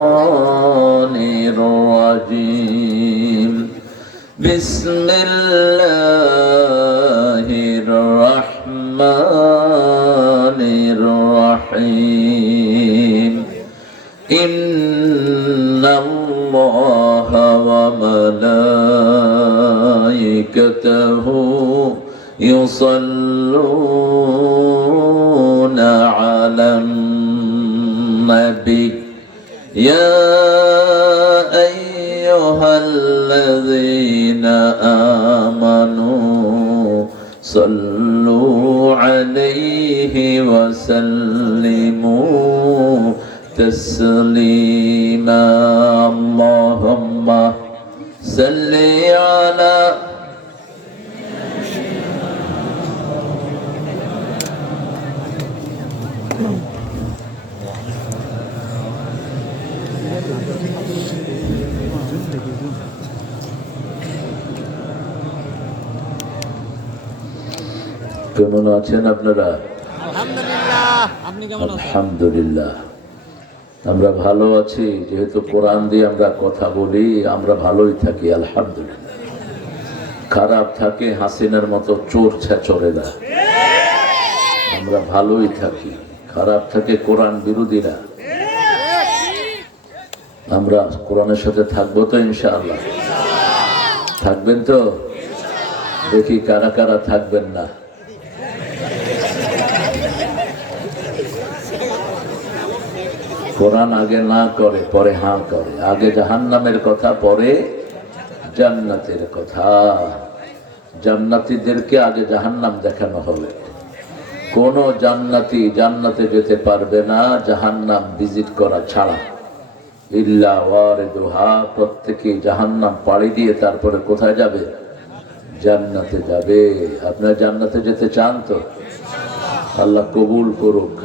الشيطان الرجيم بسم الله الرحمن الرحيم إن الله وملائكته يصلون على النبي يا أيها الذين آمنوا صلوا عليه وسلموا تسليما اللهم صل على কেমন আছেন আপনারা? আলহামদুলিল্লাহ আমরা ভালো আছি। যেহেতু কোরআন দিয়ে আমরা কথা বলি, আমরা ভালোই থাকি আলহামদুলিল্লাহ। খারাপ থাকে হাসিনার মতো চোর ছেচরেরা, আমরা ভালোই থাকি। খারাপ থাকে কোরআন বিরোধীরা। আমরা কোরআনের সাথে থাকবো তো ইনশাআল্লাহ? থাকবেন তো? দেখি কারা কারা থাকবেন না। কোরআন আগে না করে পরে হাঁ করে। আগে জাহান্নামের কথা, পরে জান্নাতের কথা। জান্নাতীদেরকে আগে জাহান্নাম দেখানো হবে। কোন জান্নাতি জান্নাতে যেতে পারবে না জাহান্নাম ভিজিট করা ছাড়া। ইল্লা ওয়ারিদুহা, প্রত্যেকে জাহান্নাম পাড়ি দিয়ে তারপরে কোথায় যাবে? জান্নাতে যাবে। আপনারা জান্নাতে যেতে চান তো? আল্লাহ কবুল করুক।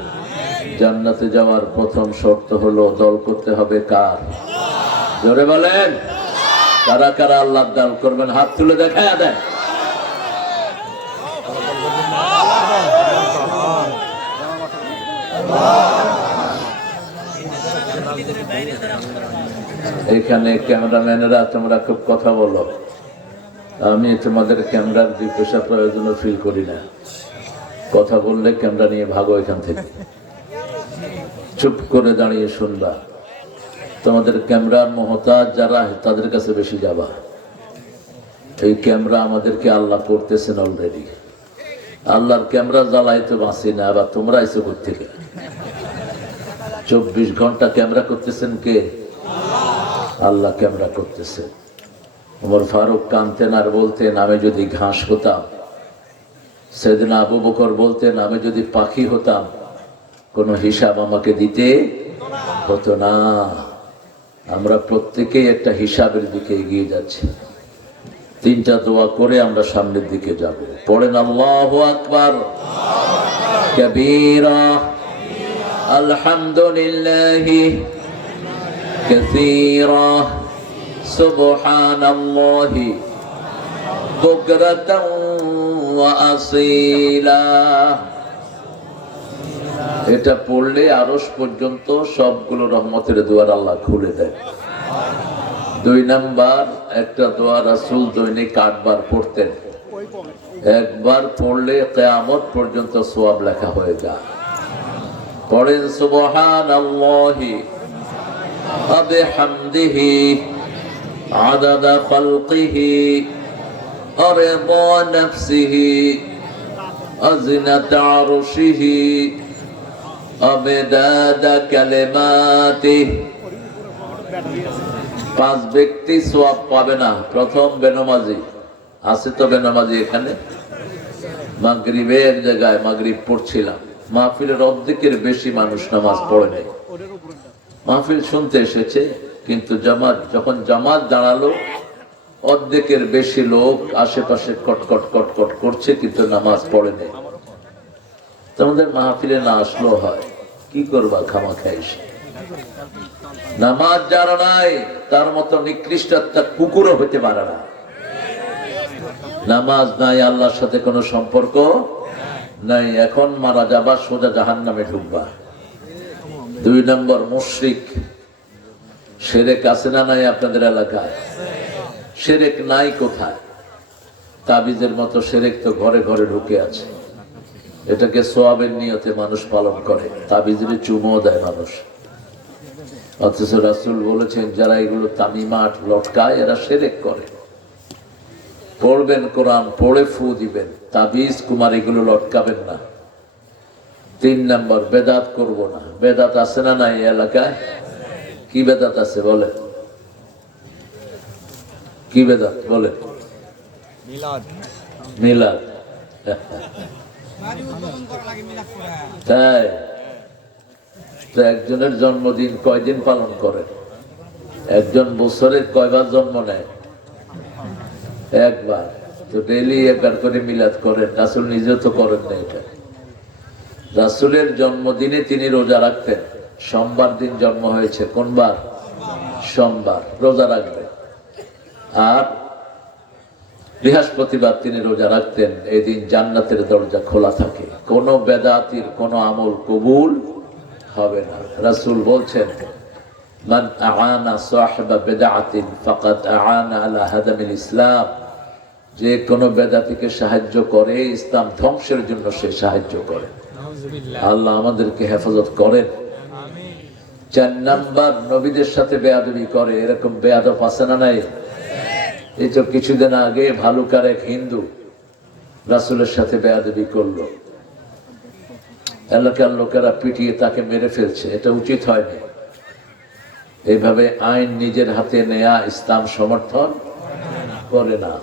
জান্নাতে যাওয়ার প্রথম শর্ত হলো দল করতে হবে কার? জোরে বলেন, কারা কারা আল্লাহ দল করবেন? হাত তুলে দেখায় দেন। এখানে ক্যামেরাম্যানেরা তোমরা খুব কথা বলো। আমি তোমাদের ক্যামেরার দুই পয়সা প্রয়োজন ফিল করি না। কথা বললে ক্যামেরা নিয়ে ভাগো এখান থেকে। চুপ করে দাঁড়িয়ে শুনবা। তোমাদের ক্যামেরার মহতাজ যারা তাদের কাছে বেশি যাবা। এই ক্যামেরা আমাদেরকে আল্লাহ করতেছেন অলরেডি। আল্লাহর ক্যামেরা জ্বালাইতে বাঁচি না, আবার তোমরা এসে করতে 24 ঘন্টা ক্যামেরা করতেছেন কে? আল্লাহ ক্যামেরা করতেছেন। ওমর ফারুক কানতেন আর বলতেন, আমি যদি ঘাস হতাম। সেদিন আবু বকর বলতেন, আমি যদি পাখি হতাম কোন হিসাব আমাকে দিতে হতো না। আমরা প্রত্যেকেই একটা হিসাবের দিকে এগিয়ে যাচ্ছি। 3টা দোয়া করে আমরা সামনের দিকে যাব। পড়েন আল্লাহু আকবার কাবীরা, আলহামদুলিল্লাহি কাসীরা, সুবহানাল্লাহি বুকরাতান ওয়া আসীলা। এটা পড়লে আরশ পর্যন্ত সবগুলো রহমতের দুয়ার আল্লাহ খুলে দেয়। 2 নাম্বার, একটা দোয়া রাসূল দৈনিক 8 বার পড়তেন। একবার পড়লে কিয়ামত পর্যন্ত সওয়াব লেখা হয়ে যায়। পড়েন সুবহানাল্লাহি ওয়া বিহামদিহি আদাদা খালকিহি ওয়া রিদা নাফসিহি ওয়া জিনাতা আরশিহি আবেদাদা কালিমাতিহি। 5 ব্যক্তি সওয়াব পাবে না। প্রথম বেনামাজি আছে তো? বেনামাজি এখানে মাগরিবের জায়গায় মাগরিব পড়ছিলাম। মাহফিলের অর্ধেকের বেশি মানুষ নামাজ পড়ে নাই। মাহফিল শুনতে এসেছে, কিন্তু যখন জামাত দাঁড়ালো অর্ধেকের বেশি লোক আশেপাশে কটকট কটকট করছে, কিন্তু নামাজ পড়ে নাই। তোমাদের মাহফিলে না আসলেও হয়, কি করবা? খামাখা এসে নামাজ যারা নাই তার মতো নিকৃষ্ট একটা কুকুরও হতে পারে না। নামাজ নাই, আল্লাহর সাথে কোনো সম্পর্ক নাই, এখন মারা যাবা সোজা জাহান্নামে ঢুকবা। 2 নম্বর মুশরিক, শিরক আছে না নাই আপনাদের এলাকায়? শিরক নাই কোথায়? তাবিজের মতো শিরক তো ঘরে ঘরে ঢুকে আছে। এটাকে সোয়াবের নিয়তে মানুষ পালন করে, তাবিজের চুমো দেয় মানুষ। অথচ রাসূল বলেছেন যারা এগুলো তামিমাট লটকায় এরা শিরক করে। পড়বেন কোরআন, পড়ে ফু দিবেন, তাবিজ কুমার এগুলো লটকাবেন না। 3 নম্বর, বেদাত করব না। বেদাত আছে না নাই এলাকায়? কি বেদাত আছে বলে? কি বেদাত বলে? মিলাদ। তাই তো একজনের জন্মদিন কয়দিন পালন করেন? একজন বছরে কয়বার জন্ম নেয়? একবার। তো ডেইলি একবার করে মিলাদ করেন। রাসূল নিজেও তো করেন না এটা। রাসূলের জন্মদিনে তিনি রোজা রাখতেন। সোমবার দিন জন্ম হয়েছে, কোন বার? সোমবার, রোজা রাখবেন। আর বৃহস্পতিবার তিনি রোজা রাখতেন। এই দিন জান্নাতের দরজা খোলা থাকে, কোন বেদাতির কোন আমল কবুল হবে না। রাসূল বলছেন মান আ'আনা সাহিবা বিদআতিন ফাকাদ আ'আনা আলা হাদামিল ইসলাম, যে কোন বেদাতিকে সাহায্য করে ইসলাম ধ্বংসের জন্য সে সাহায্য করে। আল্লাহ আমাদেরকে হেফাজত করেন। 4 নাম্বার, নবীদের সাথে বেয়াদবি করে। এরকম বেয়াদব আছে না নাই? এই তো কিছুদিন আগে ভালুকার এক হিন্দু রাসূলের সাথে বেয়াদবি করলো। এলাকার লোকেরা পিটিয়ে তাকে মেরে ফেলছে। এটা উচিত হয়নি। এইভাবে আইন নিজের হাতে নেয়া ইসলাম সমর্থন করে না।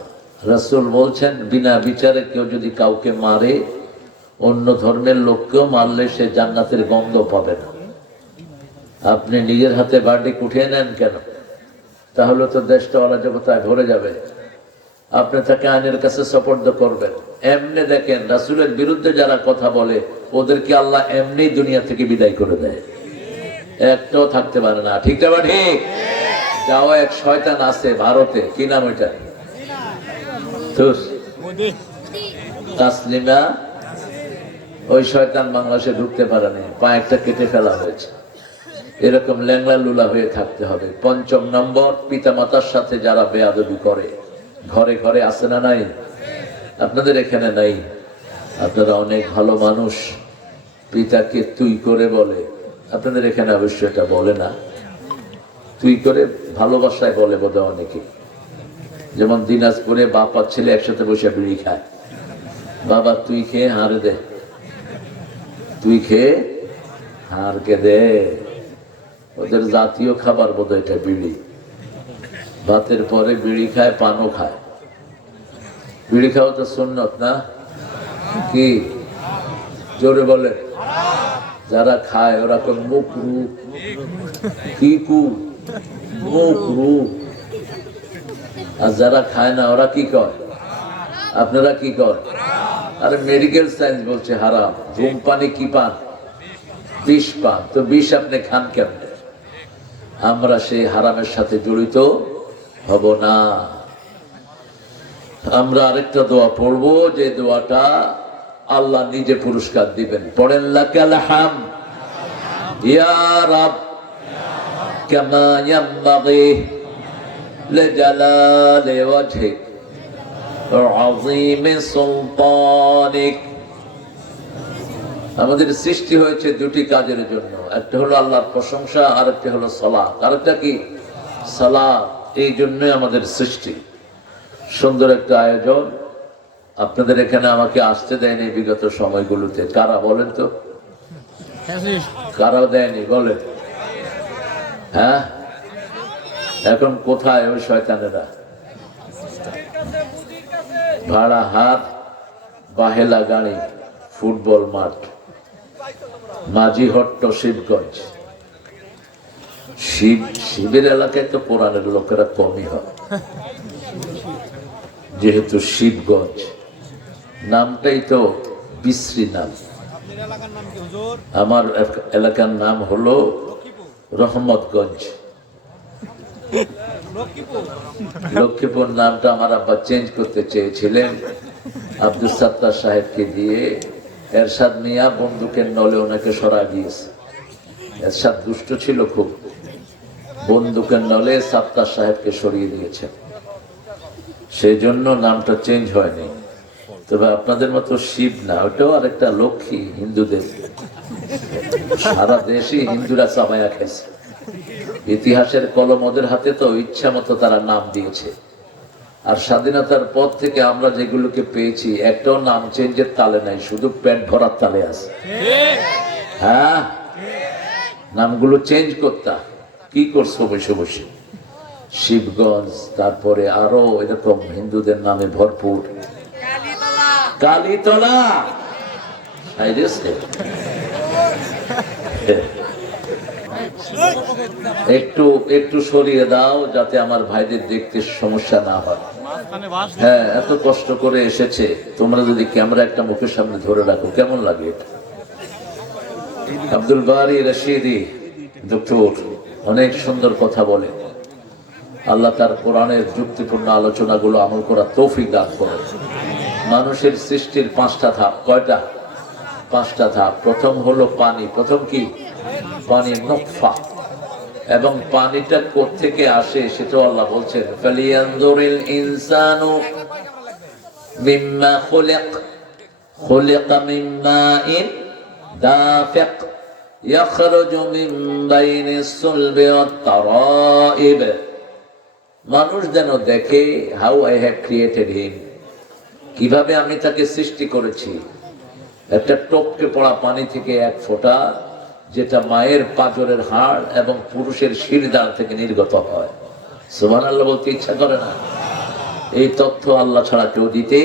রাসূল বলছেন বিনা বিচারে কেউ যদি কাউকে মারে, অন্য ধর্মের লোককেও মারলে সে জান্নাতের গন্ধ পাবে না। আপনি নিজের হাতে বাড়ি উঠিয়ে নেন কেন? তাহলে তো দেশটা অরাজকতায় ভরে যাবে। আপনি তাকে আইনের কাছে সুপর্দ করবেন। এমনি দেখেন রাসূলের বিরুদ্ধে যারা কথা বলে ওদেরকে আল্লাহ এমনি দুনিয়া থেকে বিদায় করে দেয়, একটাও থাকতে পারে না। ঠিক না? ঠিক। যাও, এক শয়তান আছে ভারতে, কি নাম ওইটা? তাসলিমা। ওই শয়তান বাংলাদেশে ঢুকতে পারেনি, পায়েরটা কেটে ফেলা হয়েছে। এরকম ল্যাংলা লুলা হয়ে থাকতে হবে। 5 নম্বর, পিতামাতার সাথে যারা বেয়াদবি করে, ঘরে ঘরে আছে না নাই? আপনাদের এখানে নাই। আপনারা অনেক ভালো মানুষ, পিতাকে তুই করে বলে। আপনাদের এখানে অবশ্যই এটা বলে না, তুই করে ভালোবাসায় বলে বোধহয় অনেকে। যেমন দিনাজপুরে বাপ আর ছেলে একসাথে বসে বিড়ি খায়। বাবা তুই খেয়ে হারে দে, তুই খেয়ে হারকে দে। ওদের জাতীয় খাবার বোধহয় এটা বিড়ি। ভাতের পরে বিড়ি খায়, পানও খায়। বিড়ি খাওয়া তো সুন্নত না? কি জোরে বলে? যারা খায় ওরা তো মুকরু, কি কু মুকরু। আর যারা খায় না ওরা কি কয়? আপনারা কি কয়? আরে মেডিকেল সায়েন্স বলছে হারাম। ধূমপানে কি পান? বিষ পান। তো বিষ আপনি খান কেমনে? আমরা সেই হারামের সাথে জড়িত হব না। আমরা আরেকটা দোয়া পড়বো, যে দোয়াটা আল্লাহ নিজে পুরস্কার দিবেন। পড়েন লাকাল হাম ইয়া রাব কামা ইয়ানবাগি লিজালালি ওয়াজহিক ওয়া আযীমি সুলতানিক। আমাদের সৃষ্টি হয়েছে দুটি কাজের জন্য, একটা হলো আল্লাহর প্রশংসা, আর একটা হলো সালাত। আরেকটা কি? সালাত। এই জন্যই আমাদের সৃষ্টি। সুন্দর একটা আয়োজন। আপনাদের এখানে আমাকে আসতে দেয়নি বিগত সময়গুলোতে। কারা বলেন তো? কারাও দেয়নি বলেন? হ্যাঁ, এখন কোথায় ওই শয়তানেরা? ভাড়া হাট, বাহেলা গাড়ি, ফুটবল মাঠ, মাঝিহট্ট, শিবগঞ্জ। শিবের এলাকায় তো কোরআনের লোকেরা কমই হয়, যেহেতু শিবগঞ্জ নামটাই তো বিশ্রী নাম। আমার এলাকার নাম হলো রহমতগঞ্জ। লক্ষ্মীপুর নামটা আমার আব্বা চেঞ্জ করতে চেয়েছিলেন, আব্দুল সাত্তার সাহেবকে দিয়ে। এরশাদ মিয়া বন্দুকের নলে ওনাকে সরাই দিয়েছে। এরশাদ দুষ্ট ছিল খুব, বন্দুকের নলে সাত্তার সাহেবকে সরিয়ে দিয়েছেন, সেই জন্য নামটা চেঞ্জ হয়নি। তবে আপনাদের মতো শিব না, ওটাও আরেকটা লক্ষ্মী হিন্দুদের। সারা দেশে হিন্দুরা চাবায়া খেয়েছে, ইতিহাসের কলম ওদের হাতে, তো ইচ্ছা মতো তারা নাম দিয়েছে। আর স্বাধীনতার পর থেকে আমরা যেগুলোকে পেয়েছি একটাও নাম চেঞ্জের তালে নাই, শুধু পেট ভরার তালে আছে। হ্যাঁ, নামগুলো চেঞ্জ করতা, কি করছো বসে বসে? শিবগঞ্জ, তারপরে আরো এরকম হিন্দুদের নামে ভরপুর, কালীতলা। একটু একটু সরিয়ে দাও যাতে আমার ভাইদের দেখতে সমস্যা না হয়। হ্যাঁ, এত কষ্ট করে এসেছে, তোমরা যদি ক্যামেরা একটা মুখের সামনে ধরে রাখো কেমন লাগে এটা? আব্দুল বারী রশিদি ডক্টর অনেক সুন্দর কথা বলে। আল্লাহ তার কোরআনের যুক্তিপূর্ণ আলোচনাগুলো আমল করার তৌফিক দান করে। মানুষের সৃষ্টির 5টা ধাপ। কয়টা? 5টা ধাপ। প্রথম হলো পানি। প্রথম কি? পানি, নুতফা। এবং পানিটা কোত্থেকে আসে সেটাও আল্লাহ বলছেন, ফালিয়ানজুরিল ইনসানু মিম্মা খুলিক, খুলিকা মিন মাইন দাফিক ইয়াখরুজু মিন বাইনিস সুলবি ওয়াত তারাইব। মানুষ যেন দেখে হাউ আই হ্যাভ ক্রিয়েটেড হিম, কিভাবে আমি তাকে সৃষ্টি করেছি। একটা টপকে পড়া পানি থেকে এক ফোঁটা, যেটা মায়ের পাঁজরের হাড় এবং পুরুষের শিরদাঁড় থেকে নির্গত হয়। সুবহানাল্লাহ বলতে ইচ্ছা করে না? এই তথ্য আল্লাহ ছাড়া কেউ দিতে।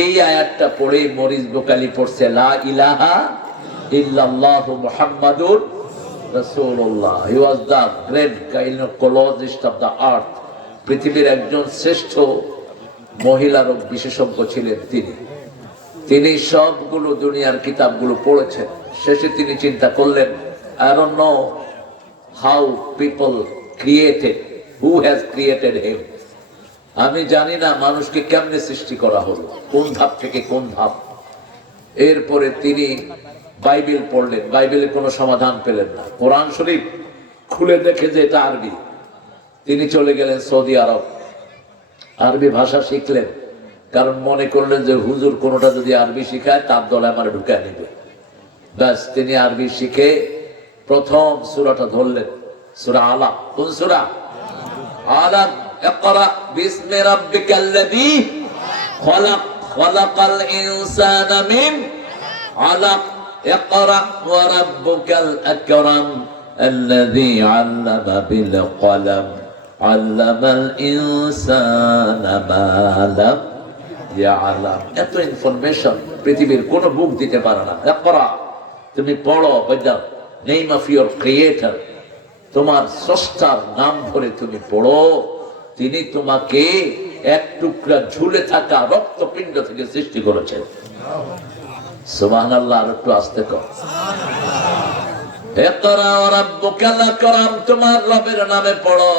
এই আয়াতটা পড়ে মরিস বোকালি পড়ছে লা ইলাহা ইল্লাল্লাহু মুহাম্মাদুর রাসূলুল্লাহ। He was the great gynaecologist of the earth. পৃথিবীর একজন শ্রেষ্ঠ মহিলা রোগ বিশেষজ্ঞ ছিলেন তিনি সবগুলো দুনিয়ার কিতাবগুলো পড়েছেন। শেষে তিনি চিন্তা করলেন, I don't know how people created, who has created him. আমি জানি না মানুষকে কেমনে সৃষ্টি করা হলো, কোন ধাপ থেকে কোন ধাপ। এরপরে তিনি বাইবেল পড়লেন, বাইবেলে কোনো সমাধান পেলেন না। কোরআন শরীফ খুলে দেখে যে এটা আরবি। তিনি চলে গেলেন সৌদি আরব, আরবি ভাষা শিখলেন, কারণ মনে করলেন যে হুজুর কোনোটা যদি আরবি শিখায় তার দলে আমার ঢুকায় নিবে। ব্যাস, তিনি আরবি শিখে প্রথম সূরাটা ধরলেন, সূরা আলাক। কোন সূরা? আলাক। ইকরা বিসমি রাব্বিকাল্লাযী খলাক, খলাকাল ইনসানা মিন আলাক, ইকরা ওয়া রাব্বুকাল আকরাম আল্লাযী আল্লামা বিল কলম আল্লামাল ইনসানা মা লাম ইয়ালাম। এত ইনফরমেশন পৃথিবীর কোন বুক দিতে পারে না। ইকরা, তুমি পড়ো, by name of your creator, তোমার স্রষ্টার নাম ধরে তুমি পড়ো। তিনি তোমাকে এক টুকরা ঝুলে থাকা রক্তপিণ্ড থেকে সৃষ্টি করেছেন। সুবহানাল্লাহ। আর একটু আস্তে কর। ইকরা ওয়া রাব্বুকাল আকরাম, তোমার রবের নামে পড়ো,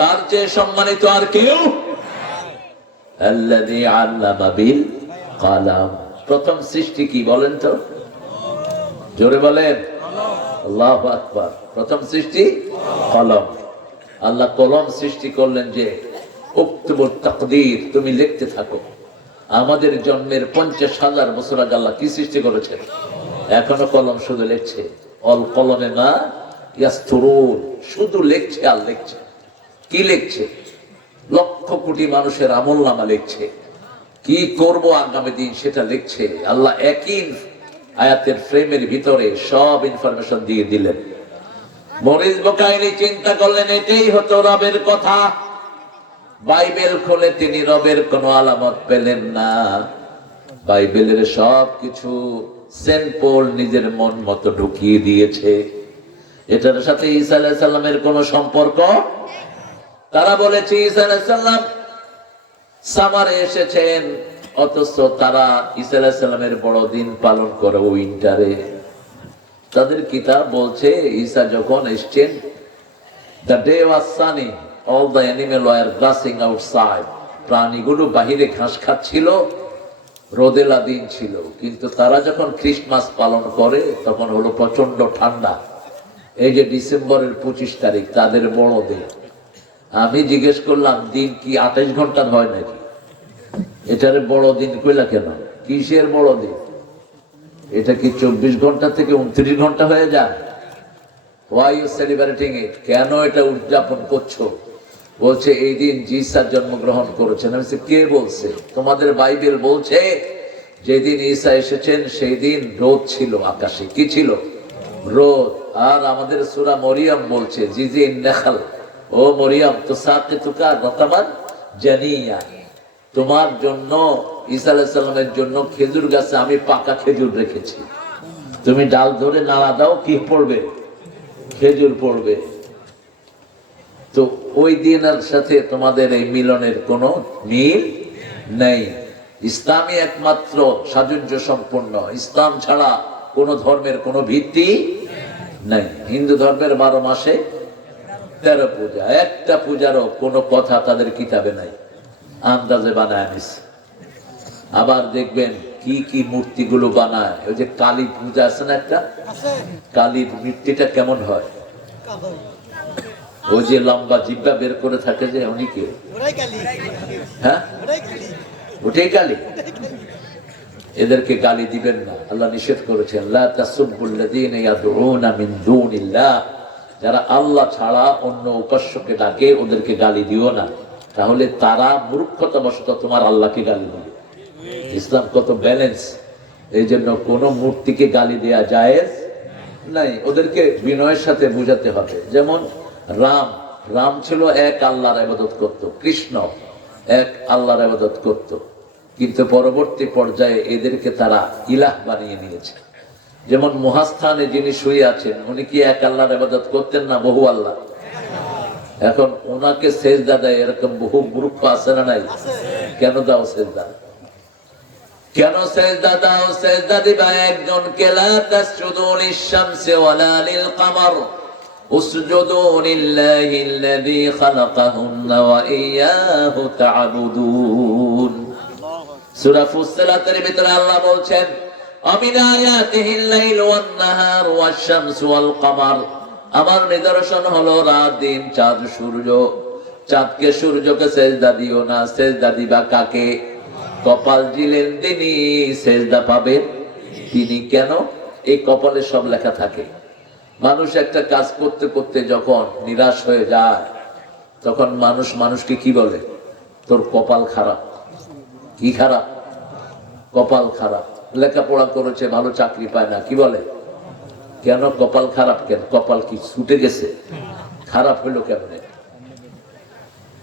তার চেয়ে সম্মানিত আর কেউ। আল্লাযী আল্লামা বিল কলম। প্রথম সৃষ্টি কি বলেন তো? জোরে বলেন। আল্লাহু আকবার। প্রথম সৃষ্টি কলম। আল্লাহ কলম সৃষ্টি করলেন যে উক্তুবুত তাকদীর, তুমি লিখতে থাকো। আমাদের জন্মের 50,000 বছর আগে আল্লাহ কি সৃষ্টি করেছেন? এখনো কলম শুধু লিখছে। অল কলমে মা ইয়াসতুরুন, শুধু লিখছে আর লিখছে। কি লিখছে? লক্ষ কোটি মানুষের আমলনামা লিখছে, কি করব আগামী দিন সেটা লিখছে। আল্লাহ একই আয়াতের ফ্রেমের ভিতরে সব ইনফরমেশন দিয়ে দিলেন। মরিস বোকাইনি চিন্তা করলেন এটাই হতো রবের কথা। বাইবেল খুলে তিনি রবের কোনো আলামত পেলেন না। বাইবেলের সব কিছু সেন্ট পল নিজের মন মতো ঢুকিয়ে দিয়েছে। এটার সাথে ঈসা আলাইহিস সালামের কোনো সম্পর্ক। তারা বলেছে ঈসা আলাইহিস সালাম সামারে এসেছেন, অথচ তারা ঈসা আলাইহিস সালামের বড়দিন পালন করে উইন্টারে। তাদের কিতাব বলছে ঈসা যখন এসেছেন, the day was sunny, all the animal were grazing outside, প্রাণীগুলো বাহিরে ঘাস খাচ্ছিল, রোদেলা দিন ছিল। কিন্তু তারা যখন ক্রিসমাস পালন করে তখন হলো প্রচন্ড ঠান্ডা। এই যে ডিসেম্বরের 25 তারিখ তাদের বড় দিন। আমি জিজ্ঞেস করলাম দিন কি 28 ঘন্টার হয় নাকি? এটারে বড় দিন কইলা কেন? কিসের বড় দিন? এটা কি 24 ঘন্টা থেকে 29 ঘন্টা হয়ে যায়? Why you celebrating it? কেন এটা উদযাপন করছো? বলছে এই দিন ঈসা জন্মগ্রহণ করেছেন। আমি বলছি কে বলছে? তোমাদের বাইবেল বলছে যেদিন ঈসা এসেছেন সেই দিন রোদ ছিল আকাশে। কি ছিল? রোদ। আর আমাদের সূরা মরিয়ম বলছে জিজিন নাখাল, ও মরিয়ম তো সাকিতুকা রতাবান জানিয়া, তোমার জন্য ঈসা আলাইহিস সালামের জন্য খেজুর গাছে আমি পাকা খেজুর রেখেছি, তুমি ডাল ধরে নাড়া দাও, কি পড়বে? খেজুর পড়বে। তো ওই দিনের সাথে তোমাদের এই মিলনের কোনো মিল নেই। ইসলামই একমাত্র সাজুজ্য সম্পন্ন। ইসলাম ছাড়া কোন ধর্মের কোনো ভিত্তি নাই। হিন্দু ধর্মের 12 মাসে 13 পূজা, একটা পূজারও কোনো কথা তাদের কিতাবে নাই, আন্দাজে বানায় নিছে। আবার দেখবেন কি কি মূর্তিগুলো বানায়। ওই যে কালী পূজা আছে না একটা, কালীর মূর্তিটা কেমন হয়? ওই যে লম্বা জিব্বা বের করে থাকে যে উনি কে? হ্যাঁ, ওটাই কালী। এদেরকে গালি দিবেন না, আল্লাহ নিষেধ করেছেন লা তাসুবুল্লাযীনা ইয়াদউনা মিন দুনিল্লাহ, যারা আল্লাহ ছাড়া অন্য উপাস্যকে ডাকে ওদেরকে গালি দিও না, তাহলে তারা মূর্খতাবশত তোমার আল্লাহকে গালি দিবে। ইসলাম কত ব্যালেন্স। এই জন্য কোন মূর্তিকে গালি দেয়া জায়েজ নাই, ওদেরকে বিনয়ের সাথে বুঝাতে হবে। যেমন রাম ছিল এক আল্লাহর ইবাদত করত, কৃষ্ণ এক আল্লাহর ইবাদত করত, কিন্তু পরবর্তী পর্যায়ে এদেরকে তারা ইলাহ বানিয়ে নিয়েছে। যেমন মহাস্থানে যিনি শুয়ে আছেন উনি কি এক আল্লাহর ইবাদত করতেন না বহু আল্লাহ? এখন ওনাকে সেজদা দেয় এরকম বহু মূর্খ আছে না নাই? কেন দাও সেজদা? কেন সেজদা দাও? সেজদা দিবা একজনকে। লা তাসজুদু লিশ-শামসি ওয়ালা লিল-কামার উসজুদু লিল্লাহিল্লাযী খালাকাহুন্না ওয়া ইয়্যাহু তা'বুদুন। সূরা ফুসসিলাতের ভিতরে আল্লাহ বলছেন আমিন আয়াতিহিল লাইল ওয়ান নাহার ওয়াশ-শামসু ওয়াল কামার, আমার নিদর্শন হলো রাত দিন চাঁদ সূর্য। চাঁদকে সূর্যকে সেজদা দিও না। সেজদা দিবা কাকে? কপাল দিলেন তিনি, সেজদা পাবেন তিনি। কেন? এই কপালে সব লেখা থাকে। মানুষ একটা কাজ করতে করতে যখন নিরাশ হয়ে যায় তখন মানুষকে কি বলে? তোর কপাল খারাপ। কি খারাপ? কপাল খারাপ। লেখাপড়া করেছে ভালো চাকরি পায় না, কি বলে? কেন কপাল খারাপ? কেন কপাল কি ছুটে গেছে? খারাপ হইলো কেমনে?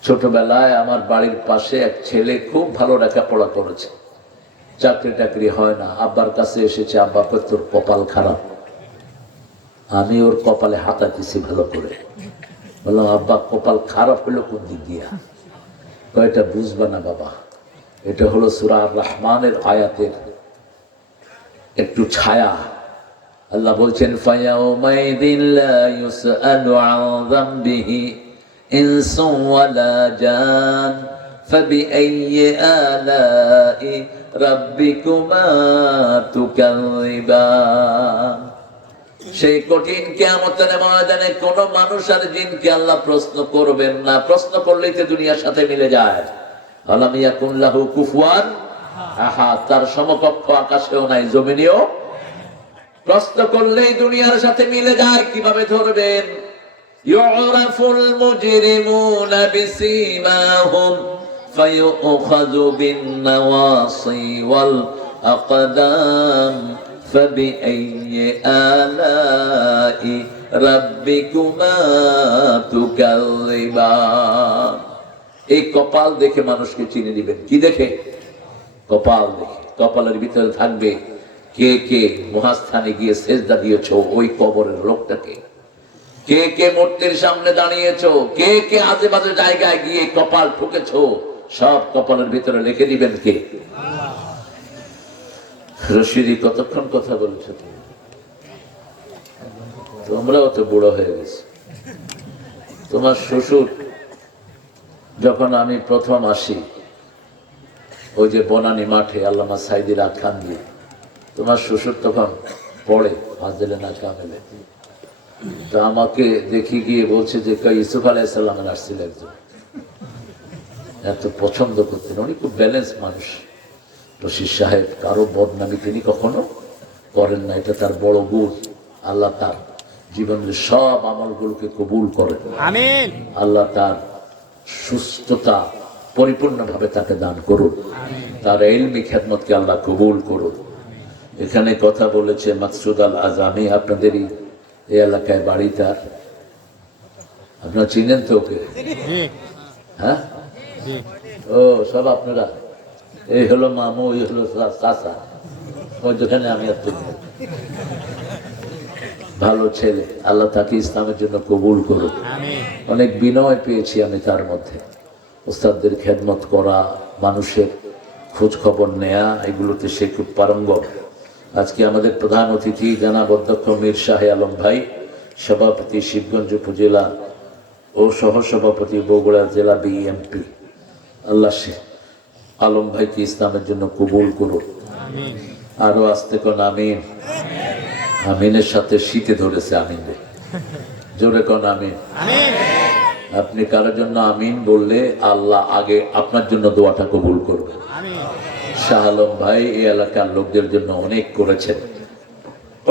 ছোটবেলায় আমার বাড়ির পাশে এক ছেলে খুব ভালো লেখাপড়া করেছে, চাকরি টাকরি হয় না, আব্বার কাছে এসেছে, আব্বা কই তোর কপাল খারাপ। আমি ওর কপালে হাতা দিছি ভালো করে, বললাম আব্বা কপাল খারাপ হলো কোন দিক দিয়া? কয়টা বুঝবা না বাবা, এটা হলো সূরা আর-রহমানের আয়াতের একটু ছায়া। আল্লাহ বলছেন ফায়াউমাইযিন লা ইউসআলু আন যামবিহি ইনসুন ওয়ালা জান ফাবিআইয়ি আলাই রাব্বিকুমা তুকাযিবান। সেই কঠিন কিয়ামতের ময়দানে কোন মানুষ আর জিনকে আল্লাহ প্রশ্ন করবেন না। প্রশ্ন করলেই তো দুনিয়ার সাথে মিলে যায়। আলাম ইয়াকুন লাহু কুফুয়ান আহাদ, তার সমকক্ষ আকাশেও নাই জমিনেও। প্রশ্ন করলেই দুনিয়ার সাথে মিলে যায়। কিভাবে ধরবেন? ইউরাফুল মুজরিমুনা বিসীমাহুম ফায়ুখাযু বিন-নাওয়াসি ওয়াল আকদাম ফাবিআইয়ি আলাই রাব্বিকুমা তুকাযিবান। এই কপাল দেখে মানুষকে চিনে দিবেন। কি দেখে? কপাল দেখে। কপালের ভিতরে থাকবে কে কে মহাস্থানে গিয়ে সেজদা দিয়েছো ওই কবরের লোকটাকে, কে কে মূর্তির সামনে দাঁড়িয়েছো, কে কে আজে বাজে জায়গায় গিয়ে কপাল ঠুকেছো, সব কপালের ভিতরে লিখে দিবেন কে? রশিদি কতক্ষণ কথা বলেছো তুমি? তোমরাও তো বুড়ো হয়ে গেছে। তোমার শ্বশুর যখন আমি প্রথম আসি ওই যে বনানী মাঠে আল্লামা সাইদি রাত খান দিয়ে, তোমার শ্বশুর তখন পড়ে ফাজলে না কামেলে। তা আমাকে দেখি গিয়ে বলছে যে ইউসুফ আলাইসাল্লামের আসছিল একজন, এত পছন্দ করতেন উনি, খুব ব্যালেন্স মানুষ। রশিদ সাহেব কারো বদনামি তিনি কখনো করেন না, এটা তার বড় গুণ। আল্লাহ তার জীবনের সব আমলগুলোকে কবুল করেন, আমিন। আল্লাহ তার সুস্থতা পরিপূর্ণভাবে তাকে দান করুন, তার ইলমি খেদমতকে আল্লাহ কবুল করুন। এখানে কথা বলেছে মাকসুদ আল আজামি, আপনাদেরই এই এলাকায় বাড়ি তার, আপনারা চিনেন তো ওকে? হ্যাঁ, ও সব আপনারা, এই হলো মামু, এই হলো চাচা, ওই যেখানে আমি আর তুমি। ভালো ছেলে, আল্লাহ তাকে ইসলামের জন্য কবুল করুন। অনেক বিনয় পেয়েছি আমি তার মধ্যে, উস্তাদদের খেদমত করা, মানুষের খোঁজ খবর নেয়া, এগুলোতে সে খুব পারঙ্গম। আজকে আমাদের প্রধান অতিথি জনাব অধ্যক্ষ মীর শাহ আলম ভাই, সভাপতি শিবগঞ্জ উপজেলা ও সহসভাপতি বগুড়া জেলা বিএমপি। আল্লাহ সে আলম ভাইকে ইসলামের জন্য কবুল করুন। আরো আসতে কোন আমিন। আমিনের সাথে শীতে ধরেছে আমিন রে, জোরে কোন আমিন। আপনি কারোর জন্য আমিন বললে আল্লাহ আগে আপনার জন্য দোয়াটা কবুল করবে। শাহ আলম ভাই এই এলাকার লোকদের জন্য অনেক করেছেন,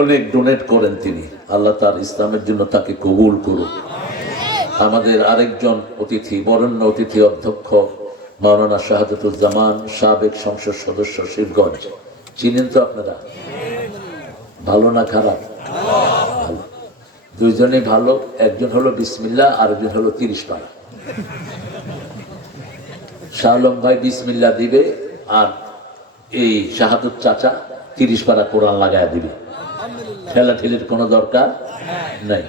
অনেক ডোনেট করেন তিনি, আল্লাহ তার ইসলামের জন্য তাকে কবুল করুন। আমাদের আরেকজন অতিথি, বরেণ্য অতিথি অধ্যক্ষ মাওলানা শাহাদাতুজ্জামান, সাবেক সংসদ সদস্য শিবগঞ্জ, চিনেন তো আপনারা? ভালো না খারাপ? ভালো, দুইজনেই ভালো। একজন হলো বিসমিল্লাহ, আরেকজন হলো 30 পারা। শাহ আলম ভাই বিসমিল্লাহ দিবে, আর এই শাহাদুত চাচা 30 পারা কোরআন লাগায় দিবে। ঠেলাঠেলির কোনো দরকার নাই।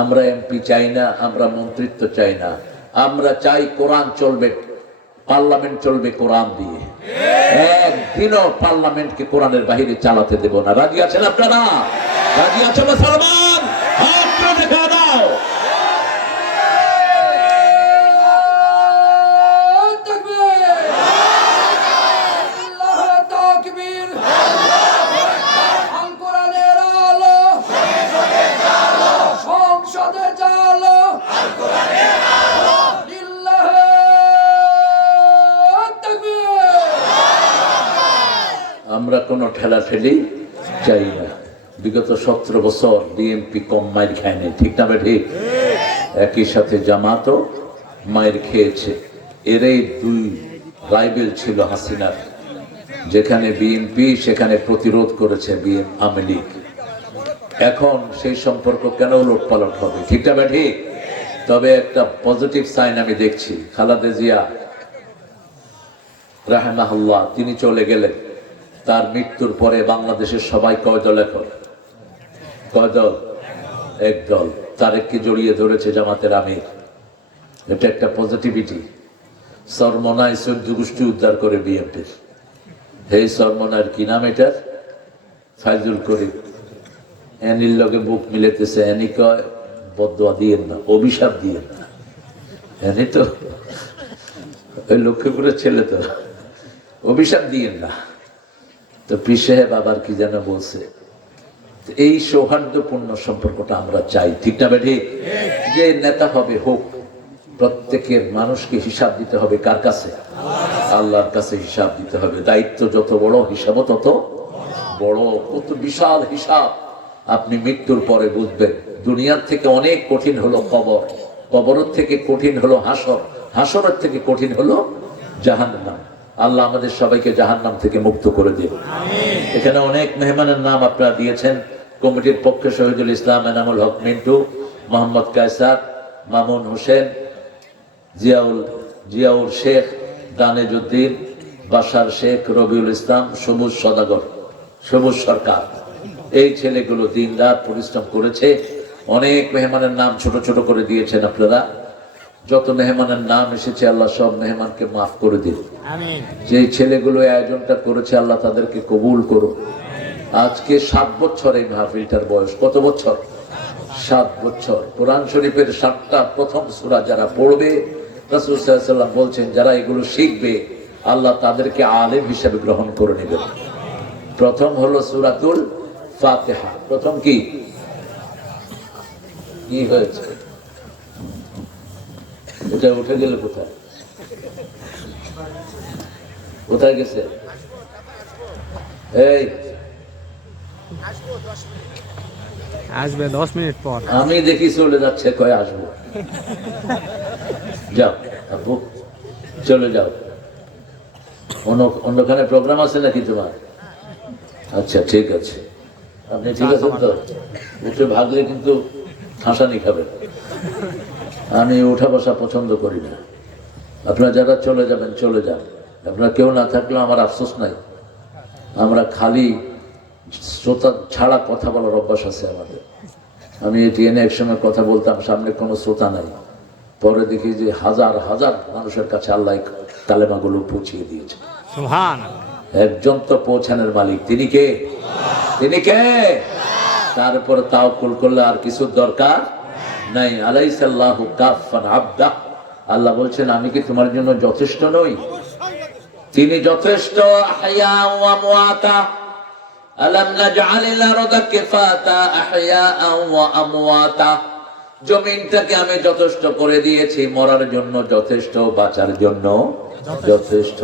আমরা এমপি চাই না, আমরা মন্ত্রিত্ব চাই না, আমরা চাই কোরআন চলবে, পার্লামেন্ট চলবে কোরআন দিয়ে। একদিনও পার্লামেন্টকে কোরআনের বাহিরে চালাতে দেব না। রাজি আছেন আপনারা? রাজি আছে মুসলমান? হাত তুলে দেখা দাও। আমরা কোনো ঠেলাঠেলি চাই না। বিগত 17 বছর বিএনপি কম মাইর খায়নি, ঠিক না ঠিক? একই সাথে জামাতও মাইর খেয়েছে। এরাই দুই রাইভেল ছিল হাসিনার, যেখানে বিএনপি সেখানে প্রতিরোধ করেছে আওয়ামী লীগ। এখন সেই সম্পর্ক কেন উলটপালট হবে, ঠিক না ঠিক? তবে একটা পজিটিভ সাইন আমি দেখছি, খালেদা জিয়া রাহিমাহুল্লাহ তিনি চলে গেলেন। তার মৃত্যুর পরে বাংলাদেশের সবাই কয় দল? এখন কয় দল? এক দল। তারেককে জড়িয়ে ধরেছে জামাতের আমির, এটা একটা পজিটিভিটি। সরমনায় 14 গোষ্ঠী উদ্ধার করে বিএনপির। এই সরমনার কি নাম এটার? ফাইজুল করিম। এনির লগে বুক মিলেতেছে, এনি কয় বদদোয়া দিয়েন না, অভিশাপ দিয়েন না। এনি তো ওই লক্ষ্মীপুরের ছেলে, তো অভিশাপ দিয়েন না। তো পীর সাহেব আবার কি যেন বলছে, এই সৌহার্দ্যপূর্ণ সম্পর্কটা আমরা চাই, ঠিক না ঠিক? যে নেতা হবে হোক, প্রত্যেকের মানুষকে হিসাব দিতে হবে কার কাছে? আল্লাহর কাছে হিসাব দিতে হবে। দায়িত্ব যত বড়, হিসাবও তত বড়। কত বিশাল হিসাব আপনি মৃত্যুর পরে বুঝবেন। দুনিয়ার থেকে অনেক কঠিন হলো কবর, কবরের থেকে কঠিন হলো হাসর, হাসরের থেকে কঠিন হলো জাহান্নাম। আল্লাহ আমাদের সবাইকে জাহান্নাম থেকে মুক্ত করে দিন। এখানে অনেক মেহমানের নাম আপনারা দিয়েছেন। কমিটির পক্ষে শহীদুল ইসলাম, এনামুল হক মিন্টু, মোহাম্মদ কায়সার, মামুন হোসেন, জিয়াউল শেখ, দানেজউদ্দিন, বাশার শেখ, রবিউল ইসলাম, সবুজ সদাগর, সবুজ সরকার। এই ছেলেগুলো দিন রাত পরিশ্রম করেছে। অনেক মেহমানের নাম ছোট ছোট করে দিয়েছেন আপনারা। যত মেহমানের নাম এসেছে আল্লাহ সব মেহমানকে মাফ করে দিন। যে ছেলেগুলো আয়োজনটা করেছে আল্লাহ তাদেরকে কবুল করুন। আজকে 7 বছর এই মাহফিলটার বয়স। কত বছর? 7 বছর। কোরআন শরীফের 7টা প্রথম সূরা যারা পড়বে, রাসূল সাল্লাল্লাহু আলাইহি ওয়াসাল্লাম বলছেন যারা এগুলো শিখবে আল্লাহ তাদেরকে আলেম হিসেবে গ্রহণ করে নেবেন। প্রথম হলো সূরাতুল ফাতিহা। প্রথম কি? কি হয়েছে? এটা উঠে গেল কোথায়? কোথায় গেছে? এই আসবে 10 মিনিট পর। আমি দেখি চলে যাচ্ছে, কয় আসবো। যাও আপু, চলে যাও। অন্যখানে প্রোগ্রাম আছে নাকি তোমার? আচ্ছা ঠিক আছে, আপনি ঠিক আছেন তো? উঠে ভাগলে কিন্তু হাসানি খাবেন। আমি উঠা বসা পছন্দ করি না। আপনারা যারা চলে যাবেন চলে যান, আপনারা কেউ না থাকলেও আমার আফসোস নাই। আমরা খালি শ্রোতা ছাড়া কথা বলার অভ্যাস আছে আমাদের। আমি এটিএনে এক সময় কথা বলতাম, সামনে কোনো শ্রোতা নাই, পরে দেখি যে হাজার হাজার মানুষের কাছে আল্লাহ কালেমাগুলো পৌঁছিয়ে দিয়েছে। একজন তো পৌঁছানোর মালিক, তিনি কে? তিনি কে? তার উপরে তাওয়াক্কুল করলে আর কিছু দরকার নাই। আলাইসাল্লাহু কাফান আবদা, আল্লাহ বলছেন আমি কি তোমার জন্য যথেষ্ট নই? তিনি যথেষ্ট। আহইয়া ওয়া আমওয়াতা, আলাম নাজআলিল আরদা কিফাতা আহইয়া ওয়া আমওয়াতা, জমিনটাকে আমি যথেষ্ট করে দিয়েছি, মরার জন্য যথেষ্ট, বাঁচার জন্য যথেষ্ট।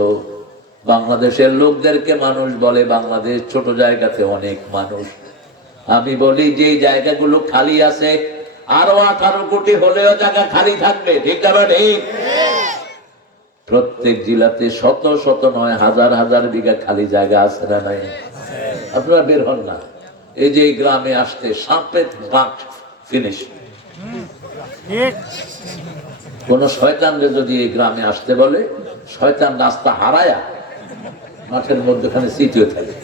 বাংলাদেশের লোকদেরকে মানুষ বলে বাংলাদেশ ছোট জায়গাতে অনেক মানুষ। আমি বলি যে জায়গাগুলো খালি আছে, আরো 18 কোটি হলেও জায়গা খালি থাকবে, ঠিক না? ঠিক। প্রত্যেক জেলাতে শত শত নয় হাজার হাজার বিঘা খালি জায়গা আছে না নাই? আপনারা বের হন না। এই যে গ্রামে আসতে সাপের বাঁক ফিনিশ। কোন শয়তানরে যদি এই গ্রামে আসতে বলে, শয়তান রাস্তা হারায়া মাঠের মধ্যখানে সিটিও থাকে।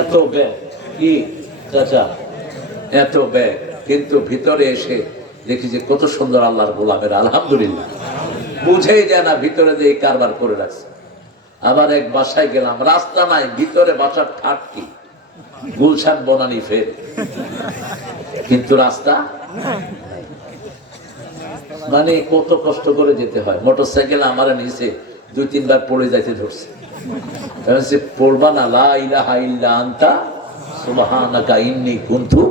এত ব্যাগ কি চাচা, এত ব্যাগ, কিন্তু ভিতরে এসে দেখি যে কত সুন্দর আল্লাহর গোলামের, আলহামদুলিল্লাহ, বুঝেই যায় না ভিতরে দিয়ে কারবার করে রাখছে। আবার এক বাসায় গেলাম, রাস্তা নাই, ভিতরে বাসার ঠাট কি গুলশান বনানি ফের, কিন্তু রাস্তা মানে কত কষ্ট করে যেতে হয়। মোটর সাইকেল আমার নিচে 2-3 বার পড়ে যাইতে ধরছে। পড়বা না লা ইলাহা ইল্লা আনতা সুবহানাকা ইন্নী কুনতু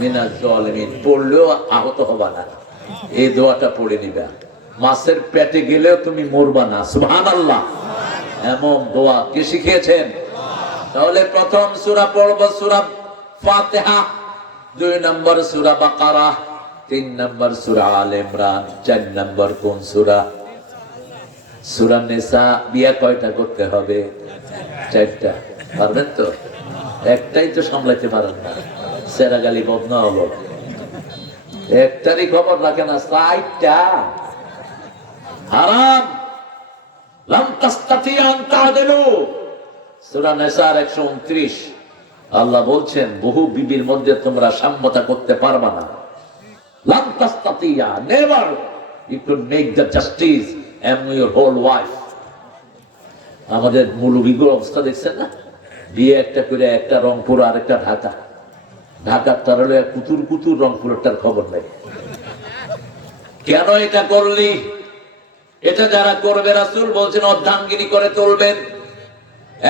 মিনাজ জালিমিন, পড়লেও আহত হবা না, এই দোয়াটা পড়ে নিবা। মাছের পেটে গেলেও তুমি মরবা না, সুবহানাল্লাহ, এমন দোয়া কে শিখিয়েছেন? তাহলে প্রথম সূরা পড়ব সূরা ফাতিহা, 2 নম্বর সূরা বাকারা, 3 নম্বর সূরা আলে ইমরান, 4 নম্বর কোন সূরা? সূরা নিসা। বিয়া কয়টা করতে হবে? 4টা। পারবেন তো? একটাই তো সামলাইতে পারেন না, সেরাগালি বদনা হলো। একটারই খবর রাখে না, 4টা হারাম। লাম তাস্তাতি আন তাদিলু, সূরা নিসার 129। আল্লাহ বলছেন বহু বিবির মধ্যে তোমরা সাম্যতা করতে পারবা না। লাম তাস্তাতিয়া, never you could make the justice among your whole wife। আমাদের মৌলবীগুলোর অবস্থা দেখছেন না? বিয়ে একটা করে, একটা রংপুর আর একটা ঢাকা, ঢাকার তার হলো কুতুর কুতুর, রংপুরেরটার খবর নেই। কেন এটা করলি? এটা যারা করবে রাসূল বলছেন অর্ধাঙ্গিনী করে তুলবেন,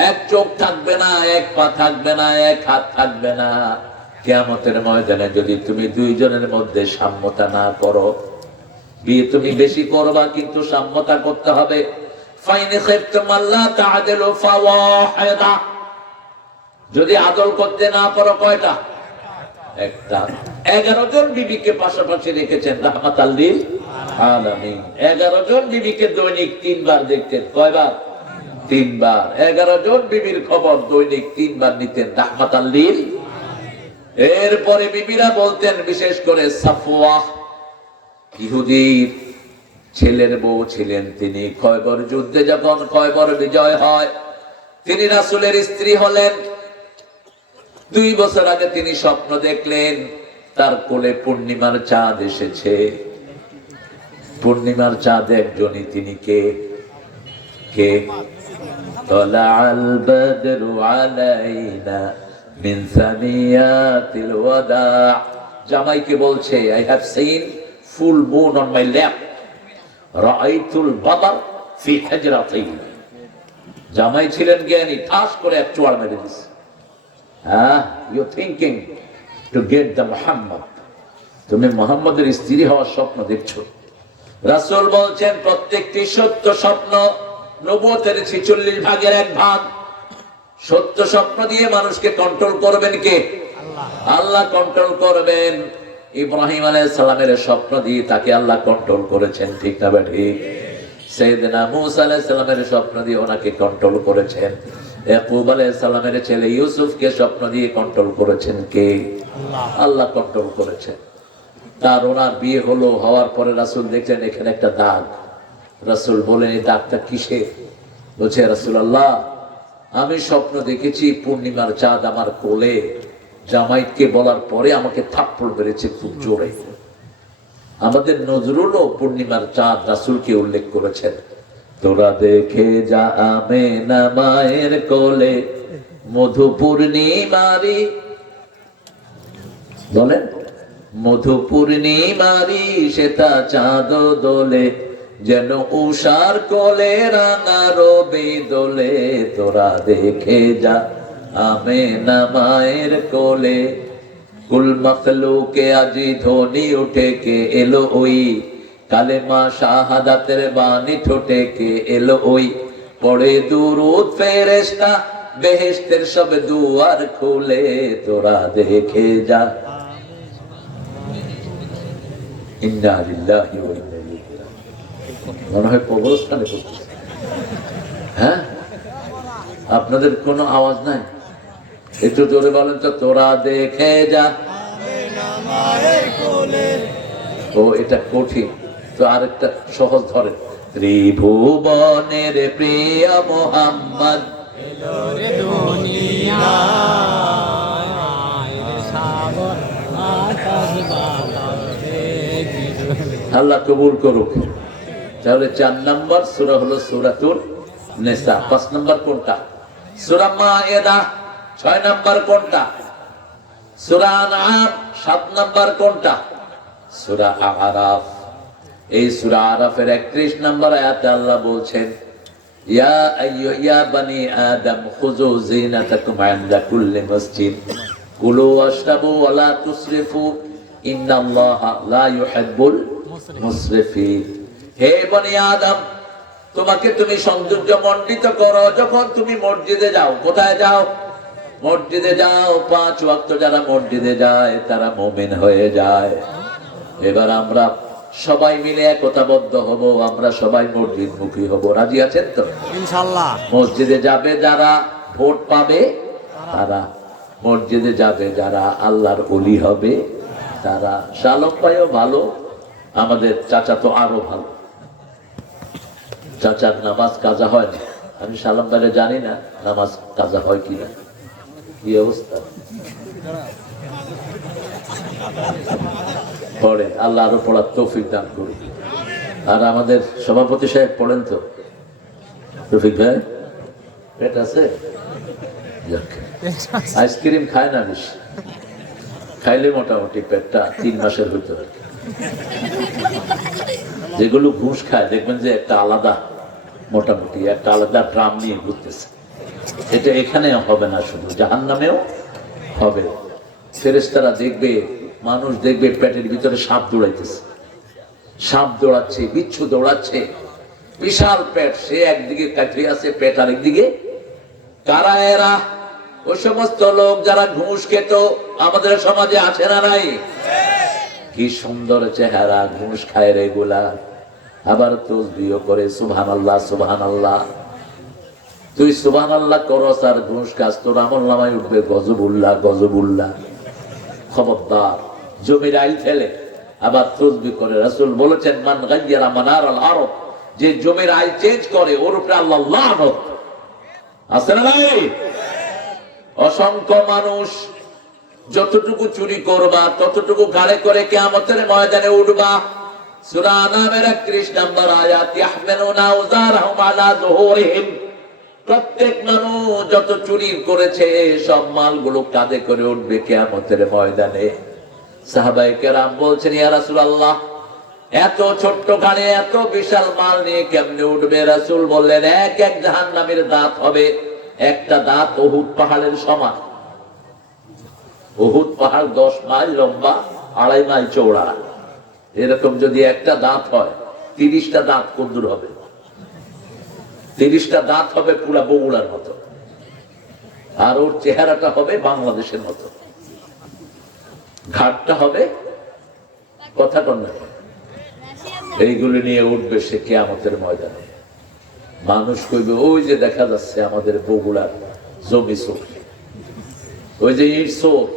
এক চোখ থাকবে না, এক পা থাকবে না, এক হাত থাকবে না। কিয়ামতের ময়দানে যদি তুমি 2 জনের মধ্যে সাম্যতা না করো, বিয়ে তুমি বেশি করবা কিন্তু সাম্যতা করতে হবে। ফাইন খিফতুম আল্লা তা'দিলু ফাওয়াহিদা, যদি আদল করতে না পারো, কয়টা? একটা। 11 জন বিবিকে পাশাপাশি রেখেছেন রাহমাতাল লিল আলামিন। 11 জন বিবিকে দৈনিক 3 বার দেখতেন। কয়বার? 3 বার। 11 জন বিবির খবর দৈনিক 3 বার নিতেন রাহমাতাল লিল। এরপরে বিবিরা বলতেন, বিশেষ করে সাফওয়া ইহুদির ছেলের বউ ছিলেন, তিনি খয়বর যুদ্ধে যখন খয়বর বিজয় হয়, তিনি রাসূলের স্ত্রী হলেন। 2 বছর আগে তিনি স্বপ্ন দেখলেন তার কোলে পূর্ণিমার চাঁদ এসেছে। পূর্ণিমার চাঁদ একজনই, তিনি কে? কে? তালাআল বদরু আলাইনা মিন সানিয়াতিল ওয়াদা। জামাইকে বলছে, I have seen full moon on my lap, রাআইতুল বদর ফি হিজরাতি। জামাই ছিলেন জ্ঞানী, ঠাস করে এক চোয়াড় মেরে দিছে। You thinking to get the Muhammad, তুমি মুহাম্মদের স্ত্রী হওয়ার স্বপ্ন দেখছো। রাসূল বলছেন প্রত্যেকটি সত্য স্বপ্ন নবুয়তের 46 ভাগের 1 ভাগ। সত্য স্বপ্ন দিয়ে মানুষকে কন্ট্রোল করবেন কে? আল্লাহ কন্ট্রোল করবেন। ইব্রাহিম আলাইহিস সালামের স্বপ্ন দিয়ে তাকে আল্লাহ কন্ট্রোল করেছেন, ঠিক না ঠিক? সাইয়েদনা মূসা আলাইহিস সালামের স্বপ্ন দিয়ে ওনাকে কন্ট্রোল করেছেন। ইয়াকুব আলাইহিস সালামের ছেলে ইউসুফকে স্বপ্ন দিয়ে কন্ট্রোল করেছেন কে? আল্লাহ কন্ট্রোল করেছেন। তার ওনার বিয়ে হলো, হওয়ার পরে রাসূল দেখলেন এখানে একটা দাগ। রাসূল বলেন এই দাগটা কিসের? বলছে রাসূলুল্লাহ আমি স্বপ্ন দেখেছি পূর্ণিমার চাঁদ আমার কোলে। জামাইকে বলার পরে আমাকে থাপ্পড় মেরেছে খুব জোরে। আমাদের নজরুলও পূর্ণিমার চাঁদ রাসূলকে উল্লেখ করেছেন। তোরা দেখে যা আমেনা মায়ের কোলে মধু পূর্ণিমারি, বলেন মধু পূর্ণিমারি সেটা চাঁদ দোলে, যেন উষার কোলে রাঙা রবি দোলে। তোরা দেখে যা আমেনা মায়ের কোলে। কুল মখলুকে আজি ধ্বনি উঠে কে এলো ওই, কালেমা শাহাদাতের বাণী ঠোঁটে কে এলো ওই। পড়ে দুরূদ ফেরেশতা বেহেশতের সব দুয়ার খুলে। তোরা দেখে যা। ইন্না লিল্লাহি ওয়া ইন্না ইলাইহি রাজিউন। মনে হয় কবরস্থানে পড়তেছে। হ্যাঁ, আপনাদের কোনো আওয়াজ নাই? একটু জোরে বলেন তো। তোরা দেখে যা। ও এটা কঠিন, তো আরেকটা সহজ ধরেন। ত্রিভুবনের প্রিয় মুহাম্মদ আল্লাহ কবুল করুক। তাহলে 4 নম্বর সূরা হলো সূরাতুন নিসা। 5 নম্বর কোনটা? সূরা মায়েদা। 6 নম্বর কোনটা? সূরা আনআম। 7 নম্বর কোনটা? সূরা আরাফ। এই সূরা আরাফের 31 নম্বর আয়াতে আল্লাহ বলছেন ইয়া বানি আদম খুযু যিনাতাকুম ইনদা কুল্লি মসজিদ কুলু ওয়াশরাবু ওয়া লা তুসরিফু ইন্নাল্লাহা লা ইউহিব্বুল মুসরিফিন। হে বনি আদম, তোমাকে তুমি সৌন্দর্য মণ্ডিত করো যখন তুমি মসজিদে যাও। কোথায় যাও? মসজিদে যাও। 5 ওয়াক্ত যারা মসজিদে যায় তারা মুমিন হয়ে যায়। এবার আমরা সবাই মিলে একতাবদ্ধ হব, আমরা সবাই মসজিদমুখী হব। রাজি আছেন তো? ইনশাআল্লাহ। মসজিদে যাবে যারা ভোট পাবে তারা, মসজিদে যাবে যারা আল্লাহর ওলি হবে তারা। শালম ভাইও ভালো, আমাদের চাচা তো আরো ভালো। চাচার নামাজ কাজা হয় না। আমি শালম ভাইরে জানি না নামাজ কাজা হয় কিনা, কি অবস্থা। পড়ে, আল্লাহ আরো পড়ার তৌফিক দান করুন। আর আমাদের সভাপতি সাহেব পড়েন তো? রফিক ভাই পেট আছে? আইসক্রিম খায় না বেশি, খাইলে মোটামুটি পেটটা 3 মাসের হইতে হয়। যেগুলো ঘুষ খায় দেখবেন যে একটা আলাদা, মোটামুটি একটা আলাদা ড্রাম নিয়ে ঘুরতেছে। এটা এখানে হবে না, শুধু জাহান্নামেও হবে। ফেরেশতারা দেখবে, মানুষ দেখবে পেটের ভিতরে সাপ দৌড়াইতেছে, সাপ দৌড়াচ্ছে, বিচ্ছু দৌড়াচ্ছে, বিশাল পেট। সে একদিকে কাঠিয়ে আছে, পেট আরেকদিকে। কারা এরা? ওই সমস্ত লোক যারা ঘুষ খেত আমাদের সমাজে আছে না নাই? কি সুন্দর চেহারা, ঘুষ খায় রেগুলা, আবার তাসবিহ করে সুবহানাল্লাহ সুবহানাল্লাহ। তুই সুবহানাল্লাহ করস আর ঘুষ খাস, তোর আমলনামায় উঠবে গজবুল্লাহ গজবুল্লাহ। খবরদার। জমির আইল ফেলে আবার তাসবিহ করে। রাসূল বলেছেন মান গায়্যারা মানারাল আরদ, যে জমির আইল চেঞ্জ করে ওর উপরে আল্লাহ লানত। আছে না নাই? অসংখ্য মানুষ, যতটুকু চুরি করবা ততটুকু ঘাড়ে করে কিয়ামতের ময়দানে উঠবা। সূরা আনামের 31 নম্বর আয়াত, ইয়াহমিলুনা আওযারহুম আলা যুহুরিহিম। প্রত্যেক মানুষ যত চুরি করেছে সব মালগুলো কাঁধে করে উঠবে কিয়ামতের ময়দানে। সাহাবায়ে কেরাম বলছেন ইয়া রাসূলুল্লাহ, এত ছোট্ট ঘাড়ে এত বিশাল মাল নিয়ে কেমনে উঠবে? রাসূল বললেন এক এক জাহান্নামীর দাঁত হবে, একটা দাঁত উহুদ পাহাড়ের সমান। উহুদ পাহাড় 10 মাইল লম্বা, 2.5 মাইল চওড়া। এরকম যদি একটা দাঁত হয়, 30টা দাঁত কদ্দুর হবে? 30টা দাঁত হবে পুরা বগুড়ার মতো, আর ওর চেহারাটা হবে বাংলাদেশের মতো, ঘাটটা হবে কথা কন্যা। এইগুলি নিয়ে উঠবে সে কিয়ামতের ময়দানে। মানুষ কইবে, ওই যে দেখা যাচ্ছে আমাদের বগুড়ার জমি চোর, ওই যে ইট চোর,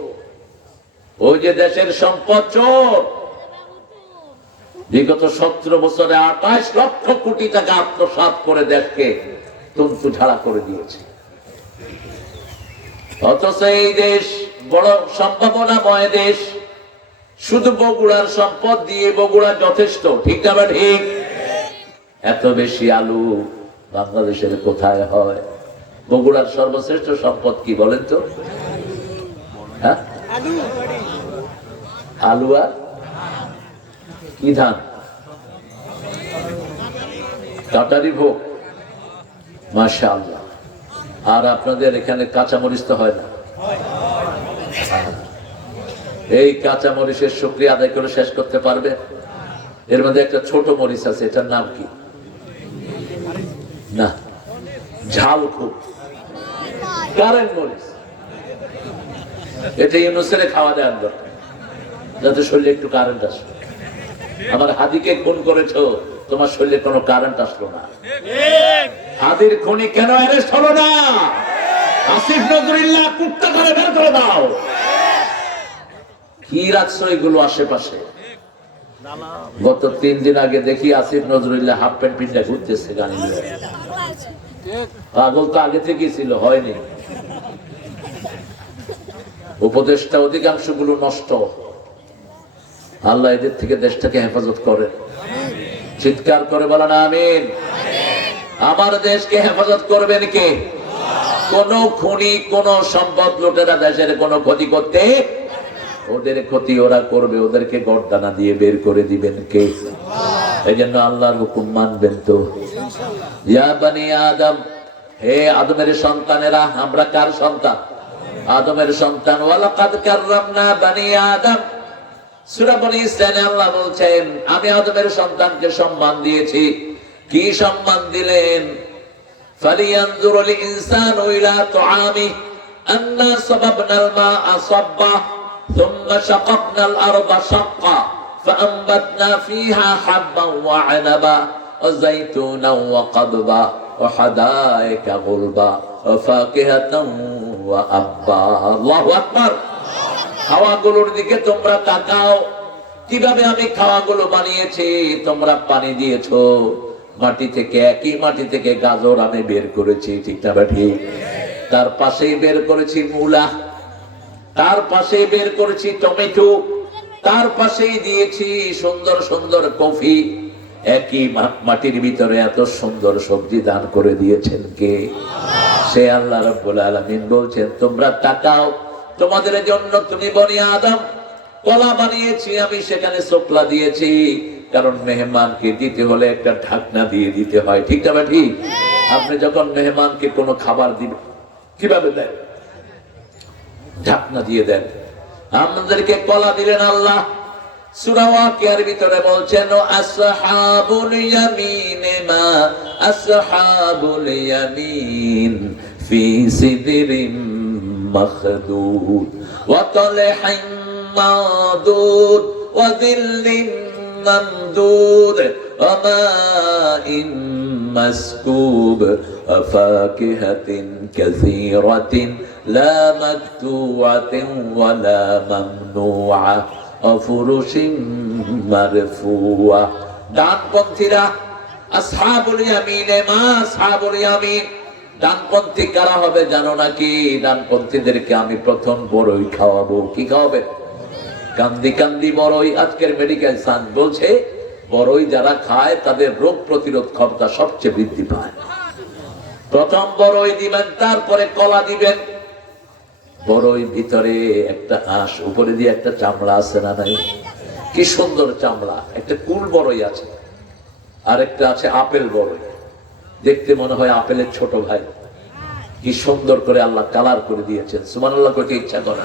ওই যে দেশের সম্পদ চোর, বিগত 17 বছরে 28 লক্ষ কোটি টাকা আত্মসাৎ করে দেশকে তন্তু ঝাড়া করে দিয়েছে। অথচ এই দেশ বড় সম্ভাবনাময় দেশ, শুধু বগুড়ার সম্পদ দিয়ে বগুড়া যথেষ্ট, ঠিক না? ঠিক। এত বেশি আলু বাংলাদেশের কোথায় হয়? বগুড়ার সর্বশ্রেষ্ঠ সম্পদ কি বলেন তো? হ্যাঁ, আলু আর কি ধান? কাটারি ভোগ, মাশাআল্লাহ। আর আপনাদের এখানে কাঁচামরিচ তো হয় না? এই কাঁচামরিচের শুকরিয়া আদায় করে শেষ করতে পারবে? এর মধ্যে একটা ছোট মরিচ আছে, এটার নাম কি? না, ঝাল খুব, কারেন্ট মরিচ। এটা ইউনুসের খাওয়া দেওয়ার দরকার, যাতে শরীরে একটু কারেন্ট আসবে। আমার হাদিকে খুন করেছো, তোমার শরীরে কোনো কারেন্ট আসলো না। হাদির খুনি কেন অ্যারেস্ট হলো না? আসিফ নজরুল্লাহ কুত্তা করে বের করে দাও। কি রাখছো এগুলো আশেপাশে? গত 3 দিন আগে দেখি আসিফ নজরুল্লাহ হাফ প্যান্ট পিন্ডা ঘুরতেছে গাড়ি নিয়ে। পাগল তো আগে থেকেই ছিল, হয়নি। উপদেশটা অধিকাংশ গুলো নষ্ট। আল্লাহ এদের থেকে দেশটাকে হেফাজত করেন। চিৎকার করে বলেন আমিন। আমার দেশকে হেফাজত করবেন কে? কোন খুনি, কোন সম্পদ লুটেরা দেশের কোন ক্ষতি করতে, ওদের ক্ষতি ওরা করবে, ওদেরকে গর্দানা দিয়ে বের করে দিবেন কে? এই জন্য আল্লাহর হুকুম মানবেন তো? ইয়া বানি আদম, হে আদমের সন্তানেরা। আমরা কার সন্তান? আদমের সন্তান। ওয়ালাকাদ কাররামনা বানি আদম, সূরা বনী ইসরাঈলে আল্লাহ বলছেন, আমি আদমের সন্তানকে সম্মান দিয়েছি। কি সম্মান দিলেন? ফালিয়ানজুরুল ইনসানু ইলা তুআমি আন্না সাবাবনাল মা'a সাব্বা ثم شققنا الأرض شقا فأنبتنا فيها حبا وعنبا وزيتونا وقضبا وحدائق غلبا وفاكهة وأبا الله أكبر। খাওয়াগুলোর দিকে তোমরা তাকাও, কিভাবে আমি খাওয়াগুলো বানিয়েছি। তোমরা পানি দিয়েছো, মাটি থেকে, একই মাটি থেকে গাজর আমি বের করেছি, ঠিক না ঠিক? তার পাশেই বের করেছি মূলা, তার পাশে বের করেছি টমেটো, তার পাশেই দিয়েছি সুন্দর সুন্দর কফি। একই মাটির ভিতরে এত সুন্দর সবজি দান করে দিয়েছেন কে? সে আল্লাহ রাব্বুল আলামিন বলছেন, তোমরা তাকাও, তোমাদের জন্য তুমি বনি আদম কলা বানিয়েছি আমি, সেখানে ছোকলা দিয়েছি। কারণ মেহমানকে দিতে হলে একটা ঢাকনা দিয়ে দিতে হয়, ঠিক না ঠিক? আপনি যখন মেহমানকে কোনো খাবার দিবেন কিভাবে দেন? ঢাকনা দিয়ে দেন। আমাদেরকে কলা দিলেন আল্লাহ। সূরা ওয়াকিয়ার ভিতরে বলছেন, আসহাবুল ইয়ামিন মা আসহাবুল ইয়ামিন ফি সিদরিন মাখদুদ ওয়া তালহিন মাদুদ ওয়া যিল্লিন মামদুদ ওয়া মাইন মাসকুব ওয়া ফাকিহাতিন কাসীরাতিন লা মাকতুআতিন ওয়া লা মামনুআ ওয়া ফুরুশিন মারফুআ। ডানপন্থীরা আসহাবুল ইয়ামিনে মা আসহাবুল ইয়ামিন, ডানপন্থী কারা হবে জানো নাকি? ডানপন্থীদেরকে আমি প্রথম বড়ই খাওয়াবো। কি খাওয়াবে? কান্দি কান্দি বড়ই। আজকের মেডিকেল সায়েন্স বলছে বড়ই যারা খায় তাদের রোগ প্রতিরোধ ক্ষমতা সবচেয়ে বৃদ্ধি পায়। প্রথম বড়ই দিবেন, তারপরে কলা দিবেন। বড়ই ভিতরে একটা আঁশ, উপরে দিয়ে একটা চামড়া আছে না নাই? কি সুন্দর চামড়া। একটা কুল বড়ই আছে, আর একটা আছে আপেল বড়ই। দেখতে মনে হয় আপেলের ছোট ভাই। কি সুন্দর করে আল্লাহ কালার করে দিয়েছেন, সুবহানাল্লাহ। কইতে ইচ্ছা করে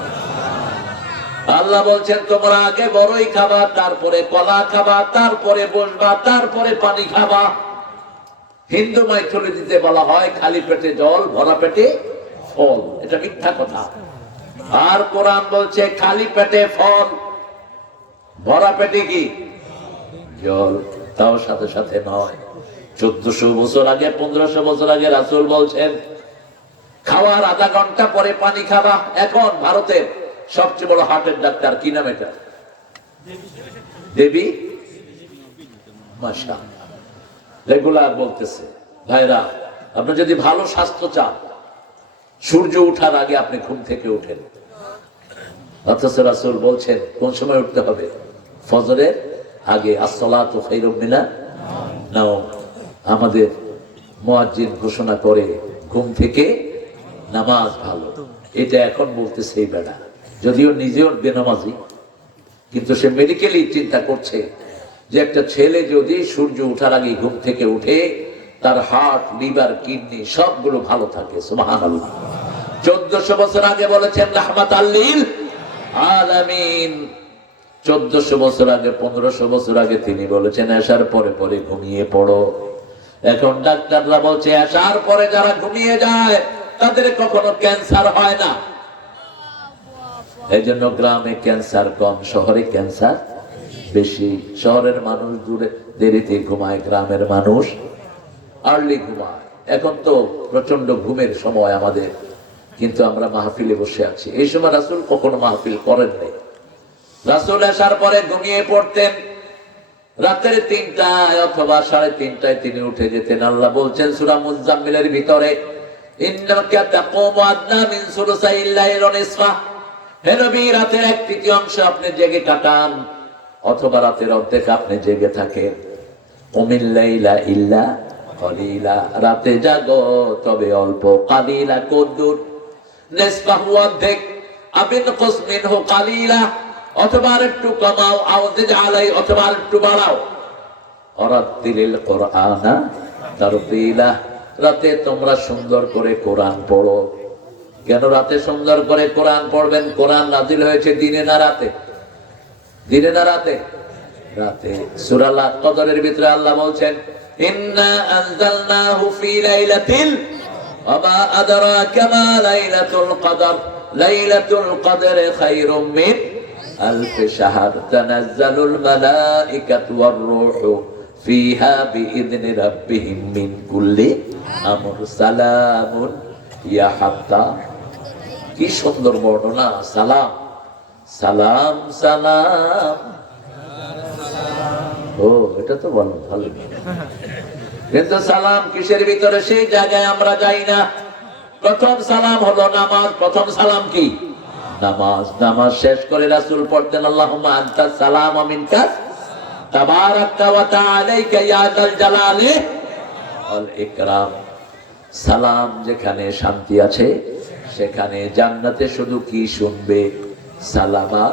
আল্লাহ বলছেন তোমরা আগে বড়ই খাবা, তারপরে কলা খাবা, তারপরে বসবা, তারপরে পানি খাবা। হিন্দু মাইথোলজিতে বলা হয় খালি পেটে জল, ভরা পেটে ফল। এটা মিথ্যা কথা। আর কোরআন বলছে খালি পেটে ফল, ভরা পেটে কি জল। তাও সাথে সাথে নয়। 1400 বছর আগে, 1500 বছর আগে রাসূল বলছেন খাওয়ার আধা ঘন্টা পরে পানি খাবা। এখন ভারতের সবচেয়ে বড় হার্টের ডাক্তার কি নাম এটা? দেবী মাশাআল্লাহ রেগুলার বলতেছে ভাইরা, আপনি যদি ভালো স্বাস্থ্য চান, সূর্য ওঠার আগে আপনি ঘুম থেকে ওঠেন। অথচ রাসূল বলছেন কোন সময় উঠতে হবে? ফজরের আগে। আসসালাতু খায়রুম মিনান নাওম। আমাদের মুয়াজ্জিন ঘোষণা করে ঘুম থেকে নামাজ ভালো। এটা এখন বলতেছে এই বেড়া, যদিও নিজেও বেনামাজি, কিন্তু সে মেডিকেলি চিন্তা করছে যে একটা ছেলে যদি সূর্য ওঠার আগে ঘুম থেকে উঠে, তার হার্ট, লিভার, কিডনি সবগুলো ভালো থাকে। সুবহানাল্লাহ। 1400 বছর আগে বলেছেন রাহমাতাল লিল আলামিন। 1400 বছর আগে, 1500 বছর আগে তিনি বলেছেন এশার পরে পরে ঘুমিয়ে পড়ো। এখন ডাক্তাররা বলছে এশার পরে যারা ঘুমিয়ে যায় তাদের কখনো ক্যান্সার হয় না। এই জন্য গ্রামে ক্যান্সার কম, শহরে ক্যান্সার বেশি। শহরের মানুষ দূরে দেরিতে ঘুমায়, গ্রামের মানুষ আর্লি ঘুমায়। এখন তো প্রচন্ড ঘুমের সময় আমাদের, কিন্তু আমরা মাহফিলে বসে আছি। এই সময় রাসূল কখনো মাহফিল করেন নাই। রাসূল আসার পরে ঘুমিয়ে পড়তেন। রাতের 3টায় অথবা 3:30টায় তিনি উঠে যেতেন। আল্লাহ বলছেন সূরা মুজাম্মিলের ভিতরে, ইন্নাকা তাকুমু আদনা মিন সুলুসাইল লাইল ওয়া নিসফা। হে নবী, রাতের 1/3 আপনি জেগে কাটান, অথবা রাতের অর্ধেক আপনি জেগে থাকেন। কুমিল লাইলা ইল্লা কালিলা, রাতে জাগো তবে অল্প। কালিলা কদ্দুর, নিসফাহু অর্ধেক, আবিন কুস মিনহু কালিলা, অথবা একটু কমাও, আউযিদ আলাই, অথবা একটু বাড়াও। ওয়ারাতিলিল কুরআনা তারতিলা, রাতে তোমরা সুন্দর করে কোরআন পড়ো। কেন রাতে সুন্দর করে কোরআন পড়বেন? কোরআন নাজিল হয়েছে দিনে না রাতে? দিনে না রাতে? রাতে। সূরা আল কদরের ভিতরে আল্লাহ বলছেন ইন্না আনজালনাহু ফি লাইলাতিল ওয়া মা আদরাকা মা লাইলাতুল কদর লাইলাতুল কদরে খায়রুম মিন আলফি শাহর তানাজ্জালুল মালাইকাতু ওয়ার রূহু ফিহা বিইذনি রাব্বিহিম মিন কুল্লি আমর সালামুন ইয়া হাত্তা। কি সুন্দর বর্ণনা! সালাম সালাম সালাম। ও, এটা তো বলো ভালো, কিন্তু সালাম কিসের ভিতরে? সেই জায়গায় আমরা যাই না। প্রথম সালাম হলো নামাজ। প্রথম সালাম কি? নামাজ। নামাজ শেষ করে রাসূল পড়তেন আল্লাহুম্মা আনতাস সালাম ওয়া মিনকাস তাবারাকতা ওয়া তাআলাকা ইয়া যাল জালালি ওয়াল ইকরাম। সালাম যেখানে শান্তি আছে সেখানে জান্নাতে শুধু কি শুনবে? সালামা।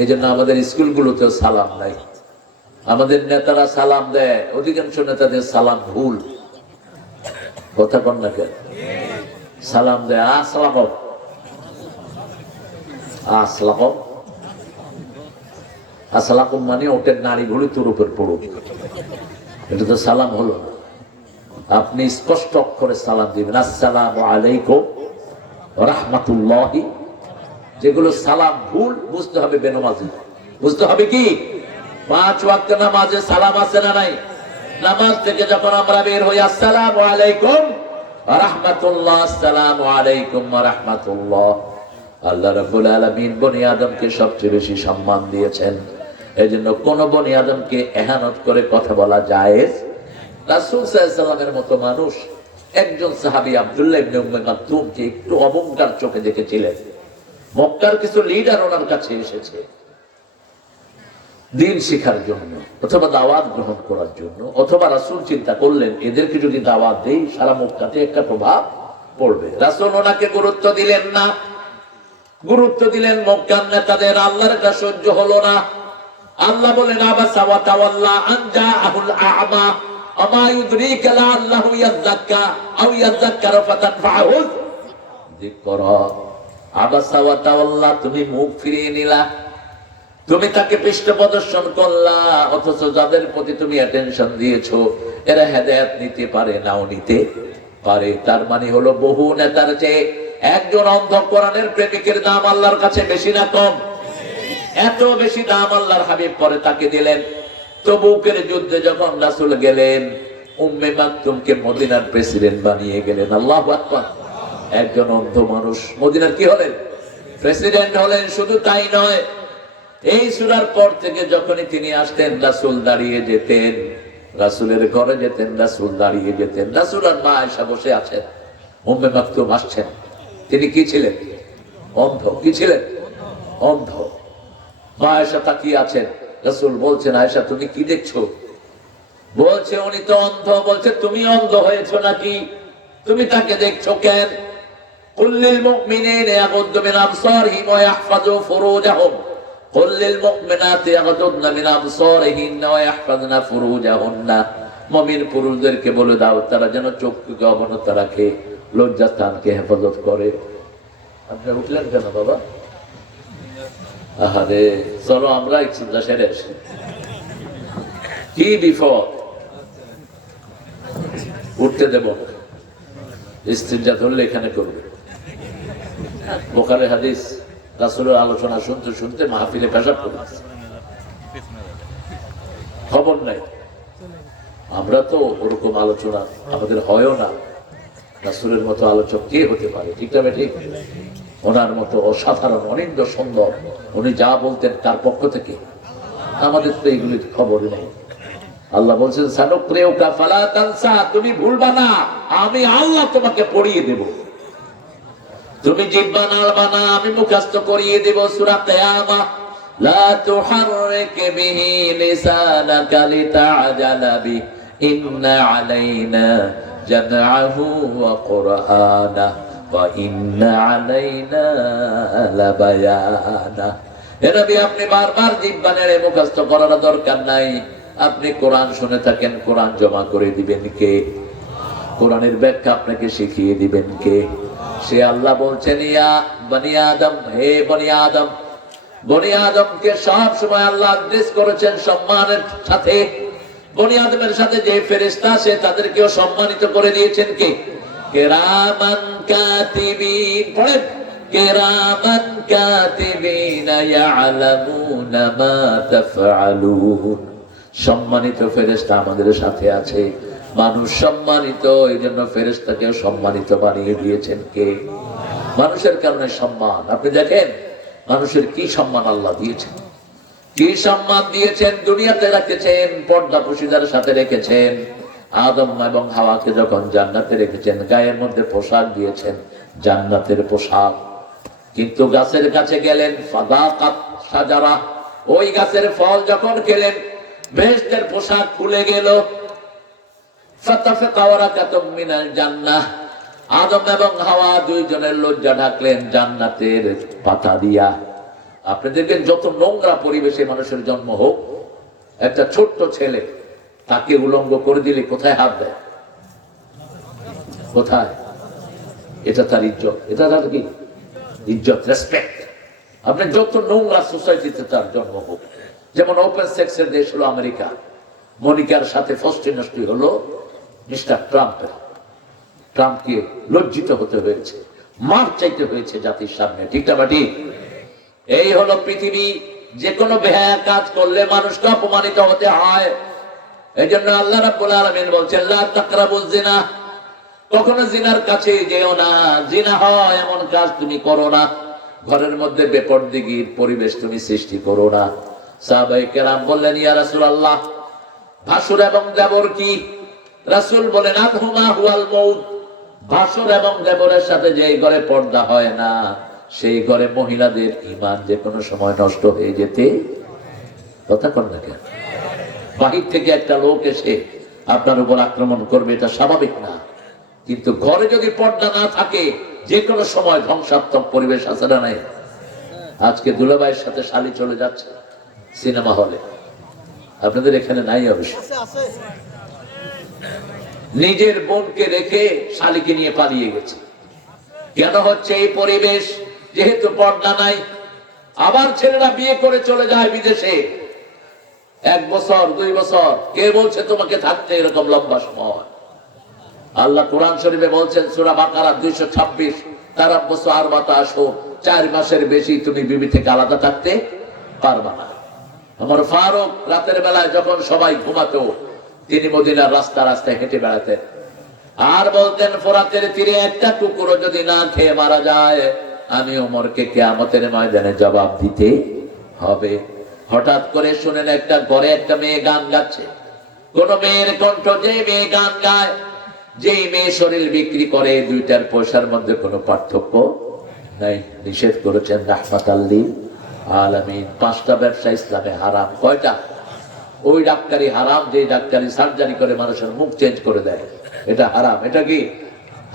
এই জন্য আমাদের স্কুলগুলোতেও সালাম নাই। আমাদের নেতারা সালাম দেয়, অধিকাংশ নেতাদের সালাম ভুল। কথা কন না কেন? সালাম দেয় আসসালাম আসসালাম আসসালাম, মানে ওটের নারী ভুলি তোর উপর পড়ুক। এটা তো সালাম হলো না। আপনি স্পষ্ট অক্ষরে সালাম দিবেন, আসসালামু আলাইকুম ওয়া রাহমাতুল্লাহি। যেগুলো সালাম ভুল, বুঝতে হবে বেনামাজি। বুঝতে হবে কি 5 ওয়াক্ত নামাজে সালাম আছে না নাই? নামাজ থেকে যখন আমরা বের হই আসসালামু আলাইকুম ওয়া রাহমাতুল্লাহ, আসসালামু আলাইকুম ওয়া রাহমাতুল্লাহ। আল্লাহ রাব্বুল আলামিন বনি আদমকে সবচেয়ে বেশি সম্মান দিয়েছেন। এজন্য কোন বনি আদমকে ইহানত করে কথা বলা জায়েজ। রাসূল সাল্লাল্লাহু আলাইহি ওয়াসাল্লামের মতো মানুষ একজন সাহাবী আব্দুল্লাহ ইবনে উম্মে মাকতুমকে একটু অবজ্ঞার চোখে দেখেছিলেন। মক্কার কিছু লিডার ওনার কাছে এসেছে দিন শিখার জন্য, অথবা দাওয়াত গ্রহণ করার জন্য, অথবা রাসূল চিন্তা করলেন এদেরকে যদি দাওয়াত দেই সারা মক্কাতে একটা প্রভাব পড়বে। রাসূল ওনাকে গুরুত্ব দিলেন না। গুরুত্ব দিলেন মক্কার নেতাদের। আল্লাহর কাছে সহ্য হলো না। আল্লাহ বলেন আবাসা ওয়া তাওয়াল্লা আন জাআহুল আ'মা আমা ইউদরিকা লাআল্লাহু ইয়াযাক্কা আও ইয়াযাক্কারু ফাতানফাহু যিকরা। আবাসা ওয়া তাওয়াল্লা, তুমি মুখ ফিরিয়ে নিলা, তুমি তাকে পৃষ্ঠ প্রদর্শন করলা, অথচ যাদের প্রতি তুমি অ্যাটেনশন দিয়েছো এরা হেদায়েত নিতে পারে নাও নিতে পারে। তার মানে হলো বহু নেতার চেয়ে একজন অন্ধ কোরআনের প্রেমিকের দাম আল্লাহর কাছে বেশি না কম? এত বেশি দাম আল্লাহর হাবিব পরে তাকে দিলেন। তবুকের যুদ্ধে যখন রাসূল গেলেন, উম্মে মাকতুমকে মদিনার প্রেসিডেন্ট বানিয়ে গেলেন। আল্লাহু আকবার। একজন অন্ধ মানুষ মদিনার কি হলেন? প্রেসিডেন্ট হলেন। শুধু তাই নয়, এই সূরার পর থেকে যখনই তিনি আসতেন রাসূল দাঁড়িয়ে যেতেন, রাসূলের ঘরে যেতেন রাসূল দাঁড়িয়ে যেতেন। রাসূল আর মা আয়েশা বসে আছেন, উম্মে মাকতুম আসছেন। তিনি কি ছিলেন? অন্ধ। কি ছিলেন? অন্ধ। মা আয়েশা তাকিয়ে আছেন। রাসূল বলছেন, আয়েশা তুমি কি দেখছো? বলছে উনি তো অন্ধ। বলছে তুমি অন্ধ হয়েছো নাকি? তুমি তাকে দেখছো কেন? কুল্লিল মুমিনিনা ইয়াগুদ্দু মিন আবসারিহিম ওয়া ইয়াহফাযু ফুরুজাহুম কুল্লিল মুমিনাতি ইয়াগুদ্দুনা মিন আবসারিহিন্না ওয়া ইয়াহফাযনা ফুরুজাহুন্না। মুমিন পুরুষদেরকে বলে দাও তারা যেন চক্ষুকে অবনত রাখে, লজ্জাস্থানকে হেফাজত করে। আপনি উঠলেন কেন বাবা? আহারে, চলো আমরা ইচ্ছা সেরে আসি। কি বিপদ! উঠতে দেব না, ইস্তিনজা ধরলে এখানে করবে। বুখারী হাদিস, রাসূলের আলোচনা শুনতে শুনতে মাহফিলে পেশাব করে খবর নাই। আমরা তো ওরকম আলোচনা আমাদের হয়ও না। রাসূলের মতো আলোচক কে হতে পারে? ঠিক না ঠিক? ওনার মতো অসাধারণ অনিন্দ সুন্দর উনি যা বলতেন তার পক্ষ থেকে। আমাদের তো এগুলির খবর নেই। আল্লাহ বলছেন সানুকরিউকা ফালা তানসা, তুমি ভুলবা না, আমি আল্লাহ তোমাকে পড়িয়ে দেব। তুমি জিহ্বা নাড়বা না, আমি মুখস্থ করিয়ে দেব। সূরা কিয়ামা, লা তুহাররিক বিহি লিসানাকা লিতা'জালা বি ইন্না আলাইনা জামআহু ওয়া কুরআনা ওয়া ইন্না আলাইনা লাবায়ানা। এ নবী আপনি বারবার জিহ্বা নেড়ে মুখস্থ করার দরকার নাই। আপনি কোরআন শুনে থাকেন, কোরআন জমা করে দিবেন কে? কোরআনের ব্যাখ্যা আপনাকে শিখিয়ে দিবেন কে? সে আল্লাহ বলছেন, ইয়া বনি আদম, হে বনি আদম। বনি আদমকে সব সময় আল্লাহ আদেশ করেছেন সম্মানের সাথে। বনি আদমের সাথে যে ফেরেশতা সে তাদেরকেও সম্মানিত করে দিয়েছেন কে? কিরামান কাতিবিন। পড়েন, কিরামান কাতিবিন ইয়ালামুনা মা তাফআলুন। সম্মানিত ফেরেশতা আমাদের সাথে আছে। মানুষ সম্মানিত, এই জন্য ফেরেশতাকেও সম্মানিত বানিয়ে দিয়েছেন কে? মানুষের কারণে সম্মান। আপনি দেখেন মানুষের কি সম্মান আল্লাহ দিয়েছেন, কি সম্মান দিয়েছেন। দুনিয়াতে রেখেছেন, পর্দা পুশিদার সাথে রেখেছেন। আদম এবং হাওয়াকে যখন জান্নাতে রেখেছেন, গায়ের মধ্যে পোশাক দিয়েছেন, জান্নাতের পোশাক। কিন্তু গাছের কাছে গেলেন, ফাদাকাত শাজারা, ওই গাছের ফল যখন খেলেন বেহেশতের পোশাক খুলে গেল। ফাতাফাকা ওয়ারাকাতুম মিনাল জান্নাহ, আদম এবং হাওয়া দুইজনের লজ্জা ঢাকলেন জান্নাতের পাতা দিয়া। আপনি দেখবেন যত নোংরা পরিবেশে মানুষের জন্ম হোক, একটা ছোট্ট ছেলে তাকে উলঙ্গ করে দিলে কোথায় হাত দেয়? কোথায়? এটা তার ইজ্জত, এটা তার কি ইজ্জত, রেসপেক্ট। আপনি যত নোংরা সোসাইটিতে তার জন্ম হোক, যেমন ওপেন সেক্সের দেশ হলো আমেরিকা, মনিকার সাথে ফষ্টি নষ্টি হলো মিস্টার ট্রাম্পের। ট্রাম্পকে লজ্জিত হতে হয়েছে, মার চাইতে হয়েছে জাতির সামনে। ঠিক না ঠিক? এই হলো পৃথিবী। যে কোনো বেহায়া কাজ করলে মানুষকে অপমানিত হতে হয়। এই জন্য আল্লাহ রাব্বুল আলামিন বলছেন, লা তাকরাবুজ জিনা, কখনো জিনার কাছে যেও না। জিনা হয় এমন কাজ তুমি করো না। ঘরের মধ্যে বেপরদিগির পরিবেশ তুমি সৃষ্টি করো না। সাহাবায়ে কেরাম বললেন, ইয়া রাসূলুল্লাহ, ভাসুর এবং দেবর কি? রাসূল বলেন, আনহুমা হুয়াল মউত। ভাসুর এবং দেবরের সাথে যেই ঘরে পর্দা হয় না, সেই ঘরে মহিলাদের ঈমান যে কোনো সময় নষ্ট হয়ে যেতে। কথা কন না কেন? বাহির থেকে একটা লোক এসে আপনার উপর আক্রমণ করবে, এটা স্বাভাবিক না। কিন্তু ঘরে যদি পর্দা না থাকে, যে কোনো সময় ধ্বংসাত্মক পরিবেশ আছে না নাই? আজকে দুলাভাইয়ের সাথে শালি চলে যাচ্ছে সিনেমা হলে, আপনাদের এখানে নাই অবশ্য। নিজের বোনকে রেখে শালিকে নিয়ে পালিয়ে গেছে। কেন হচ্ছে এই পরিবেশ? যেহেতু পর্দা নাই, আবার ছেলেরা বিয়ে করে চলে যায় বিদেশে, 1 বছর 2 বছর। কে বলছে তোমাকে থাকতে এরকম লম্বা সময়? আল্লাহ কোরআন শরীফে বলছেন সূরা বাকারা 226, তারাব্বাসু আরবাতা আশহুর, 4 মাসের বেশি তুমি বিবি থেকে আলাদা থাকতে পারবা না। আমার ফারুক রাতের বেলায় যখন সবাই ঘুমাতো, তিনি মদিনার রাস্তা রাস্তায় হেঁটে বেড়াতেন, আর বলতেন ফোরাতের তীরে একটা কুকুরও যদি না খেয়ে মারা যায়, আমি ওমরকে কিয়ামতের ময়দানে জবাব দিতে হবে। হঠাৎ করে শুনেন একটা ঘরে একটা মেয়ে গান গাচ্ছে। কোন মেয়ের কণ্ঠ, যে মেয়ে গান গায়, যে মেয়ে শরীর বিক্রি করে, দুইটার পয়সার মধ্যে কোনো পার্থক্য নাই। নিষেধ করেছেন রাহমাতাল লিল আলামিন। 5টা ব্যবসা ইসলামে হারাম। কয়টা? ওই ডাক্তারি হারাম যে ডাক্তারি সার্জারি করে মানুষের মুখ চেঞ্জ করে দেয়, এটা হারাম। এটা কি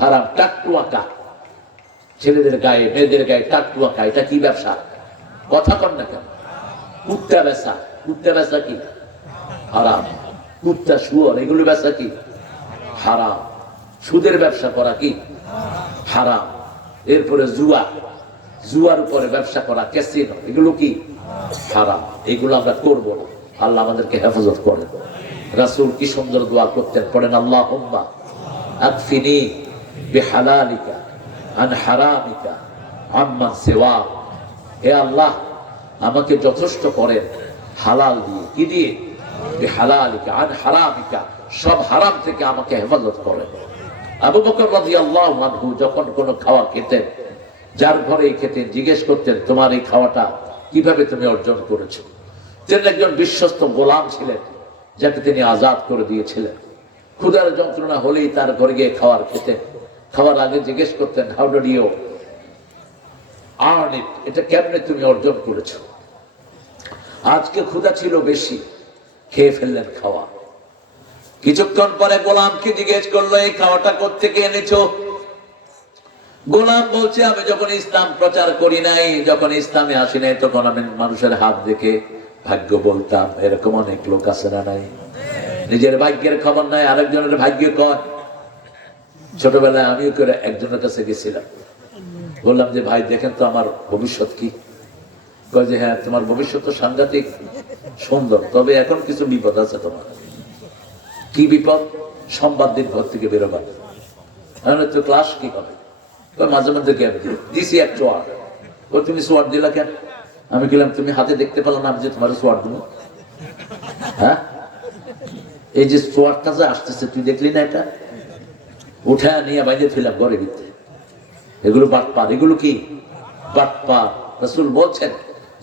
হারাম? টাট্টু আঁকা, ছেলেদের গায়ে মেয়েদের গায়ে টাট্টু আঁকা, এটা কি ব্যবসা? কথা কন না কেন? কুত্তা বেচা, কুত্তা বেচা কি হারাম? কুত্তা শুয়োর এগুলো বেচা কি হারাম? সুদের ব্যবসা করা কি হারাম? এরপরে জুয়া, জুয়ার উপরে ব্যবসা করা, ক্যাসিনো, এগুলো কি হারাম। এগুলো আমরা করবো না। আল্লাহ আমাদেরকে হেফাজত করেন। রাসূল কি সুন্দর দোয়া করতেন, পড়েন আল্লাহুম্মা আকফিনি বিহালালিকা আন হারামিকা আম্মান সিওয়া। হে আল্লাহ, আমাকে যথেষ্ট করেন হালাল দিয়ে। কি দিয়ে? বিহালালিকা আন হারামিকা, সব হারাম থেকে আমাকে হেফাজত করেন। আবু বকর রাদিয়াল্লাহু আনহু যখন কোনো খাওয়া খেতেন, যার ঘরে খেতেন, জিজ্ঞেস করতেন তোমার এই খাওয়াটা কিভাবে তুমি অর্জন করেছো? তিনি একজন বিশ্বস্ত গোলাম ছিলেন, যাকে তিনি আজাদ করে দিয়েছিলেন। ক্ষুধার যন্ত্রণা হলেই তার ঘরে গিয়ে খাবার খেতেন। খাওয়ার আগে জিজ্ঞেস করতেন how did you earn it, এটা কেমনে তুমি অর্জন করেছো? আজকে ক্ষুধা ছিল বেশি, খেয়ে ফেললেন খাওয়া। কিছুক্ষণ পরে গোলামকে জিজ্ঞেস করলো এই খাওয়াটা কোত্থেকে এনেছো? গোলাম বলছে আমি যখন ইসলাম প্রচার করি নাই, যখন ইসলামে আসি নাই, তখন আমি মানুষের হাত দেখে ভাগ্য বলতাম। এরকম অনেক লোক আছে না নাই? নিজের ভাগ্যের খবর নাই, আরেকজনের ভাগ্য কয়। ছোটবেলায় আমিও করে একজনের কাছে গেছিলাম, বললাম যে ভাই দেখেন তো আমার ভবিষ্যৎ কি? কয় যে হ্যাঁ তোমার ভবিষ্যৎ তো সাংঘাতিক সুন্দর, তবে এখন কিছু বিপদ আছে তোমার। কি বিপদ? সোমবার দিন ঘর থেকে বেরোবার, তাহলে তো ক্লাস কি হবে? মাঝে মধ্যে গ্যাপ দিছি এক চোয়ার। তুমি সোয়ার দিলা কেন? আমি গেলাম, তুমি হাতে দেখতে পেলাম না আমি যে তোমার সোয়ার দিব? হ্যাঁ, এই যে সোয়ারটা যে আসতেছে তুই দেখলি না? এটা উঠে নিয়ে বাইরে ফেলাম ঘরের ভিতরে। এগুলো বাটপার। এগুলো কি বাটপার? রাসূল বলছেন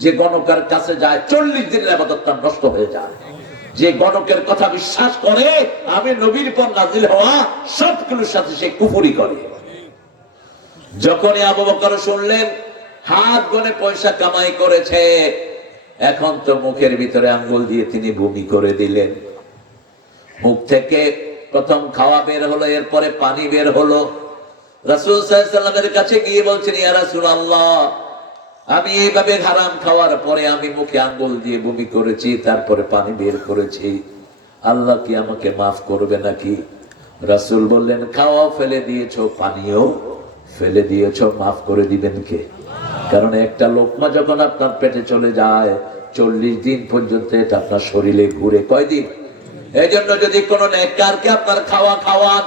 যে গণকের কাছে যায় 40 দিনের ইবাদত তার নষ্ট হয়ে যায়। যে গণকের কথা বিশ্বাস করে, আমি নবীর পর নাজিল হওয়া সবগুলোর সাথে সে কুফরি করে। যখনই আবু বকর শুনলেন হাত গনে পয়সা কামাই করেছে, এখন তো মুখের ভিতরে আঙ্গুল দিয়ে তিনি বমি করে দিলেন। মুখ থেকে প্রথম খাওয়া বের হলো, এরপরে পানি বের হলো। রাসূল সাল্লাল্লাহু আলাইহি ওয়াসাল্লামের কাছে গিয়ে বলছেন ইয়া রাসূলুল্লাহ, আমি এইভাবে হারাম খাওয়ার পরে আমি মুখে আঙ্গুল দিয়ে বমি করেছি, তারপরে পানি বের করেছি, আল্লাহ কি আমাকে মাফ করবে নাকি? রাসূল বললেন খাওয়া ফেলে দিয়েছো, পানিও ফেলে দিয়েছো, মাফ করে দিবেন কে? কারণ একটা লোকমা যখন আপনার পেটে চলে যায় 40 দিন পর্যন্ত এটা আপনার শরীরে ঘুরে। কয়দিন? এই জন্য যদি কোনো নেককারকে আপনার খাওয়া খাওয়ান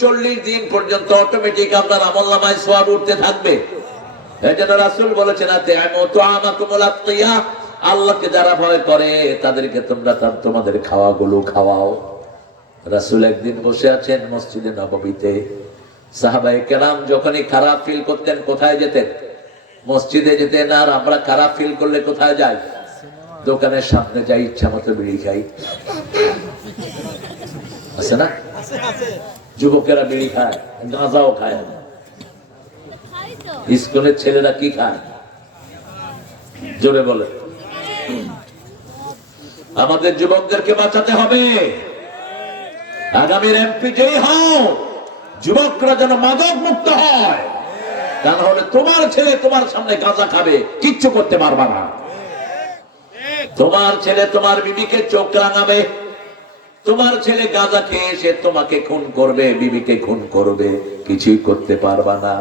40 দিন পর্যন্ত অটোমেটিক আপনার আমলনামায় সওয়াব উঠতে থাকবে। এই জন্য রাসূল বলেছেন আল্লাহকে যারা ভয় করে তাদেরকে তোমরা তোমাদের খাওয়াগুলো খাওয়াও। রাসূল একদিন বসে আছেন মসজিদে নববীতে, সাহাবায়ে কেরাম যখনই খারাপ ফিল করতেন কোথায় যেতেন? মসজিদে যেতেন। আর আমরা খারাপ ফিল করলে কোথায় যাই? দোকানের সামনে যাই, ইচ্ছা মতো বিড়ি খাই। আছে না? যুবকেরা বিড়ি খায়, গাঁজাও খায়। স্কুলের ছেলেরা কি খায়? জোরে বলে। আমাদের যুবকদেরকে বাঁচাতে হবে। আগামীর এমপি যেই হও, যুবকরা যেন মাদক মুক্ত হয়। তা না হলে তোমার ছেলে তোমার সামনে গাঁজা খাবে, কিচ্ছু করতে পারবা না। তোমার ছেলে তোমার বিবিকে চোখ রাঙাবে, তোমার ছেলে গাঁজা খেয়ে সে তোমাকে খুন করবে, বিবিকে খুন করবে, কিছুই করতে পারবা না।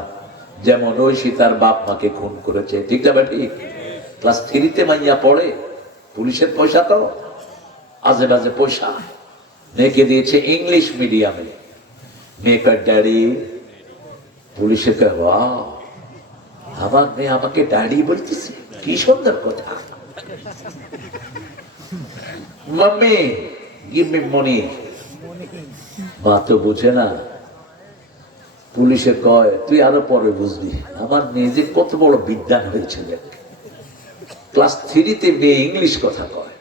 যেমন ঐশী তার বাপ মাকে খুন করেছে, ঠিক না ঠিক? ক্লাস 3-তে মাইয়া পড়ে, পুলিশের পয়সা তো আজে বাজে পয়সা, মেয়েকে দিয়েছে ইংলিশ মিডিয়ামে। মেয়েকার ড্যাডি, পুলিশে কয় বাহ, আমার মেয়ে আমাকে ড্যাডি বলতেছে, কি সুন্দর কথা। মাম্মি গিভ মি মানি। মা তো বুঝে না। পুলিশে কয় তুই আরো পরে বুঝবি, আমার মেয়ে যে কত বড় বিদ্যান হয়েছিল। ক্লাস 3-তে মেয়ে ইংলিশ কথা কয়,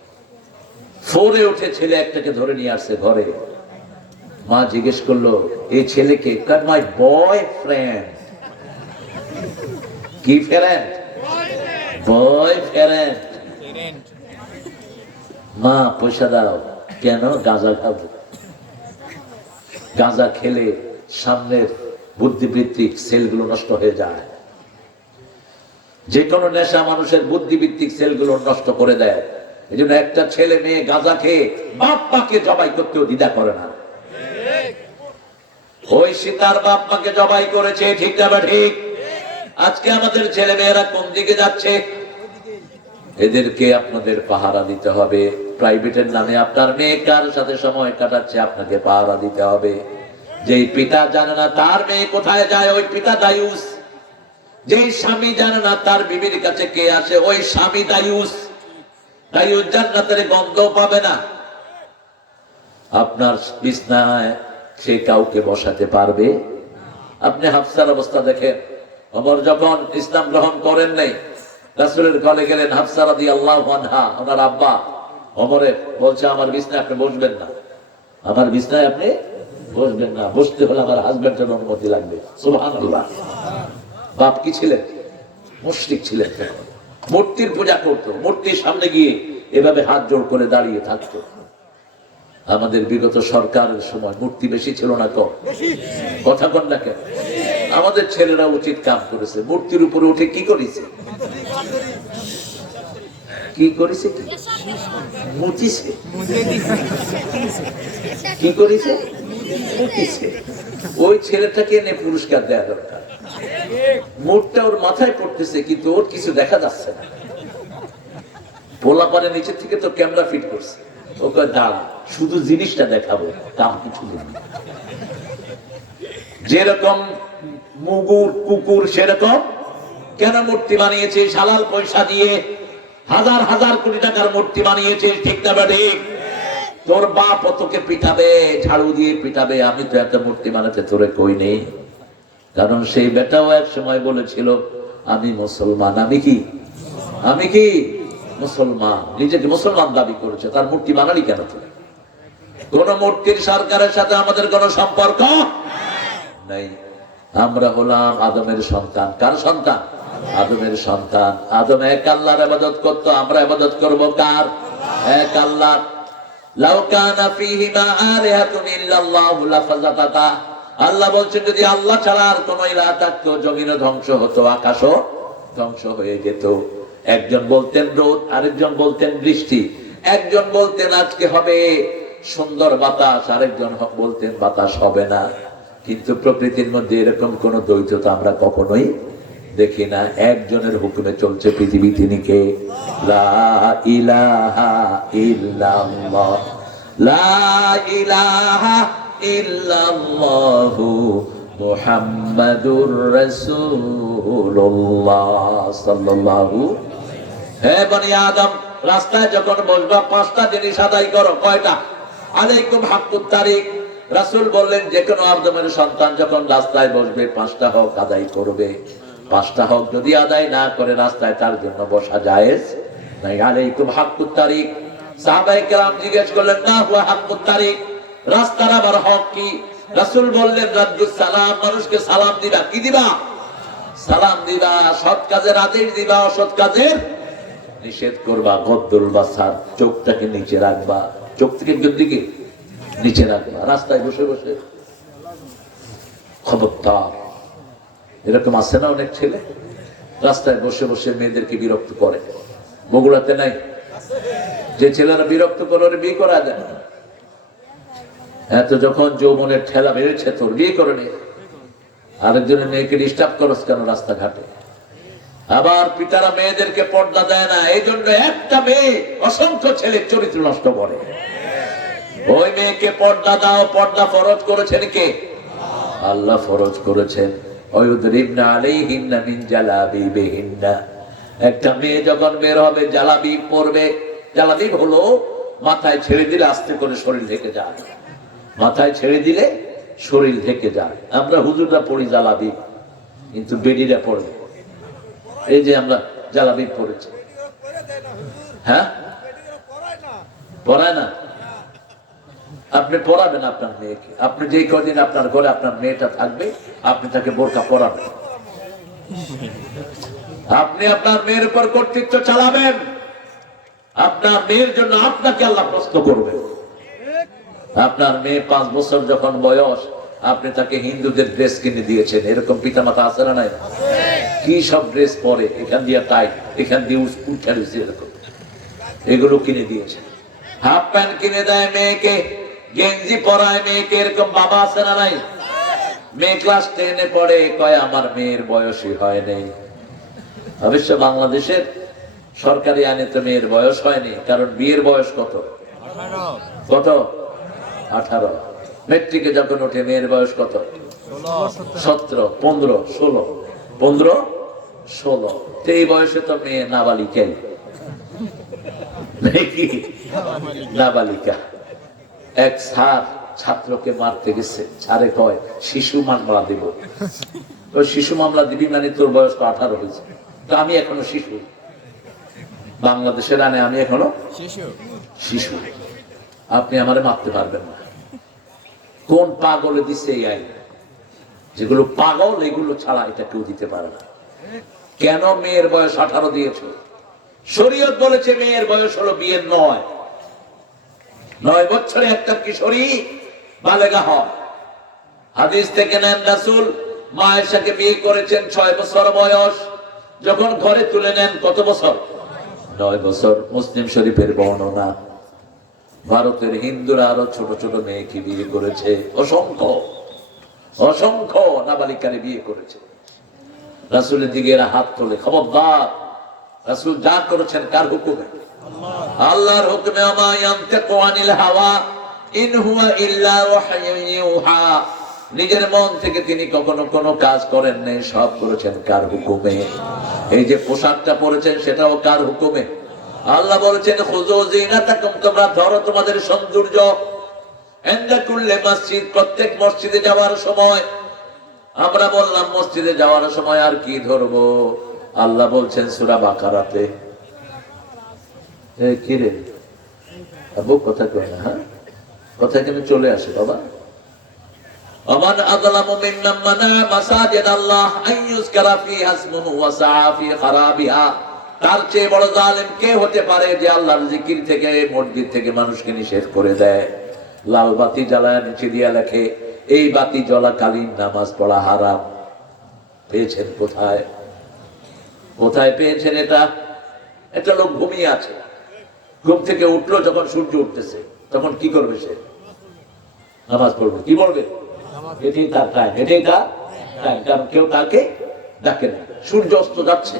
4-এ উঠে ছেলে একটাকে ধরে নিয়ে আসছে ঘরে। মা জিজ্ঞেস করলো এই ছেলেকে, মাই বয়ফ্রেন্ড। কি ফ্রেন্ড? বয়ফ্রেন্ড। মা পয়সা দাও। কেন? গাঁজা খাবো। গাঁজা খেলে সামনের বুদ্ধিবৃত্তিক সেলগুলো নষ্ট হয়ে যায়। যে কোনো নেশা মানুষের বুদ্ধিবৃত্তিক সেলগুলো নষ্ট করে দেয়। এই জন্য একটা ছেলে মেয়ে গাঁজা খেয়ে বাপ মাকে জবাই করতেও দ্বিধা করে না। ওই সীতার বাপ মাকে জবাই করেছে, ঠিক না ঠিক? আজকে আমাদের ছেলে মেয়েরা কোন দিকে যাচ্ছে? এদেরকে আপনাদের পাহারা দিতে হবে। প্রাইভেটের নামে আপনার মেয়ে কার সাথে সময় কাটাচ্ছে আপনাকে পাহারা দিতে হবে। যেই পিতা জানে না তার মেয়ে কোথায় যায়, ওই পিতা দায়ুস। যেই স্বামী জানে না তার বিবির কাছে কে আসে, ওই স্বামী দায়ুস। দায়ুস জান্নাতের গন্ধ পাবে না। আপনার বিছনায় সে কাউকে বসাতে পারবে? আপনি হাফসার অবস্থা দেখেন। ওমর যখন ইসলাম গ্রহণ করেন নাই, রাসূলের ঘরে গেলেন। হাফসা রাদিয়াল্লাহু আনহা, ওনার আব্বা ওমরে বলছে আমার বিছনায় আপনি বসবেন না, আমার বিছনায় আপনি বসবেন না, বসতে হলে আমার হাজবেন্ডের অনুমতি লাগবে। সুবহানাল্লাহ। বাপ কি ছিলেন? মুশরিক ছিলেন। মূর্তির পূজা করতো, মূর্তির সামনে গিয়ে এভাবে হাত জোড় করে দাঁড়িয়ে থাকতো। আমাদের বিগত সরকারের সময় মূর্তি বেশি ছিল না কম? কথা বল না কেন? আমাদের ছেলেরা উচিত কাম করেছে। মূর্তির উপরে উঠে কি করেছে? কি করেছে? কি মুচিছে? কি করেছে? মুচিছে। ওই ছেলেটাকে এনে পুরস্কার দেওয়া দরকার। মুখটা ওর মাথায় পড়তেছে কিন্তু ওর কিছু দেখা যাচ্ছে না। পোলাপানের নিচের থেকে তো ক্যামেরা ফিট করছে। ওকে দাঁড়া, শুধু জিনিসটা দেখাবো, কাম কিছু নেই। যেরকম মুগুর কুকুর সেরকম কেন মূর্তি বানিয়েছে? হালাল পয়সা দিয়ে হাজার হাজার কোটি টাকার মূর্তি বানিয়েছে, ঠিক না ঠিক? তোর বাপ তোকে পিটাবে, ঝাড়ু দিয়ে পিটাবে। আমি তো একটা মূর্তি বানাতে তোরে কই নেই। কারণ সেই বেটাও এক সময় বলেছিল আমি মুসলমান। আমি কি মুসলমান, নিজেকে মুসলমান দাবি করেছে। তার মূর্তি বানালি কেন তুই? কোন মূর্তির সরকারের সাথে আমাদের কোন সম্পর্ক নেই। আমরা হলাম আদমের সন্তান। কার সন্তান? আদমের সন্তান। আদম এক আল্লাহর ইবাদত করত, আমরা ইবাদত করব কার? এক আল্লাহ। লাউ কানা ফীহিমা আলিহাতুন ইল্লাল্লাহু লাফাযাতাতা। আল্লাহ বলছেন যদি আল্লাহ ছাড়া আর কোন ইলাহ থাকতো, জমিনও ধ্বংস হতো, আকাশও ধ্বংস হয়ে যেত। একজন বলতেন রোদ, আরেকজন বলতেন বৃষ্টি, একজন বলতেন আজকে হবে সুন্দর বাতাস, আরেকজন বলতেন বাতাস হবে না। কিন্তু প্রকৃতির মধ্যে এরকম কোন দ্বৈততা আমরা কখনোই দেখি না। একজনের হুকুমে চলছে পৃথিবী, তিনি কে? লা ইলাহা ইল্লাল্লাহ, লা ইলাহা ইল্লাল্লাহু মুহাম্মাদুর রাসূলুল্লাহ সাল্লাল্লাহু। হে বনি আদম, রাস্তায় যখন বসবা 5টা জিনিস আদায় করো। কয়টা? আলাইকুম হাক্কুত তারিক। রাসূল বললেন যে কোনো আদমের সন্তান যখন রাস্তায় বসবে 5টা হক আদায় করবে। 5টা হক যদি আদায় না করে রাস্তায় তার জন্য বসা জায়েজ নাই। আলাইকুম হাক্কুত তারিক। সাহাবায়ে কেরাম জিজ্ঞেস করলেন মা হুয়া হাক্কুত তারিক? রাস্তার আবার হক কি? রাসূল বললেন রাদ্দুস সালাম, মানুষকে সালাম দিবা। কি দিবা? সালাম দিবা। সৎ কাজের আদেশ দিবা, অসৎ কাজের নিষেধ করবা। গদ্দুল বাসার, চোখটাকে নিচে রাখবা, চোখ থেকে দিকে নিচে রাখবা। রাস্তায় বসে বসে খবরদার। এরকম আছে না অনেক ছেলে রাস্তায় বসে বসে মেয়েদেরকে বিরক্ত করে। বগুড়াতে নাই? যে ছেলেরা বিরক্ত করে ওর বিয়ে করা যায় না। এত যখন যৌবনের ঠেলা বেড়েছে তোর বিয়ে করে নে। আরেকজনের মেয়েকে ডিস্টার্ব করস কেন রাস্তাঘাটে? আবার পিতারা মেয়েদেরকে পর্দা দেয় না, এই জন্য একটা মেয়ে অসংখ্য ছেলে চরিত্র নষ্ট করে। ওই মেয়েকে পর্দা দাও। পর্দা ফরজ করেছেন কে? আল্লাহ ফরজ করেছেন। ওয়ায়ুদরিবনা আলাইহিন্না মিন জালাবিবিহিন্না। একটা মেয়ে যখন বের হবে জালাবিব পরবে। জালাবিব হলো মাথায় ছেড়ে দিলে আস্তে করে শরীর ঢেকে যায়, মাথায় ছেড়ে দিলে শরীর ঢেকে যায়। আমরা হুজুররা পড়ি জালাবিব, কিন্তু বেডিরা পড়ে। এই যে আমরা জালাবিব পড়েছি, হ্যাঁ পড়ায় না। আপনি পড়াবেন আপনার মেয়েকে। আপনি যে কদিন আপনার ঘরে আপনার মেয়েটা থাকবে, আপনি তাকে বোরকা পরাবেন। আপনি আপনার মেয়ের উপর কর্তৃত্ব চালাবেন। আপনার মেয়ের জন্য আপনাকে আল্লাহ প্রশ্ন করবেন। আপনার মেয়ে 5 বছর যখন বয়স, আপনি তাকে হিন্দুদের ড্রেস কিনে দিয়েছেন। এরকম পিতামাতা আছে না নাই? কি সব ড্রেস পরে, এখান দিয়ে টাইট, এখান দিয়ে উঠে এরকম, এগুলো কিনে দিয়েছেন। হাফ প্যান্ট কিনে দেয় মেয়েকে, গেঞ্জি পরায় মেয়েকে। এরকম বাবা আছে না নাই? মেয়ে ক্লাস 10-এ পড়ে, কয় আমার মেয়ের বয়সই হয় নাই। অবশ্য বাংলাদেশের সরকারি আইনে তো মেয়ের বয়স হয়নি, কারণ বিয়ের বয়স কত? কত? 18। মেট্রিকে যখন ওঠে মেয়ের বয়স কত? 17, 15, 16, 15, 16। এই বয়সে তো মেয়ে নাবালিকাই, নাবালিকা। এক স্যার ছাত্রকে মারতে গেছে, ছাড়ে কয় শিশু মামলা দিব। ওই শিশু মামলা দিবি মানে তোর বয়স তো 18 হয়েছে। তো আমি এখনো শিশু, বাংলাদেশের আইনে আমি এখনো শিশু। আপনি আমারে মারতে পারবেন না। কোন পাগলে দিচ্ছে এই আইন? যেগুলো পাগল এগুলো ছাড়া এটা কেউ দিতে পারে না। কেন মেয়ের বয়স 18 দিয়েছ? শরীয়ত বলেছে মেয়ের বয়স হলো বিয়ের 9 বছরে একটা কিশোরী বালেগা হয়। হাদিস থেকে নেন, রাসূল মা আয়েশাকে বিয়ে করেছেন 6 বছর বয়স। যখন ঘরে তুলে নেন কত বছর? 9 বছর। মুসলিম শরীফের বর্ণনা। ভারতের হিন্দুরা আরো ছোট ছোট মেয়েকে বিয়ে করেছে, অসংখ্য অসংখ্য নাবালিকারে বিয়ে করেছে। রাসূলের দিকে এরা হাত তোলে, খবরদার। রাসূল যা করেছেন কার হুকুমে? আল্লাহর হুকুমে। আমা ইয়ানতিকু আনিল হাওয়া ইন হুয়া ইল্লা ওয়াহয়ুন ইউহা। নিজের মন থেকে তিনি কখনো কোনো কাজ করেন নাই, সব করেছেন কার হুকুমে? এই যে পোশাকটা পরেছেন সেটাও কার হুকুমে? আল্লাহ বলেছেন খুযু যিনাতাকুম, তোমরা ধরো তোমাদের সৌন্দর্য। ইনদা কুল্লি মসজিদ, প্রত্যেক মসজিদে যাওয়ার সময়। আমরা বললাম মসজিদে যাওয়ার সময় আর কি ধরবো? আল্লাহ বলছেন সূরা বাকারাতে, এই কি রে আবু কথা কয় না? হ্যাঁ, কথা কেন চলে আসে বাবা? ওমান আযলামু মিম্মান মানা মাসাজিদাল্লাহ আন ইউযকারা ফিহা ইসমুহু ওয়া সাআ ফি খারাবিহা। তার চেয়ে বড় জালেম কে হতে পারে যে আল্লাহর জিকির থেকে, মসজিদ থেকে মানুষকে নিষেধ করে দেয়? লাল বাতি জ্বালায় নিচে দিয়া লেখে এই বাতি জ্বলাকালীন নামাজ পড়া হারাম। পেয়েছেন কোথায়? কোথায় পেয়েছেন এটা? একটা লোক ঘুমিয়ে আছে, ঘুম থেকে উঠলো যখন সূর্য উঠতেছে, তখন কি করবে সে? নামাজ পড়বে। কি পড়বে? এটাই তার টাইম, এটাই তার টাইম, কারণ কেউ তাকে ডাকে না। সূর্য অস্ত যাচ্ছে,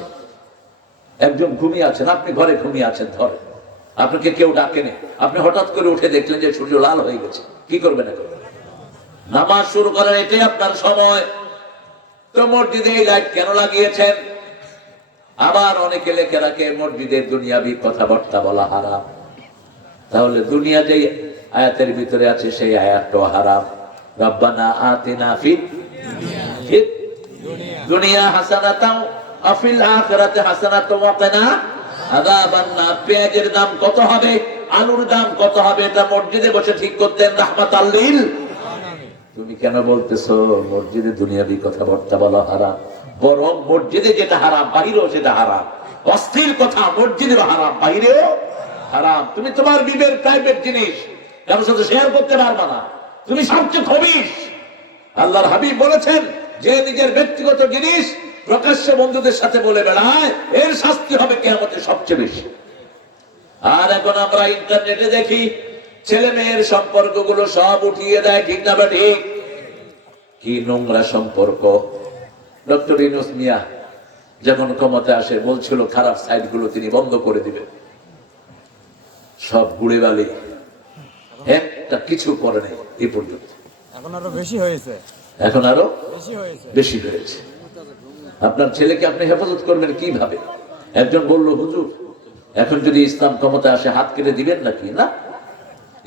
একজন ঘুমিয়ে আছেন, আপনি ঘরে ঘুমিয়ে আছেন, ধরে আপনাকে কেউ ডাকে না, আপনি হঠাৎ করে উঠে দেখলেন যে সূর্য লাল হয়ে গেছে, কি করবেন এখন? নামাজ শুরু করার এটাই আপনার সময়। তো মসজিদে এই লাইট কেন লাগিয়েছেন? আবার অনেকে লেখে রাখে মসজিদের দুনিয়াবি কথাবার্তা বলা হারাম। তাহলে দুনিয়া যেই আয়াতের ভিতরে আছে সেই আয়াতটাও হারাম। রব্বানা আতিনা ফিদ দুনিয়া হাসানাতাও ওয়া ফিল আখিরাতি হাসানাতাও ওয়া কিনা আযাবান নার। পেঁয়াজের দাম কত হবে, আলুর দাম কত হবে, এটা মসজিদে বসে ঠিক করতেন রাহমাতাল লিল। তুমি কেন বলতেছো মসজিদে দুনিয়াবি কথাবার্তা বলা হারাম? বরং মসজিদে যেটা হারাম বাহিরেও সেটা হারাম। অস্থির কথা, মসজিদেও হারাম বাহিরেও হারাম। তুমি তোমার বিবের প্রাইভেট জিনিস কারোর সাথে শেয়ার করতে পারবা না, তুমি সবচেয়ে খবিশ। আল্লাহর হাবিব বলেছেন যে নিজের ব্যক্তিগত জিনিস প্রকাশ্যে বন্ধুদের সাথে বলে বেড়ায়, এর শাস্তি হবে কিয়ামতে সবচেয়ে বেশি। আর এখন আমরা ইন্টারনেটে দেখি ছেলে মেয়ের সম্পর্কগুলো সব উঠিয়ে দেয়, ঠিক না ঠিক? কি নোংরা সম্পর্ক। ডক্টর ইউনূস মিয়া যখন ক্ষমতা আসে বলছিল খারাপ সাইডগুলো তিনি বন্ধ করে দিবেন, সব গুড়ে বালি, একটা কিছু করে নেই এই পর্যন্ত। এখন আরো বেশি হয়েছে, এখন আরো বেশি হয়েছে। বেশি হয়েছে। আপনার ছেলেকে আপনি হেফাজত করবেন কিভাবে? একজন বলল, হুজুর এখন যদি ইসলাম ক্ষমতা আসে হাত কেটে দিবেন নাকি? না,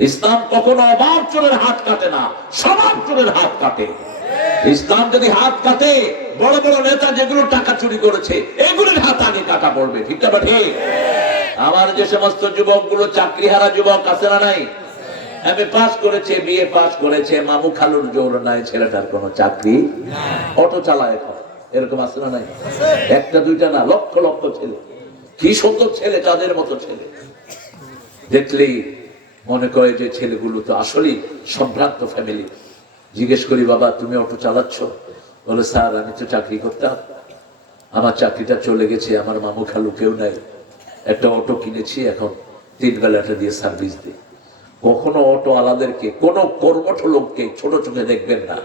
ইসলাম কখনো অভাব চোরের হাত কাটে না, স্বভাব চোরের হাত কাটে। ইসলাম যদি হাত কাটে, বড় বড় নেতা যেগুলো টাকা চুরি করেছে এগুলোর হাত আগে কাটা পড়বে। ঠিক না ঠিক? আমার যে সমস্ত যুবকগুলো চাকরিহারা যুবক আছে না নাই, এমএ পাস করেছে, বিএ পাস করেছে, মামু খালুর জোর নাই, ছেলেটার কোনো চাকরি, অটো চালায় এখন, এরকম আছে না নাই? একটা দুইটা না, লক্ষ লক্ষ ছেলে, কি সুন্দর ছেলে, তাদের মতো ছেলে দেখলেই মনে করে যে ছেলেগুলো তো আসলেই সম্ভ্রান্ত ফ্যামিলি। জিজ্ঞেস করি, বাবা তুমি অটো চালাচ্ছ? বলে, স্যার আমি তো চাকরি করতাম, আমার চাকরিটা চলে গেছে, আমার মামু খালু কেউ নাই, একটা অটো কিনেছি, এখন 3 বেলাটা দিয়ে সার্ভিস দিই। কখনো অটো আলাদেরকে, কোন কর্মঠ লোককে ছোট চোখে দেখবেন না।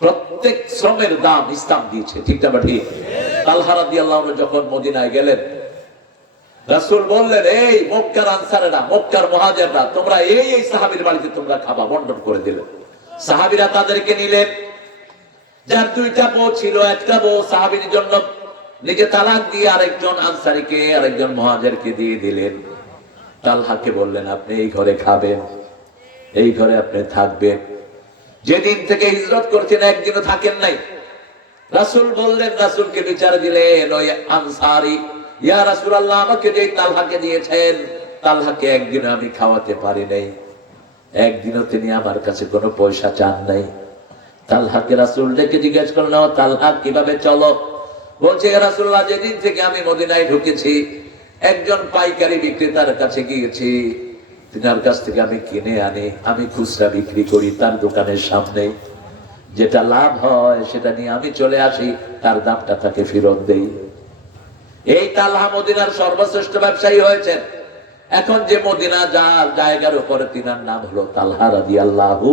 প্রত্যেক শ্রমের দাম ইসলাম দিয়েছে। ঠিক না ঠিক? তালহা রাদিয়াল্লাহু আনহু যখন মদিনায় গেলেন, রাসূল বললেন, এই মক্কার আনসারেরা, মক্কার মুহাজিররা, তোমরা এই সাহাবীর বাড়িতে তোমরা খাবা, বন্টন করে দিলেন। সাহাবীরা তাদেরকে নিলেন, যার 2টা বউ ছিল, একটা বউ সাহাবীর জন্য নিজে তালাক দিয়ে আরেকজন আনসারীকে, আরেকজন মুহাজিরকে দিয়ে দিলেন। তালহাকে বললেন, আপনি এই ঘরে খাবেন, এই ঘরে আপনি থাকবেন। যেদিন থেকে হিজরত করছেন একদিনও থাকেন নাই। রাসূল বললেন, রাসূলকে বিচার দিলেন, ওই আনসারী, ইয়া রাসূলুল্লাহ আমাকে যে তালহাকে দিয়েছেন, তালহাকে একদিনও আমি খাওয়াতে পারি নাই, একদিনও তিনি আমার কাছে কোনো পয়সা চান নাই। তালহাকে রাসূল ডেকে জিজ্ঞেস করলেন, তালহা কিভাবে চলো? বলছে, ইয়া রাসূলুল্লাহ যেদিন থেকে আমি মদিনায় ঢুকেছি একজন পাইকারি বিক্রেতার কাছে গিয়েছি, তিনার কাছ থেকে আমি কিনে আনি, আমি খুচরা বিক্রি করি তার দোকানের সামনে, যেটা লাভ হয় সেটা নিয়ে আমি চলে আসি, তার দামটা তাকে ফেরত দেই। এই তালহা মদিনার সর্বশ্রেষ্ঠ ব্যবসায়ী হয়েছেন। এখন যে মদিনা যার জায়গার উপরে তিনার নাম হলো তালহা রাদিয়াল্লাহু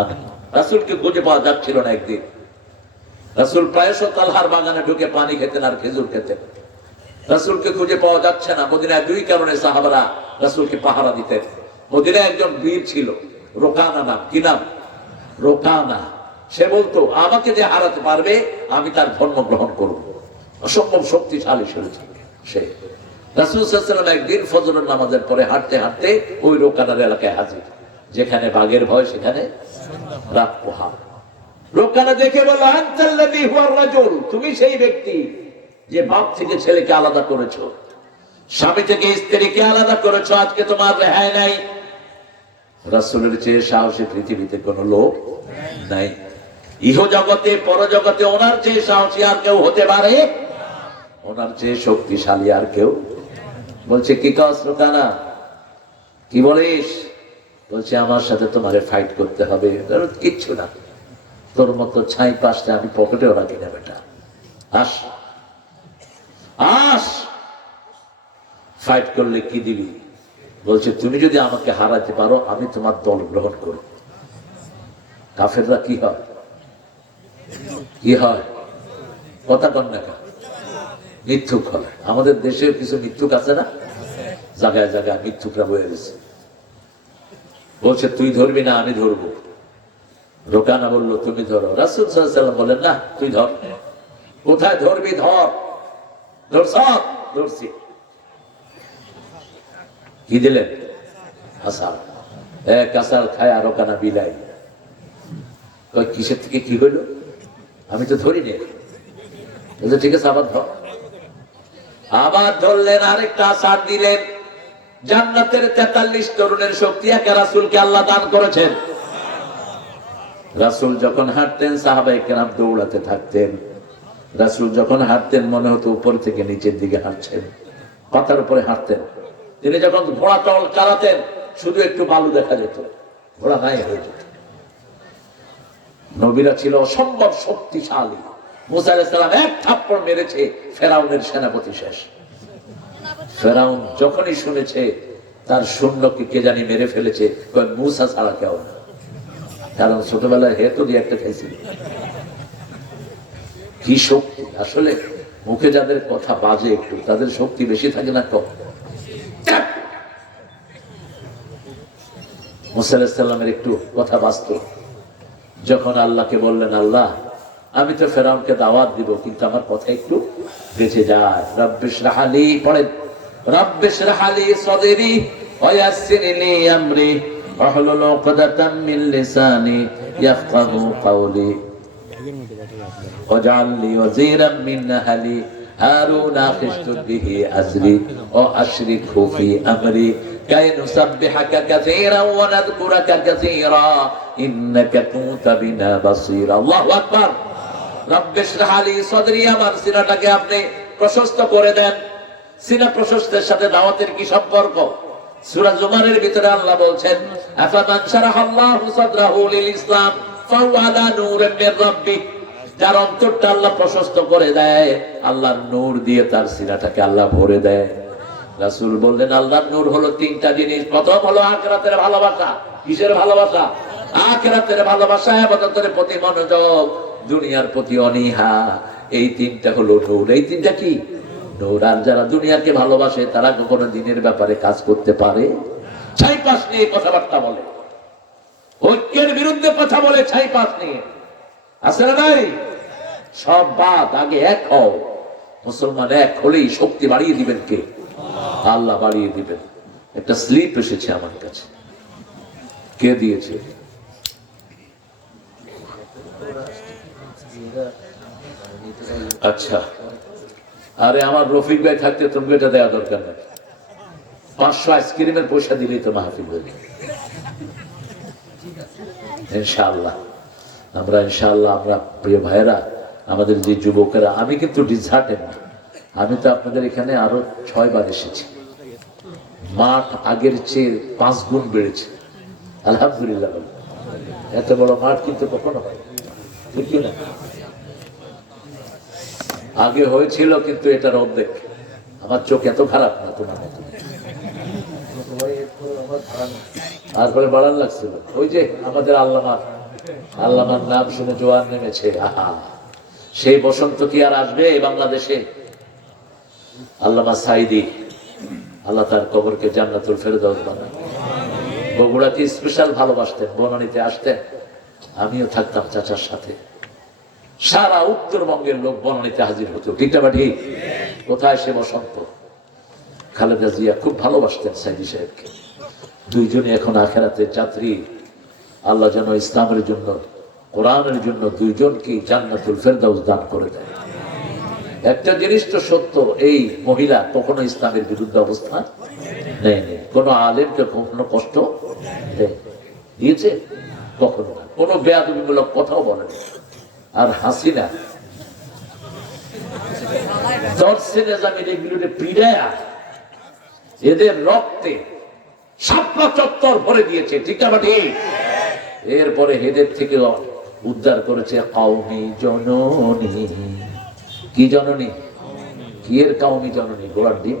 আনহু। রাসূলকে খুঁজে পাওয়া যাচ্ছিল না। একদিন রাসূল প্রায়শ তালহার বাগানে ঢুকে পানি খেতেন আর খেজুর খেতেন। রাসূলকে খুঁজে পাওয়া যাচ্ছে না। মদিনায় 2 কারণে সাহাবারা রাসূলকে পাহারা দিতেন। মদিনায় একজন বীর ছিল, রোকানা নাম। কি নাম? রোকানা। সে বলতো, আমাকে যে হারাতে পারবে আমি তার ধর্ম গ্রহণ করব। অসম্ভব শক্তিশালী ছিল সে। রাসূল সাল্লাল্লাহু আলাইহি ওয়াসাল্লাম একদিন ফজরের নামাজের পরে হাঁটতে হাঁটতে ওই রোকানার এলাকায় হাজির। যেখানে বাঘের ভয় সেখানে রাত পোহার। রোকানা দেখে বলল, আনতাল্লাযী হুয়ার রাজুল, তুমি সেই ব্যক্তি যে বাপ থেকে ছেলেকে আলাদা করেছো, স্বামী থেকে স্ত্রীকে আলাদা করেছো, আজকে তোমার রেহাই নাই। রাসূলের চেয়ে সাহসী পৃথিবীতে কোন লোক নাই। ইহ জগতে পরজগতে ওনার চেয়ে সাহসী আর কেউ হতে পারে? ওনার চেয়ে শক্তিশালী আর কেউ? বলছে, কি কাজ রোকানা, কি বলিস? বলছে, আমার সাথে তোমারে ফাইট করতে হবে। কিচ্ছু না, তোর মতো ছাই পাশে আমি পকেটেও রাখি না বেটা, আস আস, ফাইট করলে কি দিবি? বলছে, তুমি যদি আমাকে হারাতে পারো আমি তোমার দল গ্রহণ করব। কাফেররা কি হয়? কি হয়? কথা কন না, মিথ্যুক হয়। আমাদের দেশের কিছু মিথ্যুক আছে না, জায়গায় জায়গায় মিথ্যুকরা বয়ে গেছে। বলছে, তুই ধরবি না আমি ধরবো। রোকানা বলল, তুমি ধরো। রাসূল সাল্লাল্লাহু আলাইহি ওয়াসাল্লাম বলেন, না তুই ধর। কোথায় ধরবি? ধর। ধরছি। কি দিলেন? আসার। কাসার খায় আর রোকানা বিলাই। কিসের থেকে কি হইল? আমি তো ধরি নে। ঠিক আছে, আবার ধর। আবার ধরলেন, আরেকটা আসার দিলেন। জান্নাতের 43 তরুণের শক্তি একা রাসূলকে আল্লাহ দান করেছেন। রাসূল যখন হাঁটতেন সাহাবায়ে কেরাম দৌড়াতে থাকতেন। রাসূল যখন হাঁটতেন মনে হতো উপর থেকে নিচের দিকে হাঁটছেন, পাতার উপরে হাঁটতেন। তিনি যখন ঘোড়া চালাতেন শুধু একটু বালু দেখা যেত, ঘোড়া নাই হয়ে যেত। নবীরা ছিল অসম্ভব শক্তিশালী। মুসা আলাইহিস সালাম এক থাপ্পড় মেরেছে, ফেরাউনের সেনাপতি শেষ। ফেরাউন যখনই শুনেছে তার সৈন্যকে কে জানি মেরে ফেলেছে, মুসা ছাড়া কেউ না। কারণ ছোটবেলায় হে তো দিয়ে একটা খাইছিল। কি শক্তি! আসলে মুখে যাদের কথা বাজে একটু, তাদের শক্তি বেশি থাকে না কম? মুসা আলাইহিস সালামের একটু কথা বাজত, যখন আল্লাহকে বললেন, আল্লাহ আমি তো ফেরাউনকে দাওয়াত দিব, কিন্তু আমার কথা একটু বেঁচে যায়। রব্বিশরাহ লি, পড়েন, রব্বিশরাহ লি সাদরি ওয়া ইয়াসসির লি আমরি ওয়াহলুল উকদাতাম মিন লিসানি ইয়াফকাহু কাওলি ওয়াজআল লি ওয়াজিরাম মিন আহলি হারুন আখিশতুদ বিহি আজরি ওয়া আশরিকহু ফি আমরি কাই নুসাব্বিহাকা কাসীরান ওয়া নাযকুরাকা কাসীরা ইন্নাকা কুনতা বিনা বাসীরা। আল্লাহু আকবার। রব্বিশরাহ লি সাদরি, আমার সিনাটাকে আপনি প্রশস্ত করে দেন। সিনা প্রশস্তের সাথে দাওয়াতের কি সম্পর্ক? সূরা জুমারের ভিতরে আল্লাহ বলছেন, আফামান শারাহাল্লাহু সাদরাহু লিল ইসলাম ফাহুয়া আলা নূরিন মির রাব্বিহ। যার অন্তরটা আল্লাহ প্রশস্ত করে দেয়, আল্লাহর নূর দিয়ে তার সিনাটাকে আল্লাহ ভরে দেয়। রাসূল বললেন, আল্লাহর নূর হলো তিনটা জিনিস। প্রথম হলো আখিরাতের ভালোবাসা। কিসের ভালোবাসা? আখিরাতের ভালোবাসা, ইবাদতের প্রতি মনোযোগ, দুনিয়ার প্রতি অনীহা। এই তিনটা হলো নূর। এই তিনটা কি? নূর। আর যারা দুনিয়াকে ভালোবাসে তারা কখনো দিনের ব্যাপারে কাজ করতে পারে? ছাইপাশ নিয়ে কথাবার্তা বলে, ঐক্যের বিরুদ্ধে কথা বলে, ছাইপাশ নিয়ে। আছে না নাই? সব বাদ, আগে এক হও। মুসলমান এক হলেই শক্তি বাড়িয়ে দিবেন কে? আল্লাহ বাড়িয়ে দিবেন। একটা স্লিপ এসেছে আমার কাছে, কে দিয়েছে? আচ্ছা, আরে আমার রফিক ভাই থাকতে তুমি এটা দেওয়া দরকার নেই। 500 আইসক্রিমের পয়সা দিলেই তো মাহফিল হয়ে যাবে। ইনশাআল্লাহ আমরা, ইনশাআল্লাহ আমরা, প্রিয় ভাইয়েরা, আমাদের যে যুবকেরা, আমি কিন্তু ডিসহার্টেড না। আমি তো আপনাদের এখানে আরো 6 বার এসেছি। মাঠ আগের চেয়ে 5 গুণ বেড়েছে, আলহামদুলিল্লাহ। এত বড় মাঠ কিন্তু কখনো হয় ঠিক না? আগে হয়েছিল কিন্তু এটার অর্ধেক। আমার চোখ এত খারাপ না তোমার মতো। তারপরে বাড়ান লাগছিল। ওই যে আমাদের আল্লামার নাম শুনে জোয়ার নেমেছে। আহা, সেই বসন্ত কি আর আসবে বাংলাদেশে? আল্লামা সাইদি, আল্লাহ তার কবরকে জান্নাতুল ফেরদাউস বানান। বগুড়াকে স্পেশাল ভালোবাসতেন, বনানীতে আসতেন, আমিও থাকতাম চাচার সাথে। সারা উত্তরবঙ্গের লোক বনানীতে হাজির হতো, ঠিক না ঠিক? কোথায় সে বসন্ত? খালেদা জিয়া খুব ভালোবাসতেন সাইদি সাহেবকে। দুইজনে এখন আখিরাতের যাত্রী। আল্লাহ যেন ইসলামের জন্য, কোরআনের জন্য দুইজনকে জান্নাতুল ফেরদাউস দান করে দেয়। একটা জিনিস তো সত্য, এই মহিলা কখনো ইসলামের বিরুদ্ধে অবস্থান নেয়নি। কোন আলেমকে কখনো কষ্ট দিয়েছে? কখনো না। কোন বেয়াদবিমূলক কথাও বলেনি। আর হাসিনা এদের রক্তে শাপলা চত্বর ভরে দিয়েছে, ঠিক না ঠিক? এরপরে এদের থেকে উদ্ধার করেছে কওমি জননী। কি জননী? কি এর কওমি জননী? গোড়ার ডিম।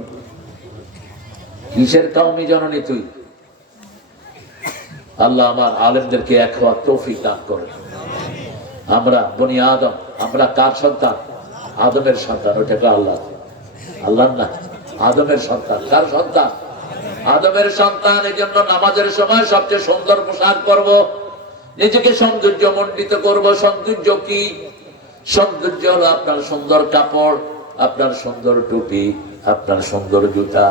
কিসের কওমি জননী তুই? আল্লাহ আমার আলেমদেরকে এক হওয়ার তৌফিক দান করেন। আমরা বনি আদম, আমরা কার সন্তান? আদমের সন্তান। ওটাকে আল্লাহ, আল্লাহ না, আদমের সন্তান। কার সন্তান? আদমের সন্তান। এই জন্য নামাজের সময় সবচেয়ে সুন্দর পোশাক করব, নিজেকে সৌন্দর্য মণ্ডিত করব। সৌন্দর্য কি? সৌন্দর্য হলো আপনার সুন্দর কাপড়, আপনার সুন্দর টুপি, আপনার সুন্দর জুতা।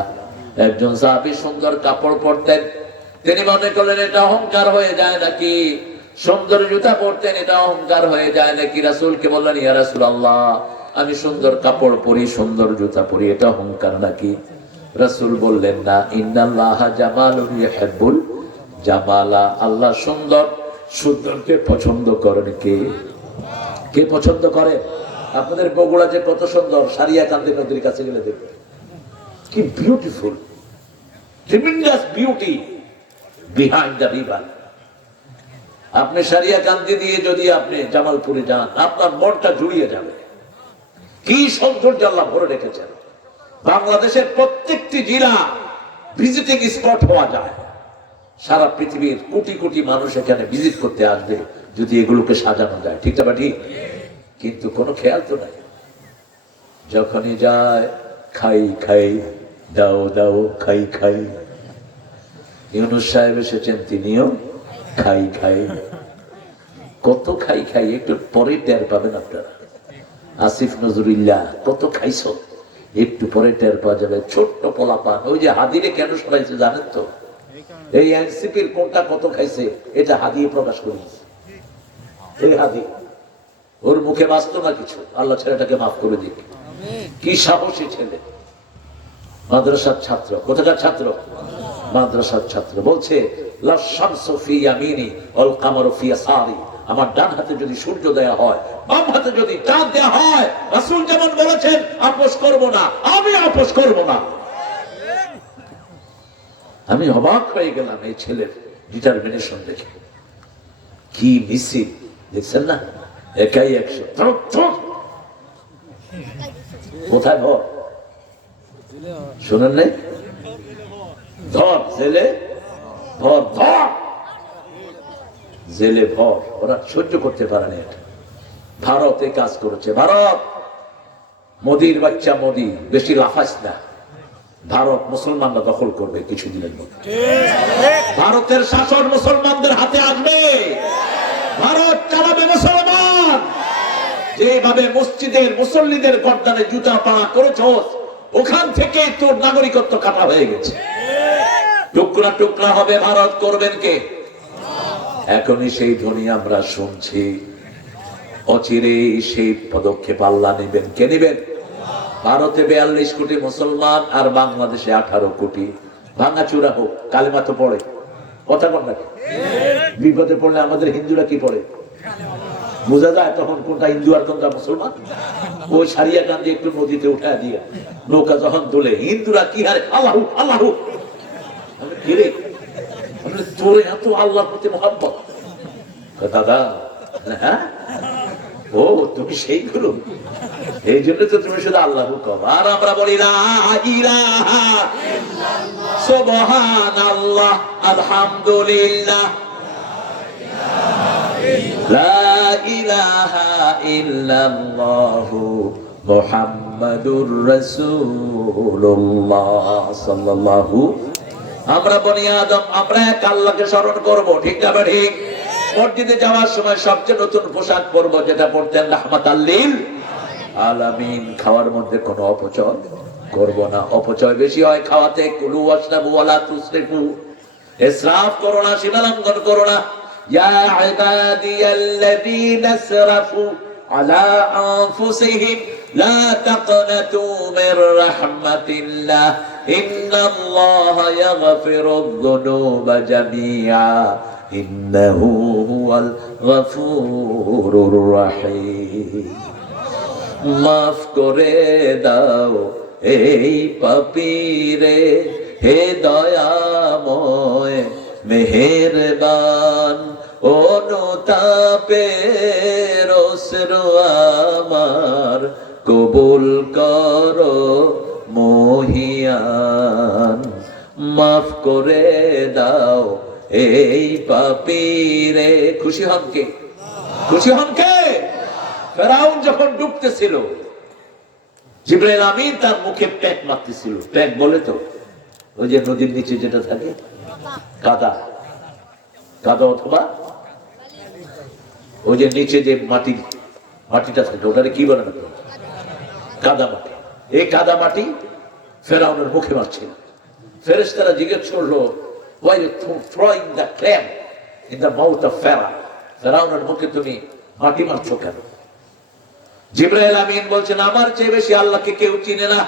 একজন সাহাবী সুন্দর কাপড় পরতেন, তিনি মনে করলেন এটা অহংকার হয়ে যায় নাকি? সুন্দর জুতা পরতেন, এটা অহংকার হয়ে যায় নাকি? রাসূলকে বললেন, ইয়া রাসূলুল্লাহ, আমি সুন্দর কাপড় পরি, সুন্দর জুতা পরি, এটা অহংকার নাকি? রাসূল বললেন, না, ইন্নাল্লাহা জামালুন ইউহিব্বুল জামালা। আল্লাহ সুন্দর, সুন্দরকে পছন্দ করেন কে? কে পছন্দ করে? আপনাদের বগুড়া যে কত সুন্দর, সারিয়াকান্দি নদীর কাছে গেলে দেখবেন কি beautiful, tremendous beauty behind the river. আপনি সারিয়াকান্দি দিয়ে যদি আপনি জামালপুরে যান, আপনার মনটা জুড়িয়ে যাবে। কি সৌন্দর্য আল্লাহ ভরে রেখেছেন। বাংলাদেশের প্রত্যেকটি জেলা ভিজিটিং স্পট হওয়া যায়। সারা পৃথিবীর কোটি কোটি মানুষ এখানে ভিজিট করতে আসবে যদি এগুলোকে সাজানো যায়, ঠিক না ঠিক? কিন্তু কোনো খেয়াল তো নাই। যখনই যায় খাই খাই, দাও দাও খাই খাই। ইউনূস সাহেব এসেছেন, তিনিও খাই খাই। কত খাই খাই একটু পরে টের পাবেন আপনারা। আসিফ নজরুল্লাহ কত খাইছো একটু পরে টের পাওয়া যাবে। ছোট্ট পোলাপান, ওই যে হাদিরে কেন সরাইছে জানেন তো? এই এনসিপির কোনটা কত খাইছে এটা হাদিয়ে প্রকাশ করেছে। এই হাদি ওর মুখে বাঁচত না কিছু, আল্লাহ ছেলেটাকে মাফ করে দিক। কি সাহসী ছেলে, মাদ্রাসার ছাত্র। কোথাকার ছাত্র? মাদ্রাসার ছাত্র। বলছে লা শামসু ফি ইয়ামিনি ওয়াল কামারু ফি ইয়াসারি। আমার ডান হাতে যদি সূর্য দেয়া হয়, বাম হাতে যদি চাঁদ দেয়া হয়, রাসূল যেমন বলেছেন আপোষ করব না, আমি আপোষ করব না। আমি অবাক হয়ে গেলাম এই ছেলের ডিটারমিনেশন দেখে। কি মিছিল দেখছেন না? একাই 100। কোথায় ভর শোনেন নাই? ধর জেলে ভর, ধর জেলে ভর। ওরা সহ্য করতে পারে না এটা। ভারতে কাজ করেছে। ভারত, মোদির বাচ্চা মোদি, বেশি লাফাস না। ভারত মুসলমানরা দখল করবে কিছুদিনের মধ্যে। ভারতের শাসন মুসলমানদের হাতে আসবে। ভারত চালাবে মুসলমান। যেভাবে মসজিদের মুসল্লিদের গর্দানে জুতা পাড়া করেছ, ওখান থেকে তোর নাগরিকত্ব কাটা হয়ে গেছে। টুকরা টুকরা হবে ভারত, করবেন কে? এখনই সেই ধ্বনি আমরা শুনছি। অচিরে সেই পদক্ষেপ আল্লাহ নেবেন। কে নেবেন? ভারতে 42 কোটি মুসলমান আর বাংলাদেশে 18 কোটি। ভাঙাচুরা হোক, কালেমা তো পড়ে। কথা বল না? বিপদে পড়লে আমাদের হিন্দুরা কি পড়ে বোঝা যায় তখন কোনটা হিন্দু আর কোনটা মুসলমান? ওই সারিয়া গান্ধী একটু নদীতে উঠা দিয়ে নৌকা যখন তোলে, হিন্দুরা কি হারে আল্লাহু আল্লাহু। তোর এত আল্লাহর প্রতি মহব্বত দাদা? হ্যাঁ, ও তুমি সেই গুরু, এই জন্য তো তুমি শুধু আল্লাহ কও। আর আমরা বলি লা ইলাহা ইল্লাল্লাহ, সুবহানাল্লাহ, আলহামদুলিল্লাহ, লা ইলাহা ইল্লাল্লাহ, মুহাম্মাদুর রাসূলুল্লাহ সাল্লাল্লাহু। আমরা বনি আদম, আমরা এক আল্লাহকে স্মরণ করব, ঠিক না ঠিক? মসজিদে যাওয়ার সময় সবচেয়ে নতুন পোশাক পরবো, যেটা পড়তেন রাহমাতাল লিল আলামিন। খাওয়ার মধ্যে কোনো অপচয় করব না। অপচয় বেশি হয় খাওয়াতে। কুলু ওয়াশরাবু ওয়ালা তুসরিফু, ইসরাফ করো না, সীমালঙ্ঘন করো না। ইয়া ইবাদিয়াল্লাযীনা আসরাফু আলা আনফুসিহিম লা তাকনাতু মির রাহমাতিল্লাহ ইন্নাল্লাহা ইয়াগফিরুয যুনুবা জামিআ ইন্নাহু হুয়াল গফুরুর রহিম। মাফ করে দাও এই পাপীরে, হে দয়াময় মেহেরবান। অনুতাপের অশ্রু আমার কবুল করো মহিয়ান। মাফ করে দাও এই পাপীরে। খুশি হন কে? খুশি হন কে? ফেরাউন যখন ডুবতেছিল, জিবরাইল আমিন তার মুখে প্যাক মারতেছিল। প্যাক বলে তো ওই যে নদীর নিচে যেটা থাকে, কাদা, কাদা অথবা ওই যে নিচে যে মাটিটা থাকে, ওটারে কি বলে না? কাদা মাটি। এই কাদা মাটি ফেরাউনের মুখে মারছিল। ফেরেশতারা জিজ্ঞেস করলো, why you throwing the clam in the mouth of Pharaoh? ফেরাউনের মুখে তুমি মাটি মারছো কেন? জিবরাইল আমিন বলছেন, আমার চেয়ে বেশি আল্লাহকে কেউ চিনে না।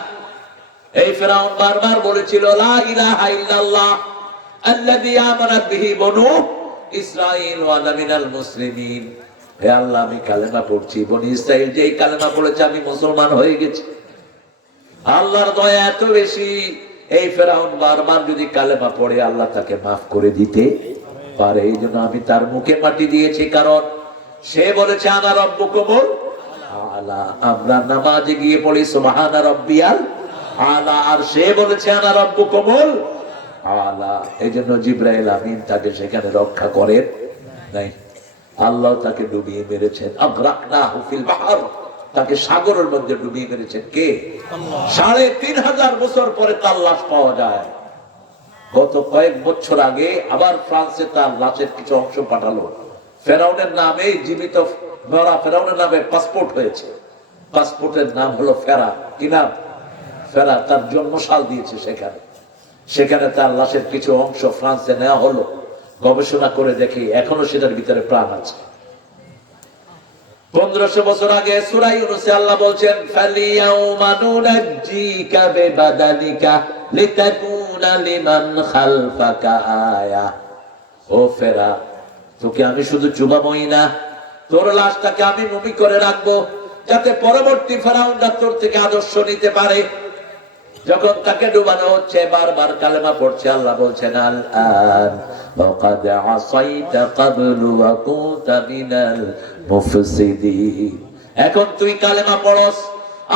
এই ফেরাউন বারবার বলেছিল লা ইলাহা ইল্লাল্লাহ আল্লাযী আমানাত বিহি বনু ইসরাঈল ওয়া আনা মিনাল মুসলিমিন। হে আল্লাহ, আমি কালেমা পড়ছি, বনি ইসরাঈল যেই কালেমা পড়েছে আমি মুসলমান হয়ে গেছি। আল্লাহর দয়া এত বেশি, এই ফেরাউন বারবার যদি কালেমা পড়ে আল্লাহ তাকে মাফ করে দিতে পারে। এই জন্য আমি তার মুখে মাটি দিয়েছি, কারণ সে বলেছে আনা রাব্বুকুমুল আলা। আমরা নামাজে গিয়ে পড়ি সুবহানা রাব্বিয়াল আলা, আর সে বলেছে আনা রাব্বুকুমুল হালা। এই জন্য জিবরাইল আমিন তাকে সেখানে রক্ষা করেন নাই, আল্লাহ তাকে ডুবিয়ে মেরেছেন। আগরাকনাহু ফিল বাহর, তাকে সাগরের মধ্যে ডুবিয়ে মেরেছেন কে? ৩৫০০ বছর পরে তার লাশ পাওয়া যায়। গত কয়েক বছর আগে আবার ফ্রান্সে তার লাশের কিছু অংশ পাঠালো। ফেরাউনের নামে জীবিত মরা ফেরাউনের নামে পাসপোর্ট হয়েছে, পাসপোর্টের নাম হলো ফেরা। কি নাম? ফেরা। তার জন্মসাল দিয়েছে সেখানে। সেখানে তার লাশের কিছু অংশ ফ্রান্সে নেওয়া হলো, গবেষণা করে দেখি এখনো সেটার ভিতরে প্রাণ আছে। 1500 বছর আগে সূরা ইউনূসে আল্লাহ বলছেন ফালিয়াউমা নুনাজ্জিকা বিবাদানিকা লিতাকুনা লিমান খালফাকা আয়া। ও ফেরা, তোকে আমি শুধু চুবাবই না, তোর লাশটাকে আমি মুমি করে রাখবো, যাতে পরবর্তী ফেরাউনরা তোর থেকে আদর্শ নিতে পারে। যখন তাকে ডুবানো হচ্ছে, বারবার কালেমা পড়ছে, আল্লাহ বলছেন আল আন ওয়াকাদ আসাইতা ক্বাবলু ওয়া কুনতা মিনাল মুফসিদিন। এখন তুই কালেমা পড়স,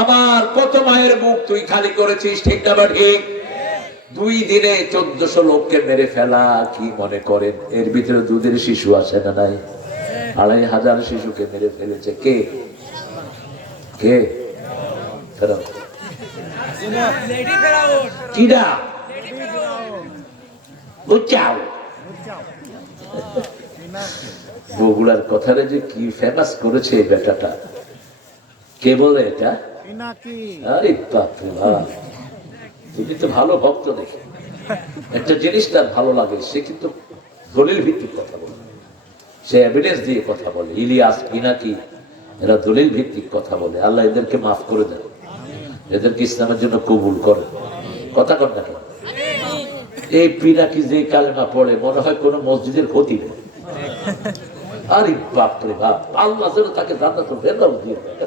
আমার কত মায়ের মুখ তুই খালি করেছিস, ঠিক না ঠিক? 2 দিনে 1400 লোককে মেরে ফেলা কি মনে করেন এর ভিতরে দুধের শিশু আসে না? নাই, 2500 শিশুকে মেরে ফেলেছে কে? কে? ফেরাউন। কিডা? বুঝাও। বগুড়ার কথাটা যে কি ফেমাস করেছে এই বেটাটা, কে বলে এটা? আরে বাপরে বাপ, তুমি তো ভালো ভক্ত দেখে। একটা জিনিস তার ভালো লাগে, সে কিন্তু দলিল ভিত্তিক কথা বলে, সে এভিডেন্স দিয়ে কথা বলে। ইলিয়াস, পিনাকি, এরা দলিল ভিত্তিক কথা বলে। আল্লাহ এদেরকে মাফ করে দেন, এদেরকে ইসলামের জন্য কবুল করে। কথা কর না কেন? এই পিনাকি যে কালেমা পড়ে মনে হয় কোন মসজিদের ক্ষতি নেই। আরে বাপরে বাপ, আল্লাহ যেন তাকে জান্নাতুল ফেরদাউস দিয়ে দেয়।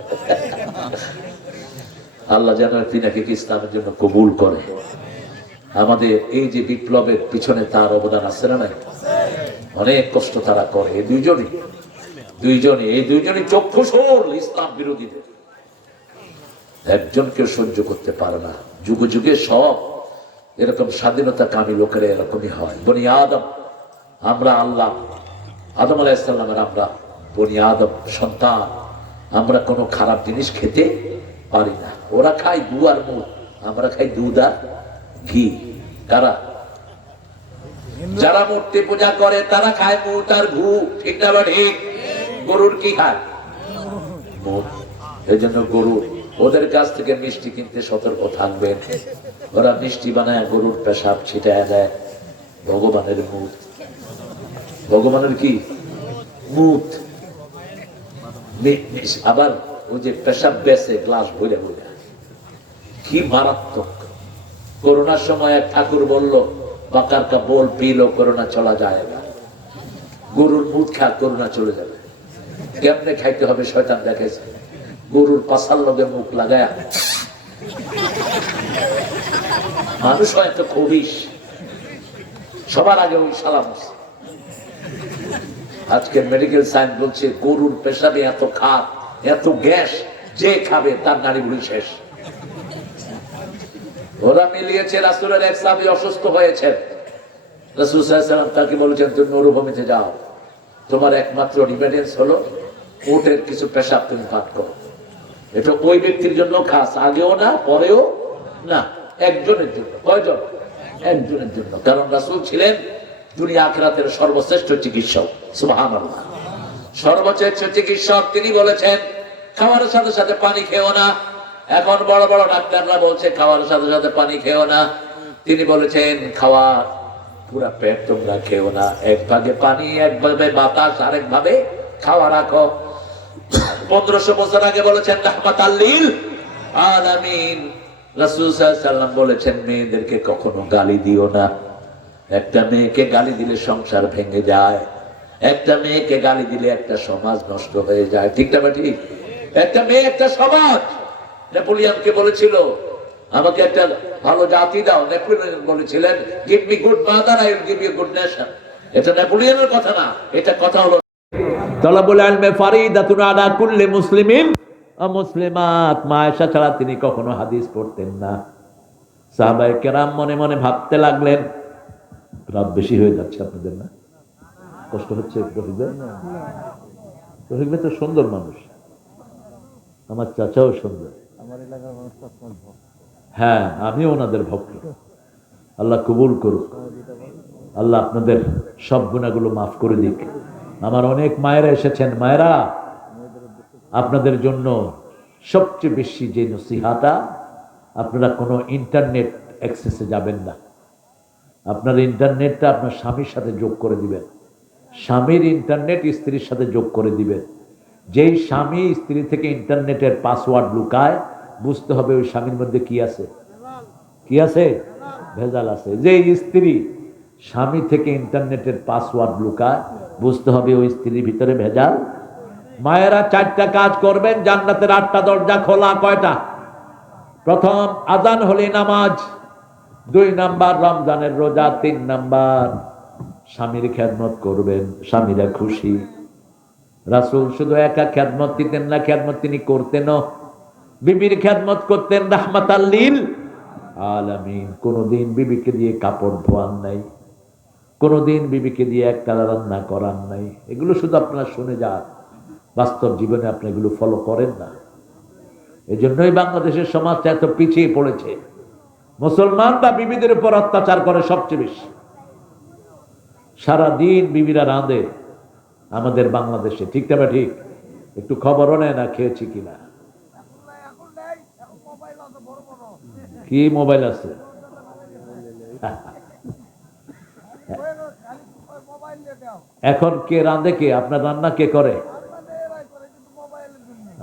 আল্লাহ যেন পিনাকিকে ইসলামের জন্য কবুল করে। আমাদের এই যে বিপ্লবের পিছনে তার অবদান আছে না নাই? অনেক কষ্ট তারা করে। এই দুইজনই চক্ষুশূল ইসলাম বিরোধীদের। একজনকে সহ্য করতে পারে না। যুগে যুগে সব এরকম স্বাধীনতা কামী লোকেরা এরকমই হয়। বনি আদম, আমরা আল্লাহ আদম আলাইহিস সালামের আমরা বনি আদম সন্তান, আমরা কোনো খারাপ জিনিস খেতে পারি না। ওরা খায় দু আর মুখ, আমরা খাই দুধ আর ঘি। কারা? যারা মূর্তি পূজা করে তারা খায় মুখ আর ঘু, ঠিক না ঠিক? গরুর কি খায়? মুখ। এই জন্য গরু, ওদের কাছ থেকে মিষ্টি কিনতে সতর্ক থাকবেন। ওরা মিষ্টি বানায় গরুর পেশাব ছিটায় দেয়। ভগবানের মুখ, ভগবানের কি মুখ। আবার ওই যে পেশাব বেছে গ্লাস ভরে ভরে, কি মারাত্মক। করোনার সময় এক ঠাকুর বলল বাকার কা বোল পিলো করোনা চলা যায় না। গরুর মুখ খা, করোনা চলে যাবে। কেমনে খাইতে হবে শয়তান দেখেছে। গরুর পাশার লগে মুখ লাগায়। মানুষ হয়তো খবিস, সবার আগে ওই সালাম। আজকে মেডিকেল সায়েন্স বলছে গরুর পেশাবে এত খাত, এত গ্যাস, যে খাবে তার নারী বুড়ি শেষ। ওরা মিলিয়েছে রাসূলের এক সাহাবী অসুস্থ হয়েছেন। রাসূল সাল্লাল্লাহু আলাইহি ওয়াসাল্লাম তাকে বলেছেন তুমি মরুভূমিতে যাও, তোমার একমাত্র রিমেডিয়েন্স হলো উটের কিছু পেশাব তুমি পান করো। এটা ওই ব্যক্তির জন্য খাস, আগেও না পরেও না, একজনের জন্য। কয়জন? একজনের জন্য। কারণ রাসূল ছিলেন দুনিয়া আখিরাতের সর্বশ্রেষ্ঠ চিকিৎসক। সুবহানাল্লাহ, সর্বশ্রেষ্ঠ চিকিৎসক। তিনি বলেছেন খাওয়ার সাথে সাথে পানি খেও না। এখন বড় বড় ডাক্তাররা বলছে খাওয়ার সাথে সাথে পানি খেও না। তিনি বলেছেন খাওয়া পুরা পেট তোমরা খেও না, এক ভাগে পানি, এক ভাগে বাতাস, আরেক ভাবে খাওয়া রাখো। 1500 বছর আগে বলেছেন রাহমাতাল লিল আলামিন। রাসূল সাল্লাল্লাহু আলাইহি ওয়াসাল্লাম বলেছেন মেয়েদেরকে কখনো গালি দিও না। একটা মেয়েকে গালি দিলে সংসার ভেঙে যায়, একটা মেয়েকে গালি দিলে একটা সমাজ নষ্ট হয়ে যায়, ঠিক না ঠিক? একটা মেয়ে একটা সমাজ। নেপোলিয়নকে বলেছিল আমাকে একটা ভালো জাতি দাও। নেপোলিয়ন বলেছিলেন give me good mother I will give you good nation. এটা নেপোলিয়নের কথা না, এটা কথা হলো তালাবুল ইলমি ফারিদাতুন আলা কুল্লি মুসলিমিন ওয়া মুসলিমাত। মা আয়েশা ছাড়া তিনি কখনো হাদিস পড়তেন না। সাহাবায়ে কেরাম মনে মনে ভাবতে লাগলেন রাত বেশি হয়ে যাচ্ছে আপনাদের, না কষ্ট হচ্ছে রফিক ভাই? রফিক ভাই তো সুন্দর মানুষ, আমার চাচাও সুন্দর। হ্যাঁ, আমিও ওনাদের ভক্ত। আল্লাহ কবুল করুক, আল্লাহ আপনাদের সব গুনাহগুলো মাফ করে দিক। আমার অনেক মায়েরা এসেছেন। মায়েরা, আপনাদের জন্য সবচেয়ে বেশি যে নসিহাটা, আপনারা কোনো ইন্টারনেট অ্যাক্সেসে যাবেন না। আপনার ইন্টারনেটটা আপনার স্বামীর সাথে যোগ করে দিবেন। স্বামীর ইন্টারনেট স্ত্রীর সাথে যোগ করে দিবেন। যেই স্বামী স্ত্রী থেকে ইন্টারনেটের পাসওয়ার্ড লুকায়, বুঝতে হবে ওই স্বামীর মধ্যে কি আছে, কি আছে, ভেজাল আছে। যেই স্ত্রী স্বামী থেকে ইন্টারনেটের পাসওয়ার্ড লুকায়, বুঝতে হবে ওই স্ত্রীর ভিতরে ভেজাল। মায়েরা 4টা কাজ করবেন, জান্নাতের 8টা দরজা খোলা। কয়টা? প্রথম, আজান হলে নামাজ। 2 নাম্বার, রমজানের রোজা। 3 নাম্বার, স্বামীর খেদমত করবেন, স্বামীরা খুশি। রাসূল শুধু একা খেদমত দিতেন না, খেদমত তিনি করতেনও। বিবির খেদমত করতেন রাহমাতাল লিল আলামিন। কোনদিন বিবিকে দিয়ে কাপড় ধোয়ান নাই, কোনদিন বিবিকে দিয়ে একটা রান্না করান নাই। এগুলো শুধু আপনারা শুনে যান, বাস্তব জীবনে আপনি এগুলো ফলো করেন না। এজন্যই বাংলাদেশের সমাজটা এত পিছিয়ে পড়েছে। মুসলমান বা বিবিদের উপর অত্যাচার করে সবচেয়ে বেশি। সারাদিন বিবিরা রাঁধে আমাদের বাংলাদেশে, ঠিক না? ঠিক। একটু খবরও নেয় না খেয়েছি কিনা। কি মোবাইল আছে? এখন কে রাঁধে? কে আপনার রান্না কে করে?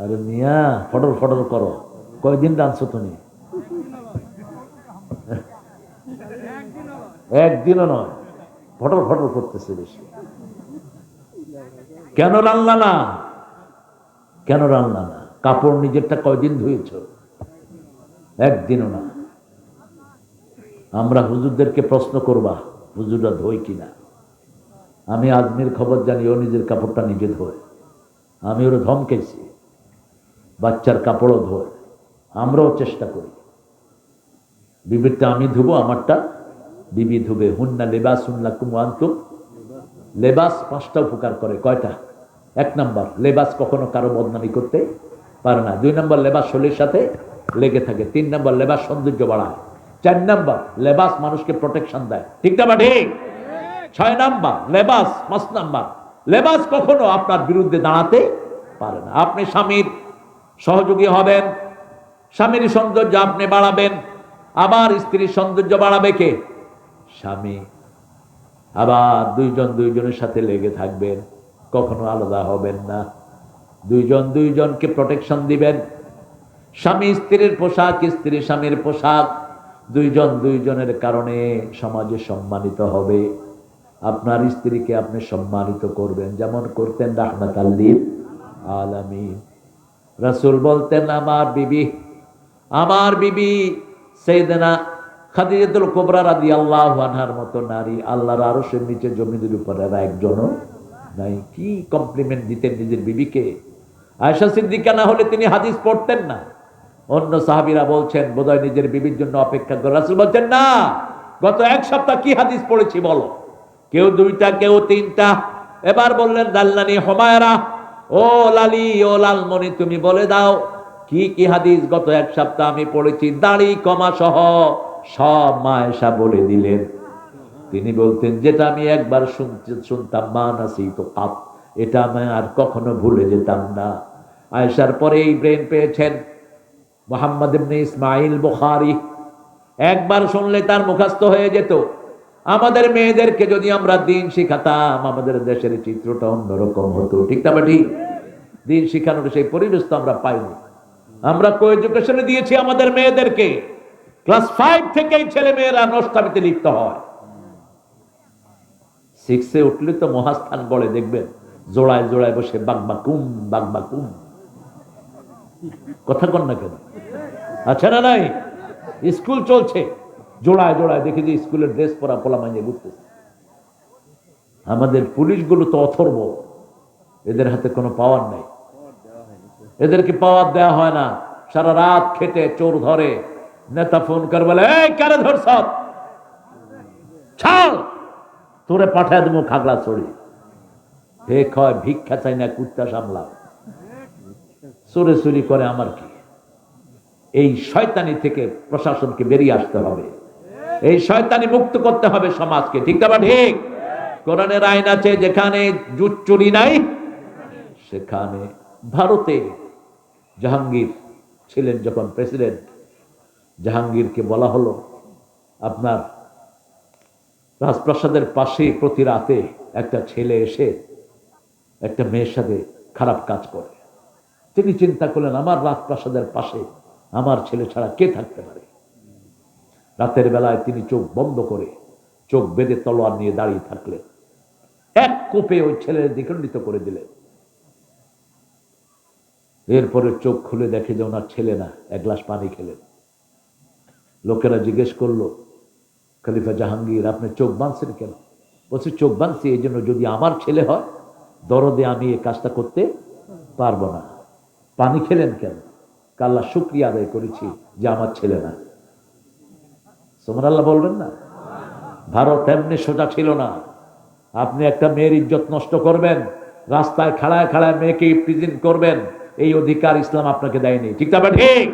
আরে মিয়া, ফটর ফটর করো। কয়দিন রাঁধছো তুমি? একদিনও নয়, ফটর ফটর করতেছে বেশি। কেন রান্না না? কেন রান্না না? কাপড় নিজেরটা কয়দিন ধুয়েছ? একদিনও না। আমরা হুজুরদেরকে প্রশ্ন করবা, হুজুররা ধোয় কিনা? আমি আজমির খবর জানি, ও নিজের কাপড়টা নিজে ধোয়। আমি ওরা ধমকেছি, বাচ্চার কাপড়ও ধোয়। আমরাও চেষ্টা করি। বিবিরটা আমি ধুবো, আমারটা বিবি ধুবে। হুন্না লেবাসুন লাকুম ওয়া আনতুম। লেবাস 5টা উপকার করে। কয়টা? 1 নাম্বার, লেবাস কখনো কারো বদনামি করতে পারে না। 2 নাম্বার, লেবাস শরীরের সাথে লেগে থাকে। 3 নাম্বার, লেবাস সৌন্দর্য বাড়ায়। 4 নাম্বার, লেবাস মানুষকে প্রোটেকশন দেয়। ঠিক না? ঠিক। 6 নাম্বার, লেবাস। 5 নাম্বার, লেবাস কখনো আপনার বিরুদ্ধে দাঁড়াতে পারে না। আপনি স্বামীর সহযোগী হবেন, স্বামীর সৌন্দর্য আপনি বাড়াবেন। আবার স্ত্রীর সৌন্দর্য বাড়াবে কে? স্বামী। আবার দুইজনের সাথে লেগে থাকবেন, কখনো আলাদা হবেন না। দুইজনকে প্রোটেকশন দিবেন। স্বামী স্ত্রীর পোশাক, স্ত্রী স্বামীর পোশাক। দুইজনের কারণে সমাজে সম্মানিত হবে। আপনার স্ত্রীকে আপনি সম্মানিত করবেন, যেমন করতেন রাহমাতাল লিল আলামিন। রাসূল বলতেন, আমার বিবি সাইয়েদানা খাদিজাতুল কুবরা রাদিয়াল্লাহু আনহার মতো নারী আল্লাহর আরশের নিচে জমিনের উপরে আর একজনও নাই। কি কমপ্লিমেন্ট দিতেন নিজের বিবিকে। আয়েশা সিদ্দিকা না হলে তিনি হাদিস পড়তেন না। অন্য সাহাবীরা বলছেন বোধহয় নিজের বিবির জন্য অপেক্ষা করে। রাসূল বলছেন, না, গত 1 সপ্তাহ কি হাদিস পড়েছি বলো। কেউ 2টা, কেউ 3টা। এবার বললেন, দাল্লানি হুমায়রা, ও লালি, ও লালমণি, তুমি বলে দাও কি কি হাদিস গত 1 সপ্তাহ আমি পড়েছি। দাড়ি কমা সহ সব মা আয়েশা বলে দিলেন। তিনি বলতেন, যেটা আমি একবার শুনতাম, মা নাসিতু কাত, এটা আমি আর কখনো ভুলে যেতাম না। আয়েশার পরে এই ব্রেন পেয়েছেন মুহাম্মদ ইবনে ইসমাইল বুখারী। একবার শুনলে তার মুখস্থ হয়ে যেত। আমাদের মেয়েদেরকে যদি আমরা দিন শিখাতাম, আমাদের দেশের চিত্রটা অন্যরকম হতো। ঠিক না? ঠিক। দিন শিখানোর সেই পরিবেশ তো আমরা পাইনি। আমরা কো এডুকেশনে দিয়েছি আমাদের মেয়েদেরকে। ক্লাস 5 থেকেই ছেলে মেয়েরা নষ্টামিতে লিপ্ত হয়। 6-এ উঠলে তো মহাস্থান বলে, দেখবেন জোড়ায় জোড়ায় বসে বাগবাকুম বাগবাকুম। কথা কন না কেন? আচ্ছা না নাই? স্কুল চলছে, জোড়ায় জোড়ায় দেখি যে স্কুলের ড্রেস পরা পোলা মাইনে ঘুরতেছে। আমাদের পুলিশগুলো তো অথর্ব, এদের হাতে কোনো পাওয়ার নাই। এদেরকে পাওয়ার দেওয়া হয় না। সারা রাত খেটে চোর ধরে, নেতা ফোন করে বলে, এই কারে ধরছ, ছাড়, তোরে পাঠায় দেবো খাগড়া ছড়ি। হে কয় ভিক্ষা চাই না, কুত্তা সামলা, চোরে চুরি করে আমার কি। এই শয়তানি থেকে প্রশাসনকে বেরিয়ে আসতে হবে, এই শয়তানি মুক্ত করতে হবে সমাজকে, ঠিক না ঠিক? কোরআনের আইন আছে, যেখানে জুট চুরি নাই সেখানে। ভারতে জাহাঙ্গীর ছিলেন যখন প্রেসিডেন্ট, জাহাঙ্গীরকে বলা হলো আপনার রাজপ্রাসাদের পাশে প্রতি রাতে একটা ছেলে এসে একটা মেয়ের সাথে খারাপ কাজ করে। তিনি চিন্তা করলেন, আমার রাজপ্রাসাদের পাশে আমার ছেলে ছাড়া কে থাকতে পারে। রাতের বেলায় তিনি চোখ বন্ধ করে, চোখ বেঁধে তলোয়ার নিয়ে দাঁড়িয়ে থাকলেন। এক কোপে ওই ছেলের দ্বিখণ্ডিত করে দিলেন। এরপরে চোখ খুলে দেখে যে ওনার ছেলে না, এক গ্লাস পানি খেলেন। লোকেরা জিজ্ঞেস করলো, খলিফা জাহাঙ্গীর আপনি চোখ বাঁধছেন কেন? বলছে চোখ বাঁধছি এই জন্য, যদি আমার ছেলে হয় দরদে আমি এই কাজটা করতে পারবো না। পানি খেলেন কেন? আল্লাহ শুকরিয়া আদায় করেছি যে আমার ছেলে না। সুবহানাল্লাহ বলবেন না? ভারত এমনি সোজা ছিল না। আপনি একটা মেয়ের ইজ্জত নষ্ট করবেন, রাস্তায় খাড়ায় খাড়ায় মেয়েকে প্রেজেন্ট করবেন, এই অধিকার ইসলাম আপনাকে দেয়নি, ঠিক না ঠিক?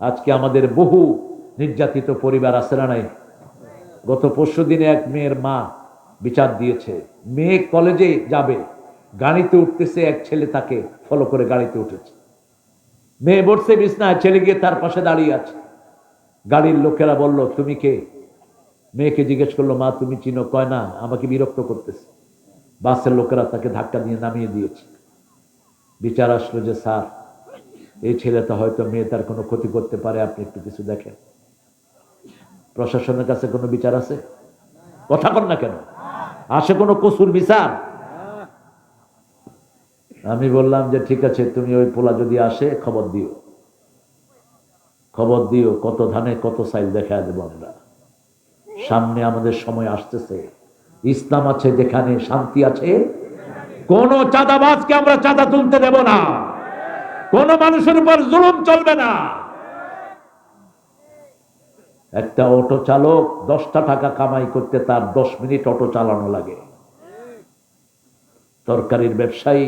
আজকে আমাদের বহু নির্যাতিত পরিবার আছে না নাই? গত পরশু দিনে এক মেয়ের মা বিচার দিয়েছে, মেয়ে কলেজে যাবে, গাড়িতে উঠতেছে, এক ছেলে তাকে ফলো করে গাড়িতে উঠেছে। মেয়ে বসছে বিছনায়, ছেলে গিয়ে তার পাশে দাঁড়িয়ে আছে। গাড়ির লোকেরা বলল তুমি কে? মেয়েকে জিজ্ঞেস করলো, মা তুমি চিনো? কয় না, আমাকে বিরক্ত করতেছে। বাসের লোকেরা তাকে ধাক্কা দিয়ে নামিয়ে দিয়েছে। বিচার আসলো যে স্যার, এই ছেলেটা হয়তো মেয়ে তার কোনো ক্ষতি করতে পারে, আপনি একটু কিছু দেখেন। প্রশাসনের কাছে কোনো বিচার আছে? কথা কর না কেন? আসে কোনো কসুর বিচার? আমি বললাম যে ঠিক আছে, তুমি ওই পোলা যদি আসে খবর দিও, খবর দিও, কত ধানে কত চাইল দেখা দেবো আমরা। সামনে আমাদের সময় আসতেছে, ইসলাম আছে যেখানে, শান্তি আছে। কোন চাঁদাবাজকে আমরা চাঁদা তুলতে দেব না, কোন মানুষের উপর জুলুম চলবে না। একটা অটো চালক 10টা টাকা কামাই করতে তার 10 মিনিট অটো চালানো লাগে। তরকারির ব্যবসায়ী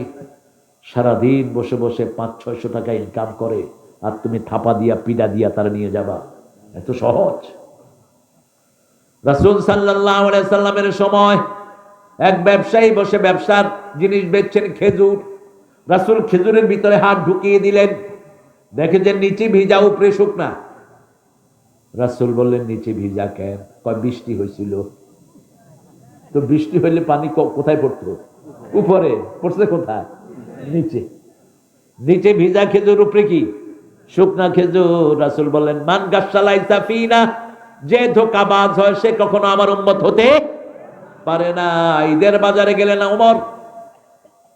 সারাদিন বসে বসে 500-600 টাকা ইনকাম করে, আর তুমি থাপা দিয়া পিডা দিয়া তারা নিয়ে যাবা? এত সহজ? রাসূল সাল্লাল্লাহু আলাইহি সাল্লামের সময় এক ব্যবসায়ী বসে ব্যবসার জিনিস বেচছেন, খেজুর। রাসূল খেজুরের ভিতরে হাত ঢুকিয়ে দিলেন, দেখে যে নিচে ভিজা উপরে শুকনা। রাসূল বললেন নিচে ভিজা কেন? কয় বৃষ্টি হয়েছিল। তো বৃষ্টি হইলে পানি কোথায় পড়তো? উপরে। পড়ছে কোথায়? নিচে। নিচে ভিজা খেজুর, উপরে কি? শুকনা খেজুর। রাসূল বললেন মান গাসসালাইসা ফিনা, যে ধোঁকাবাজ হয় সে কখনো আমার উম্মত হতে পারে না। ঈদের বাজারে গেলেন ওমর,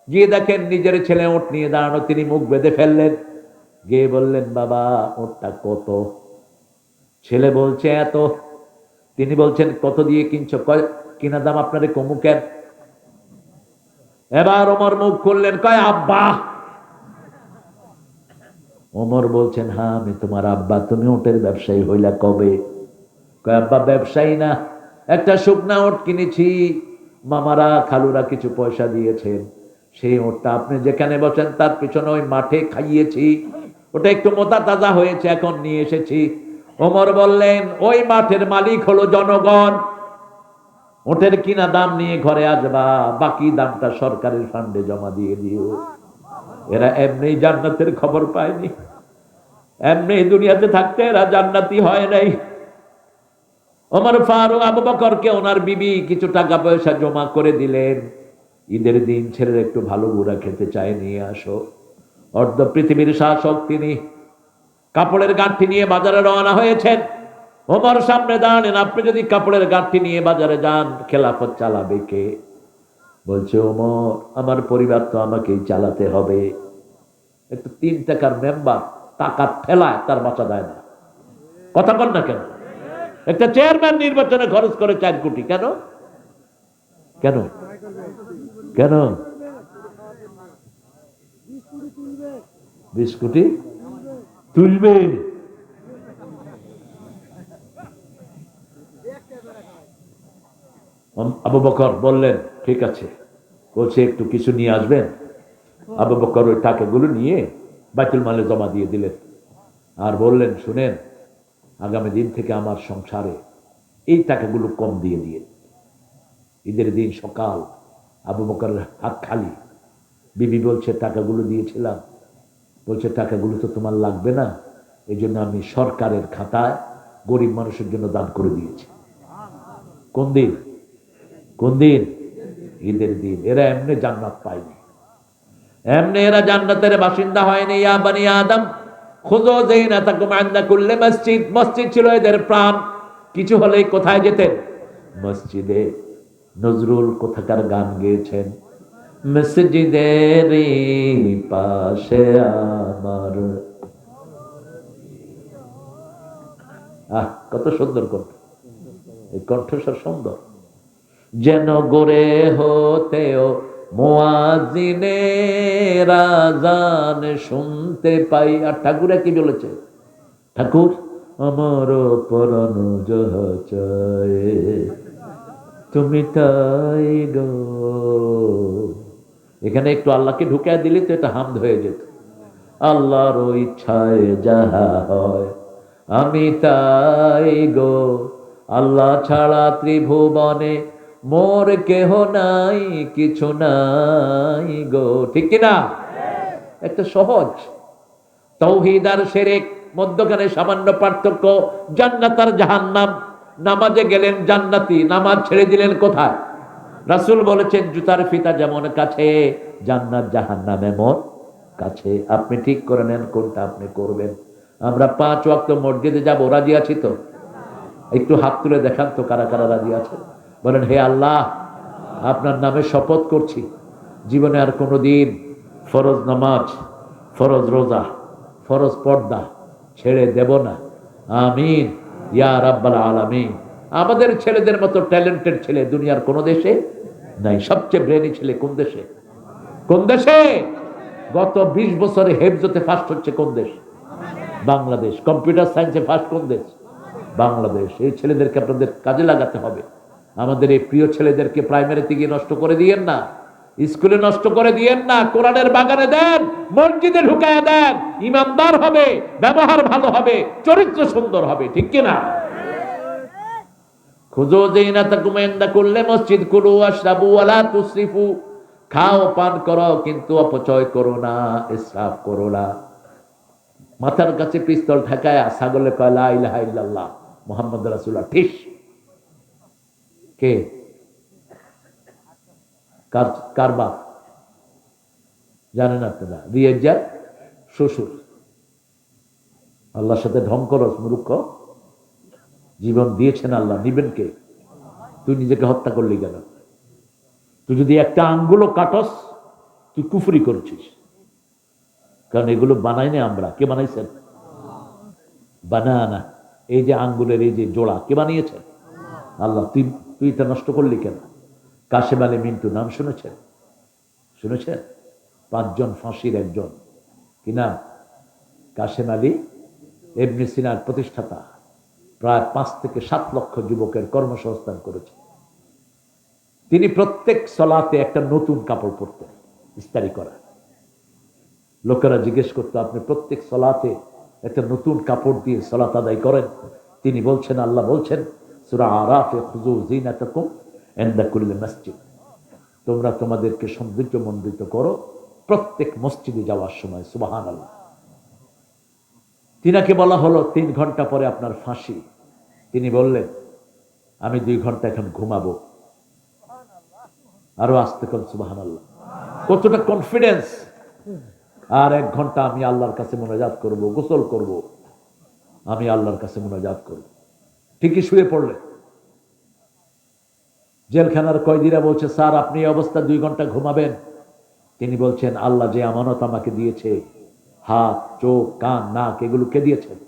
গিয়ে দেখেন নিজের ছেলে উট নিয়ে দাঁড়ানো, তিনি মুখ বেঁধে ফেললেন, গিয়ে বললেন বাবা ওটটা কত? ছেলে বলছে এত। তিনি বলছেন কত দিয়ে কিনছো? কয় কিনা দাম আপনারে কমু কেন? এবার ওমর মুখ খুললেন, কয় আব্বা। ওমর বলছেন হ্যাঁ আমি তোমার আব্বা, তুমি ওটের ব্যবসায়ী হইলা কবে? কয় আব্বা ব্যবসায়ী না, একটা শুকনা ওট কিনেছি, মামারা খালুরা কিছু পয়সা দিয়েছেন, সেই ওটটা আপনি যেখানে বসেন তার পিছনে ওই মাঠে খাইয়েছি, ওটা একটু মোটা তাজা হয়েছে, এখন নিয়ে এসেছি। ওমর বললেন ওই মাঠের মালিক হলো জনগণ, ওটের কিনা দাম নিয়ে ঘরে আসবা, বাকি দামটা সরকারের ফান্ডে জমা দিয়ে দিও। এরা এমনি জান্নাতের খবর পায়নি, এমনি দুনিয়াতে থাকতে এরা জান্নাতি হয় নাই। ওমর ফারুক আবু বকরকে ওনার বিবি কিছু টাকা পয়সা জমা করে দিলেন, ঈদের দিন ছেলের একটু ভালো গুড়া খেতে চায়, নিয়ে আসো। অর্ধ পৃথিবীর শাসক তিনি কাপড়ের গাঁঠি নিয়ে বাজারে রওনা হয়েছেন। ওমর সামনে দাঁড়ালেন, আপনি যদি কাপড়ের গাঁঠি নিয়ে বাজারে যান খেলাফত চালাবে কে? বলছে ওমর আমার পরিবার তো আমাকেই চালাতে হবে। একটু 3 টাকার মেম্বার টাকা ঠেলায় তার বাঁচা দেয় না, কথা বল না কেন? একটা চেয়ারম্যান নির্বাচনে খরচ করে 4 কোটি, কেন কেন কেন? 20 কোটি তুলবে। আবু বকর বললেন ঠিক আছে, বলছে একটু কিছু নিয়ে আসবেন। আবু বকর ওই টাকাগুলো নিয়ে বাইতুল মালে জমা দিয়ে দিলেন আর বললেন শুনেন, আগামী দিন থেকে আমার সংসারে এই টাকাগুলো কম দিয়ে দিয়ে। ঈদের দিন সকাল, আবু বকরের হাত খালি। বিবি বলছে টাকাগুলো দিয়েছিলাম, বলছে টাকাগুলো তো তোমার লাগবে না, এই জন্য আমি সরকারের খাতায় গরিব মানুষের জন্য দান করে দিয়েছি। কোন দিন? কোন দিন? ঈদের দিন। এরা এমনি জান্নাত পায়নি, এমনি এরা জান্নাতের বাসিন্দা হয়নি। ইয়া বানি আদম খুযু যিনাতাকুম ইনদা কুল্লি মসজিদ। মসজিদ ছিল এদের প্রাণ। কিছু হলেই কোথায় যেতেন? মসজিদে। নজরুল কোথাকার গান গেয়েছেন, মসজিদের পাশে আমার। কত সুন্দর কণ্ঠ, এই কণ্ঠস্বর সুন্দর। যেন গড়ে হতেও মুয়াজ্জিনের আযান শুনতে পাই। আর ঠাকুরে কি বলেছে? ঠাকুর আমার পরাণ যাহা চায় তুমি তাই গো। এখানে একটু আল্লাহকে ঢুকায় দিলে তো এটা হামদ হয়ে যেত। আল্লাহর ইচ্ছায় যাহা হয় আমি তাই গো, আল্লাহ ছাড়া ত্রিভুবনে মোর কেহ নাই, কিছু নাই গো। ঠিক কিনা? একটা সহজ। তাওহীদ আর শিরক মধ্যখানে সামান্য পার্থক্য, জান্নাত আর জাহান্নাম। নামাজে গেলেন জান্নাতি, নামাজ ছেড়ে দিলেন কোথায়? রাসূল বলেছেন জুতার ফিতা যেমন কাছে, জান্নাত জাহান্নাম এমন কাছে। আপনি ঠিক করে নেন কোনটা আপনি করবেন। আমরা 5 ওয়াক্ত মসজিদে যাব, রাজি আছি তো? একটু হাত তুলে দেখান তো কারা কারা রাজি আছে। বলেন হে আল্লাহ, আপনার নামে শপথ করছি জীবনে আর কোনোদিন ফরজ নামাজ, ফরজ রোজা, ফরজ পর্দা ছেড়ে দেব না। আমিন ইয়া রাব্বাল আলামিন। আমাদের ছেলেদের মতো ট্যালেন্টেড ছেলে দুনিয়ার কোন দেশে নাই। সবচেয়ে ব্রেনি ছেলে কোন দেশে? কোন দেশে? গত 20 বছরে হেফজতে ফার্স্ট হচ্ছে কোন দেশ? বাংলাদেশ। কম্পিউটার সায়েন্সে ফার্স্ট কোন দেশ? বাংলাদেশ। এই ছেলেদেরকে আপনাদের কাজে লাগাতে হবে। আমাদের এই প্রিয় ছেলেদেরকে প্রাইমারিতে গিয়ে নষ্ট করে দিয়েন না, স্কুলে নষ্ট করে দিয়েন না, কোরআনের বাগানে দেন, মসজিদে ঢুকায় দেন। ইমানদার হবে, ব্যবহার ভালো হবে, চরিত্র সুন্দর হবে। ঠিক কিনা? খুযু যিনাতাকুম ইনদা কুল্লি মসজিদ কুলু ওয়াশরাবু ওয়ালা তুসরিফু। খাও পান করো কিন্তু অপচয় করো না, ইসরাফ করো না। মাথার কাছে পিস্তল ঠেকায় ছাগলে কয় লা ইলাহা ইল্লাল্লাহ মুহাম্মদুর রাসূলুল্লাহ। ঠিক কে? কার বাপ জানেন আপনারা? রিয়াজার শ্বশুর। আল্লাহর সাথে ঢং করস মূর্খ। জীবন দিয়েছেন আল্লাহ, নিবেন কে? তুই নিজেকে হত্যা করলি কেন? তুই যদি একটা আঙ্গুলও কাটস তুই কুফরি করছিস। কারণ এগুলো বানাই না আমরা। কে বানাইছেন? বানানা। এই যে আঙ্গুলের এই যে জোড়া কে বানিয়েছেন? আল্লাহ। তুই এটা নষ্ট করলি কেন? কাশেম আলী মিন্টু নাম শুনেছেন? শুনেছেন? 5 জন ফাঁসির একজন। কি নাম? কাশেম আলী ইবনে সিনার প্রতিষ্ঠাতা। প্রায় 5 থেকে 7 লক্ষ যুবকের কর্মসংস্থান করেছে। তিনি প্রত্যেক সলাতে একটা নতুন কাপড় পরতেন, ইস্তারি করা। লোকেরা জিজ্ঞেস করতো আপনি প্রত্যেক সলাতে একটা নতুন কাপড় দিয়ে সলাত আদায় করেন? তিনি বলছেন, আল্লাহ বলছেন সূরা আরাফে, খুযু যিনাতাকুম ইনদা কুল্লি মসজিদ। তোমরা তোমাদেরকে সৌন্দর্যমণ্ডিত করো প্রত্যেক মসজিদে যাওয়ার সময়। সুবহানাল্লাহ। তিনাকে বলা হলো 3 ঘন্টা পরে আপনার ফাঁসি। তিনি বললেন আমি 2 ঘন্টা এখন ঘুমাবো। আরো আসতে কর সুবহানাল্লাহ। কতটা কনফিডেন্স। আর 1 ঘন্টা আমি আল্লাহর কাছে মুনাজাত করব, গোসল করব, আমি আল্লাহর কাছে মুনাজাত করব। ঠিকই শুয়ে পড়লেন। জেলখানার কয়েদিরা বলছে স্যার আপনি এই অবস্থা 2 ঘন্টা ঘুমাবেন? তিনি বলছেন আল্লাহ যে আমানত আমাকে দিয়েছে, হাত, চোখ, কান, নাক, এগুলো কে দিয়েছেন?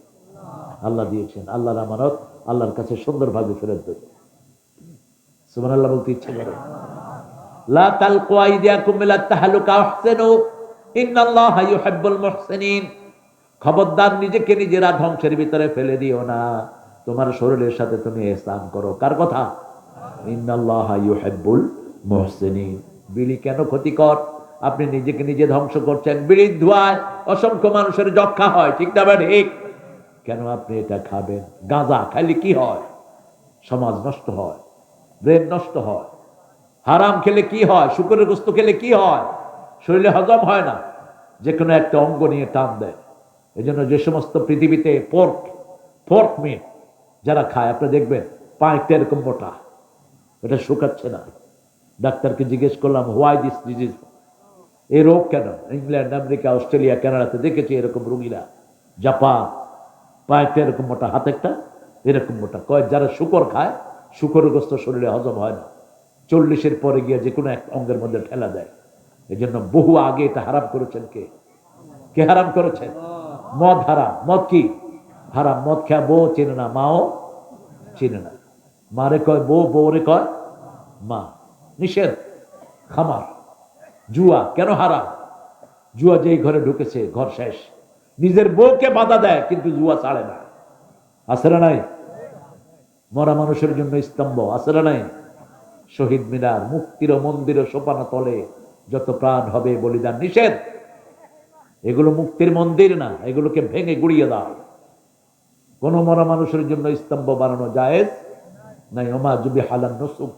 আল্লাহ দিয়েছেন। আল্লাহর আমানত আল্লাহর কাছে সুন্দরভাবে ফেরত দেবে। সুবহানাল্লাহ বলতে ইচ্ছে করে। লা তালকু আইদিয়াকুম ইলা তাহলুকা আহসিনু ইন্নাল্লাহা ইউহিব্বুল মুহসিনিন। খবরদার নিজেকে নিজেরা ধ্বংসের ভিতরে ফেলে দিও না, তোমার শরীরের সাথে তুমি ইহসান করো। কার কথা? ইন্নাল্লাহা ইউহিব্বুল মুহসিনিন। বিড়ি কেন ক্ষতিকর? আপনি নিজেকে নিজে ধ্বংস করছেন। বিড়ির ধোঁয়ায় অসংখ্য মানুষের যক্ষা হয়, ঠিক না ঠিক? কেন আপনি এটা খাবেন? গাঁজা খাইলে কি হয়? সমাজ নষ্ট হয়, ব্রেন নষ্ট হয়। হারাম খেলে কি হয়? শুকরের গোস্ত খেলে কি হয়? শরীরে হজম হয় না, যে কোনো একটা অঙ্গ নিয়ে টান দেয়। এই জন্য যে সমস্ত পৃথিবীতে পোর্ক মিট যারা খায়, আপনি দেখবেন পাইপটা এরকম মোটা, এটা শুকাচ্ছে না। ডাক্তারকে জিজ্ঞেস করলাম, হোয়াই দিস ডিজিজ, এই রোগ কেন? ইংল্যান্ড, আমেরিকা, অস্ট্রেলিয়া, কানাডাতে দেখেছি এরকম রোগীরা। জাপান, পাইপটা এরকম মোটা, হাতেরটা এরকম মোটা। কয় যারা শুকর খায়, শুকরের গোস্ত শরীরে হজম হয় না, 40-এর পরে গিয়ে যে কোনো এক অঙ্গের মধ্যে ঠেলা দেয়। এই জন্য বহু আগে এটা হারাম করেছেন কে? কে হারাম করেছেন? মদ হারাম। মদ কি হারাম? মদ খেয়া বউ চেনে না, মাও চেনে না। মারে কয় বউ, বউরে কয় মা। নিষেধ, খামার। জুয়া কেন হারাম? জুয়া যেই ঘরে ঢুকেছে ঘর শেষ। নিজের বউকে বাধা দেয় কিন্তু জুয়া ছাড়ে না। আছে না নাই? মরা মানুষের জন্য স্তম্ভ, আছে না নাই? শহীদ মিনার, মুক্তির মন্দির, সোপানা তলে যত প্রাণ হবে বলিদান। নিষেধ, এগুলো মুক্তির মন্দির না, এগুলোকে ভেঙে গুড়িয়ে দাও। কোন মরা মানুষের জন্য স্তম্ভ বানানো জায়েজ নাই। ওমা জুবি হালান নসুব।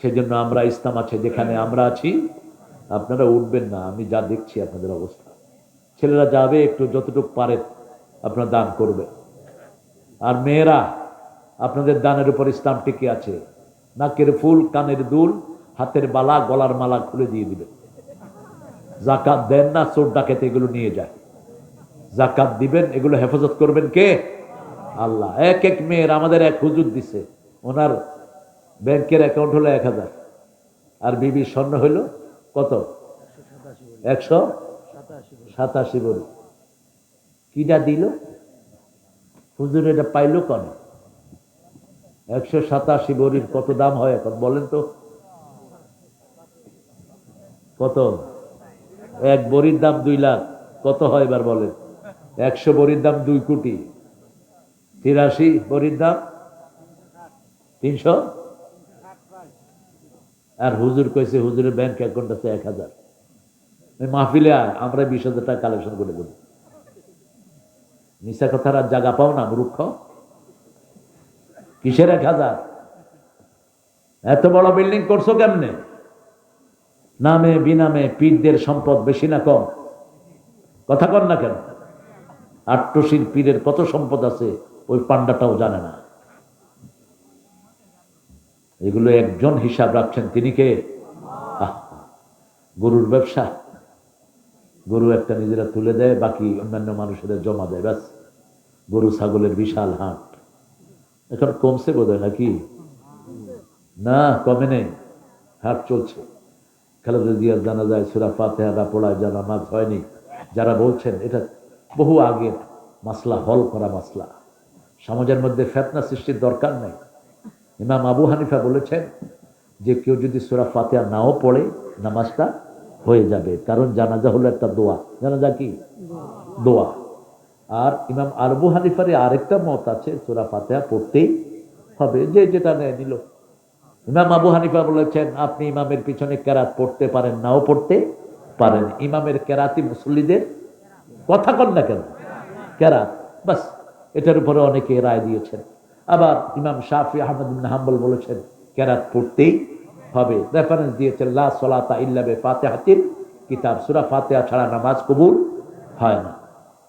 সেজন্য আমরা, ইসলাম আছে যেখানে আমরা আছি, আপনারা উঠবেন না। আমি যা দেখছি আপনাদের অবস্থা, ছেলেরা যাবে একটু, যতটুকু পারে আপনারা দান করবে। আর মেয়েরা, আপনাদের দানের উপর ইসলাম টিকে আছে। নাকের ফুল, কানের দুল, হাতের বালা, গলার মালা খুলে দিয়ে দিবেন। জাকাত দেন না, চোর ডাকাত এগুলো নিয়ে যায়। জাকাত দিবেন, এগুলো হেফাজত করবেন কে? আল্লাহ। এক এক মেয়ের, আমাদের এক হুজুর দিছে, ওনার ব্যাংকের অ্যাকাউন্ট হলো 1000, আর বিবির স্বর্ণ হইল কত? 187 বড়ি। কিটা দিল হুজুর? এটা পাইল কেন? 187 বড়ির কত দাম হয় এখন বলেন তো? কত? এক বড়ির দাম 2 লাখ। কত হয় এবার বলেন? 100 বড়ির দাম 2 কোটি। 83 বড়ির দাম 300। আর হুজুর কইছে হুজুরের ব্যাংক অ্যাকাউন্ট আছে 1000। মাহফিলে আমরা 20,000 টাকা কালেকশন করে দেব। মিশা কথার আর জায়গা পাও না মূর্খ। কিসের 1000? এত বড় বিল্ডিং করছো কেমনে? নামে বিনামে পীরদের সম্পদ বেশি না কম? কথা কন না কেন? আট্টশীর পীরের কত সম্পদ আছে ওই পান্ডাটাও জানে না। এগুলো একজন হিসাব রাখছেন, তিনি কে? গরুর ব্যবসা। গরু একটা নিজেরা তুলে দেয়, বাকি অন্যান্য মানুষেরা জমা দেয়, ব্যাস। গরু ছাগলের বিশাল হাট। এখন কমছে বোধহয় নাকি? না, কমে নেই, হাট চলছে। খালেদা জিয়ার জানা যায় সূরা ফাতিহা পড়ায় যা নামাজ হয়নি, যারা বলছেন এটা বহু আগের মাসলা, হল করা মাসলা। সমাজের মধ্যে ফিতনা সৃষ্টির দরকার নেই। ইমাম আবু হানিফা বলেছেন যে কেউ যদি সূরা ফাতিহা নাও পড়ে নামাজটা হয়ে যাবে, কারণ জানাজা হলো একটা দোয়া। জানাজা কি? দোয়া। আর ইমাম আবু হানিফার আরেকটা মত আছে, সূরা ফাতিহা পড়তেই হবে, যে যেটা নেয় নিল। ইমাম আবু হানিফা বলেছেন আপনি ইমামের পিছনে কেরাত পড়তে পারেন, নাও পড়তে পারেন। ইমামের কেরাতি মুসল্লিদের কথা কন না কেন? কেরাত, বাস। এটার উপরে অনেকে রায় দিয়েছেন। আবার ইমাম শাফি আহমদ ইবনে হাম্বল বলেছেন কেরাত পড়তেই হবে। রেফারেন্স দিয়েছেন লা সলাতা ইল্লা বিফাতিহাতিল কিতাব, সূরা ফাতিহা ছাড়া নামাজ কবুল হয় না।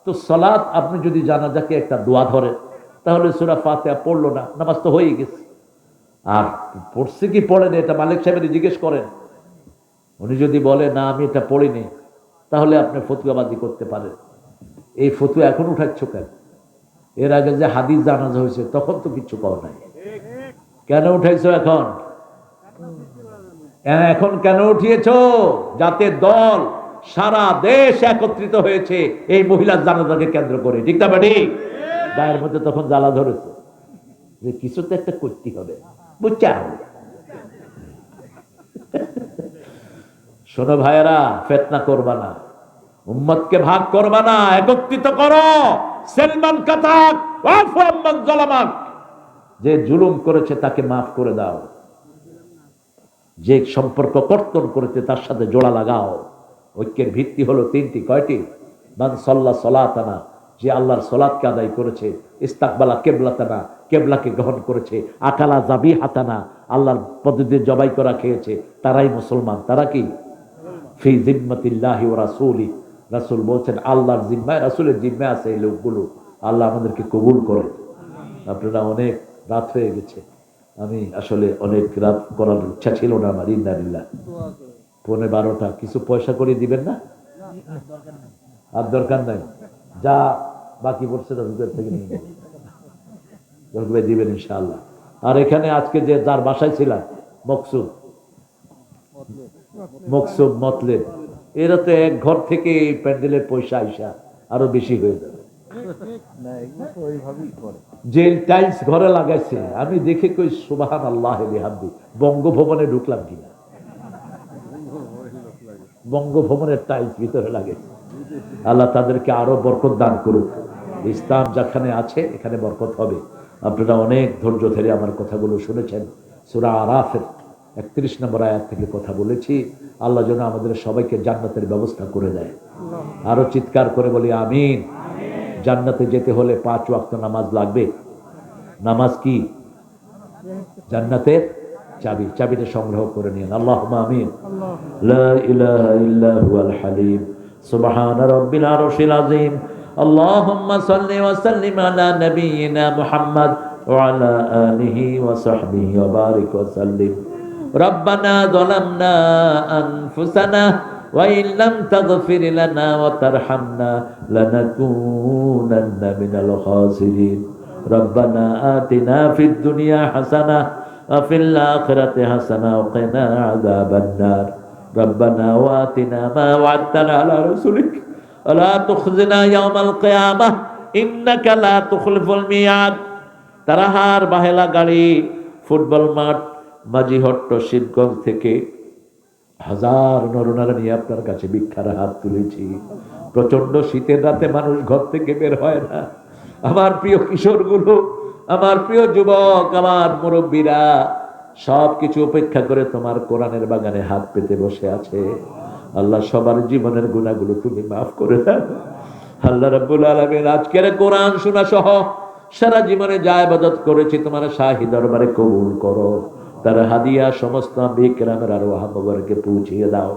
তো সালাত, আপনি যদি জানাজাকে একটা দোয়া ধরেন, তাহলে সূরা ফাতিহা পড়লো না, নামাজ তো হয়ে গেছে। আর পড়ছে কি পড়েন এটা মালিক সাহেবের জিজ্ঞেস করেন। উনি যদি বলে না আমি এটা পড়িনি, তাহলে আপনি ফতুয়াবাজি করতে পারেন। এই ফতুয়া এখন উঠাচ্ছ কেন? এর আগে যে হাদিস জানাজা হয়েছে তখন তো কিছু পাও নাই, কেন উঠাইছো এখন? এখন কেন উঠিয়েছ? যাতে দল সারা দেশ একত্রিত হয়েছে এই মহিলার জানাজাকে কেন্দ্র করে, ঠিক না ঠিক? গায়ের মধ্যে তখন জ্বালা ধরেছে যে কিছু তো একটা করতে হবে, বুঝছা? শোনো ভাইয়েরা, ফিতনা করবা না, উম্মতকে ভাগ করবা না, একত্রিত করো। সালমান কাতাক ওয়াফু আম্মান যালামাক, যে জুলুম করেছে তাকে মাফ করে দাও, যে সম্পর্ক কর্তন করেছে তার সাথে জোড়া লাগাও। ঐক্যের ভিত্তি হলো তিনটি। কয়টি? মান সাল্লা সলাতানা, যে আল্লাহর সলাতকে আদায় করেছে, ইস্তাকবালা কেবলাতানা, কেবলাকে গ্রহণ করেছে, আকালা জাবি হাতানা, আল্লাহর পদ্ধতিতে জবাই করা খেয়েছে, তারাই মুসলমান। তারা কি? ফি জিম্মাতিল্লাহি ওয়া রাসূলি, রাসূল বলছেন আল্লাহর জিম্মায়, রাসূলের জিম্মায় আছে এই লোকগুলো। আল্লাহ আমাদেরকে কবুল করে। আপনারা অনেক রাত হয়ে গেছে, আমি আসলে অনেক রাত করার ইচ্ছা ছিল না আমার। ইন্নালিল্লাহ, 11:30, কিছু পয়সা করে দিবেন না? আর দরকার নাই, যা বাকি পড়ছে তা ভিতর থেকে নিয়ে নেবেন, দিবেন ইনশাআল্লাহ। আর এখানে আজকে যে যার বাসায় ছিলাম, মকসুদ মতলেব, এরা তো এক ঘর থেকে এই প্যান্ডেলের পয়সা আইসা আরো বেশি হয়ে যাবে। যে টাইলস ঘরে লাগাইছে আমি দেখে কই সুবহানাল্লাহ বিহামদি, বঙ্গভবনে ঢুকলাম কিনা। বঙ্গভবনের টাইলস ভিতরে লাগাইছে। আল্লাহ তাদেরকে আরো বরকত দান করুক। ইসলাম যেখানে আছে এখানে বরকত হবে। আপনারা অনেক ধৈর্য ধরে আমার কথাগুলো শুনেছেন। সূরা আরাফের 31 নম্বর আয়াত থেকে কথা বলেছি। আল্লাহ যেন আমাদের সবাইকে জান্নাতের ব্যবস্থা করে দেয়। আরো চিৎকার করে বলি আমিন। জান্নাতে যেতে হলে 5 ওয়াক্ত নামাজ লাগবে। নামাজ কি? জান্নাতের চাবি। চাবিটা সংগ্রহ করে নিন। আল্লাহুম্মা আমিন। লা ইলাহা ইল্লা হুয়াল হালিম, সুবহানা রাব্বিল আরশিল আযীম। আল্লাহুম্মা সাল্লি ওয়া সাল্লিম আলা নাবিয়িনা মুহাম্মদ ওয়া আলা আলিহি ওয়া সাহবিহি ওয়া বারিক ওয়া সাল্লিম। রব্বানা যালামনা আনফুসানা ওয়া ইন লাম তাগফির লানা ওয়া তারহামনা লানাকুনান্না মিনাল খাসিরিন। রব্বানা আতিনা ফিদ দুনিয়া হাসানাহ ওয়া ফিল আখিরাতি হাসানাহ ওয়া কিনা আযাবান নার। রব্বানা ওয়া আতিনা মা ওয়া'আদতানা আলা রাসূলিক ওয়া লা তুখজিনা ইয়াওমাল কিয়ামাহ ইন্নাকা লা তুখলিফুল মিয়াদ। তারাহার বাহেলা গাড়ি, ফুটবল মাঠ, মাঝিহট্ট, শিবগঞ্জ থেকে হাজার নরনারী নিয়ে আপনার কাছে ভিক্ষার হাত তুলেছি। প্রচন্ড শীতের রাতে মানুষ ঘর থেকে বের হয় না। আমার প্রিয় কিশোরগুলো, আমার প্রিয় যুবক, আমার মুরব্বীরা সব কিছু উপেক্ষা করে তোমার কোরআনের বাগানে হাত পেতে বসে আছে। আল্লাহ সবার জীবনের গুনাহগুলো তুমি মাফ করে দাও। আল্লাহ রাব্বুল আলামিন আজকের কোরআন শোনা সহ সারা জীবনে যা ইবাদত করেছি তোমার শাহী দরবারে কবুল করো। তার হাদিয়া সমস্ত বিকরামের আর ওয়াহাবকে পৌঁছিয়ে দাও।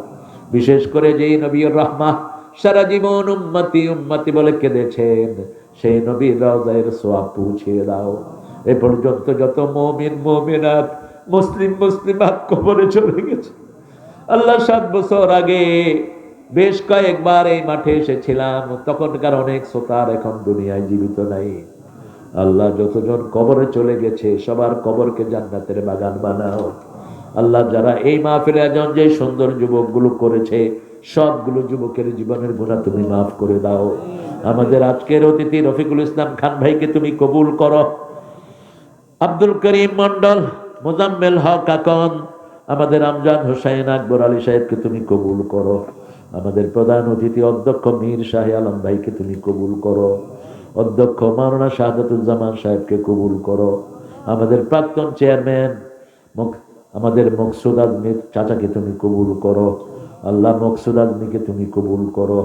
বিশেষ করে যেই নবীর রাহমাহ সারা জীবন উম্মতি উম্মতি বলে কেঁদেছেন, সেই নবীর রওজায়ের সওয়াব পৌঁছিয়ে দাও। এ পর্যন্ত যত মুমিন মুমিনাত, মুসলিম মুসলিমাত কবরে চলে গেছে, আল্লাহ 7 বছর আগে বেশ কয়েকবার এই মাঠে এসেছিলাম। তখনকার অনেক শ্রোতার এখন দুনিয়ায় জীবিত নাই। আল্লাহ যতজন কবরে চলে গেছে সবার কবরকে জান্নাতের বাগান বানাও। আল্লাহ যারা এই মাহফিলে আয়োজন যে সুন্দর যুবকগুলো করেছে, সবগুলো যুবকের জীবনের গুনাহ তুমি মাফ করে দাও। আমাদের আজকের অতিথি রফিকুল ইসলাম খান ভাইকে তুমি কবুল করো। আব্দুল করিম মন্ডল, মোজাম্মেল হক আকন, আমাদের আমজাদ হোসেন আকবর আলী সাহেবকে তুমি কবুল করো। আমাদের প্রধান অতিথি অধ্যক্ষ মীর শাহ আলম ভাইকে তুমি কবুল করো। অধ্যক্ষ মাওলানা শাহাদাতুজ্জামান সাহেবকে কবুল করো। আমাদের প্রাক্তন চেয়ারম্যান আমাদের মকসুদ আজমির চাচাকে তুমি কবুল করো। আল্লাহ মকসুদ আজমিকে তুমি কবুল করো।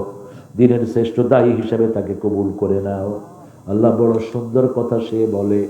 দিনের শ্রেষ্ঠ দায়ী হিসেবে তাকে কবুল করে নাও। আল্লাহ বড় সুন্দর কথা সে বলে।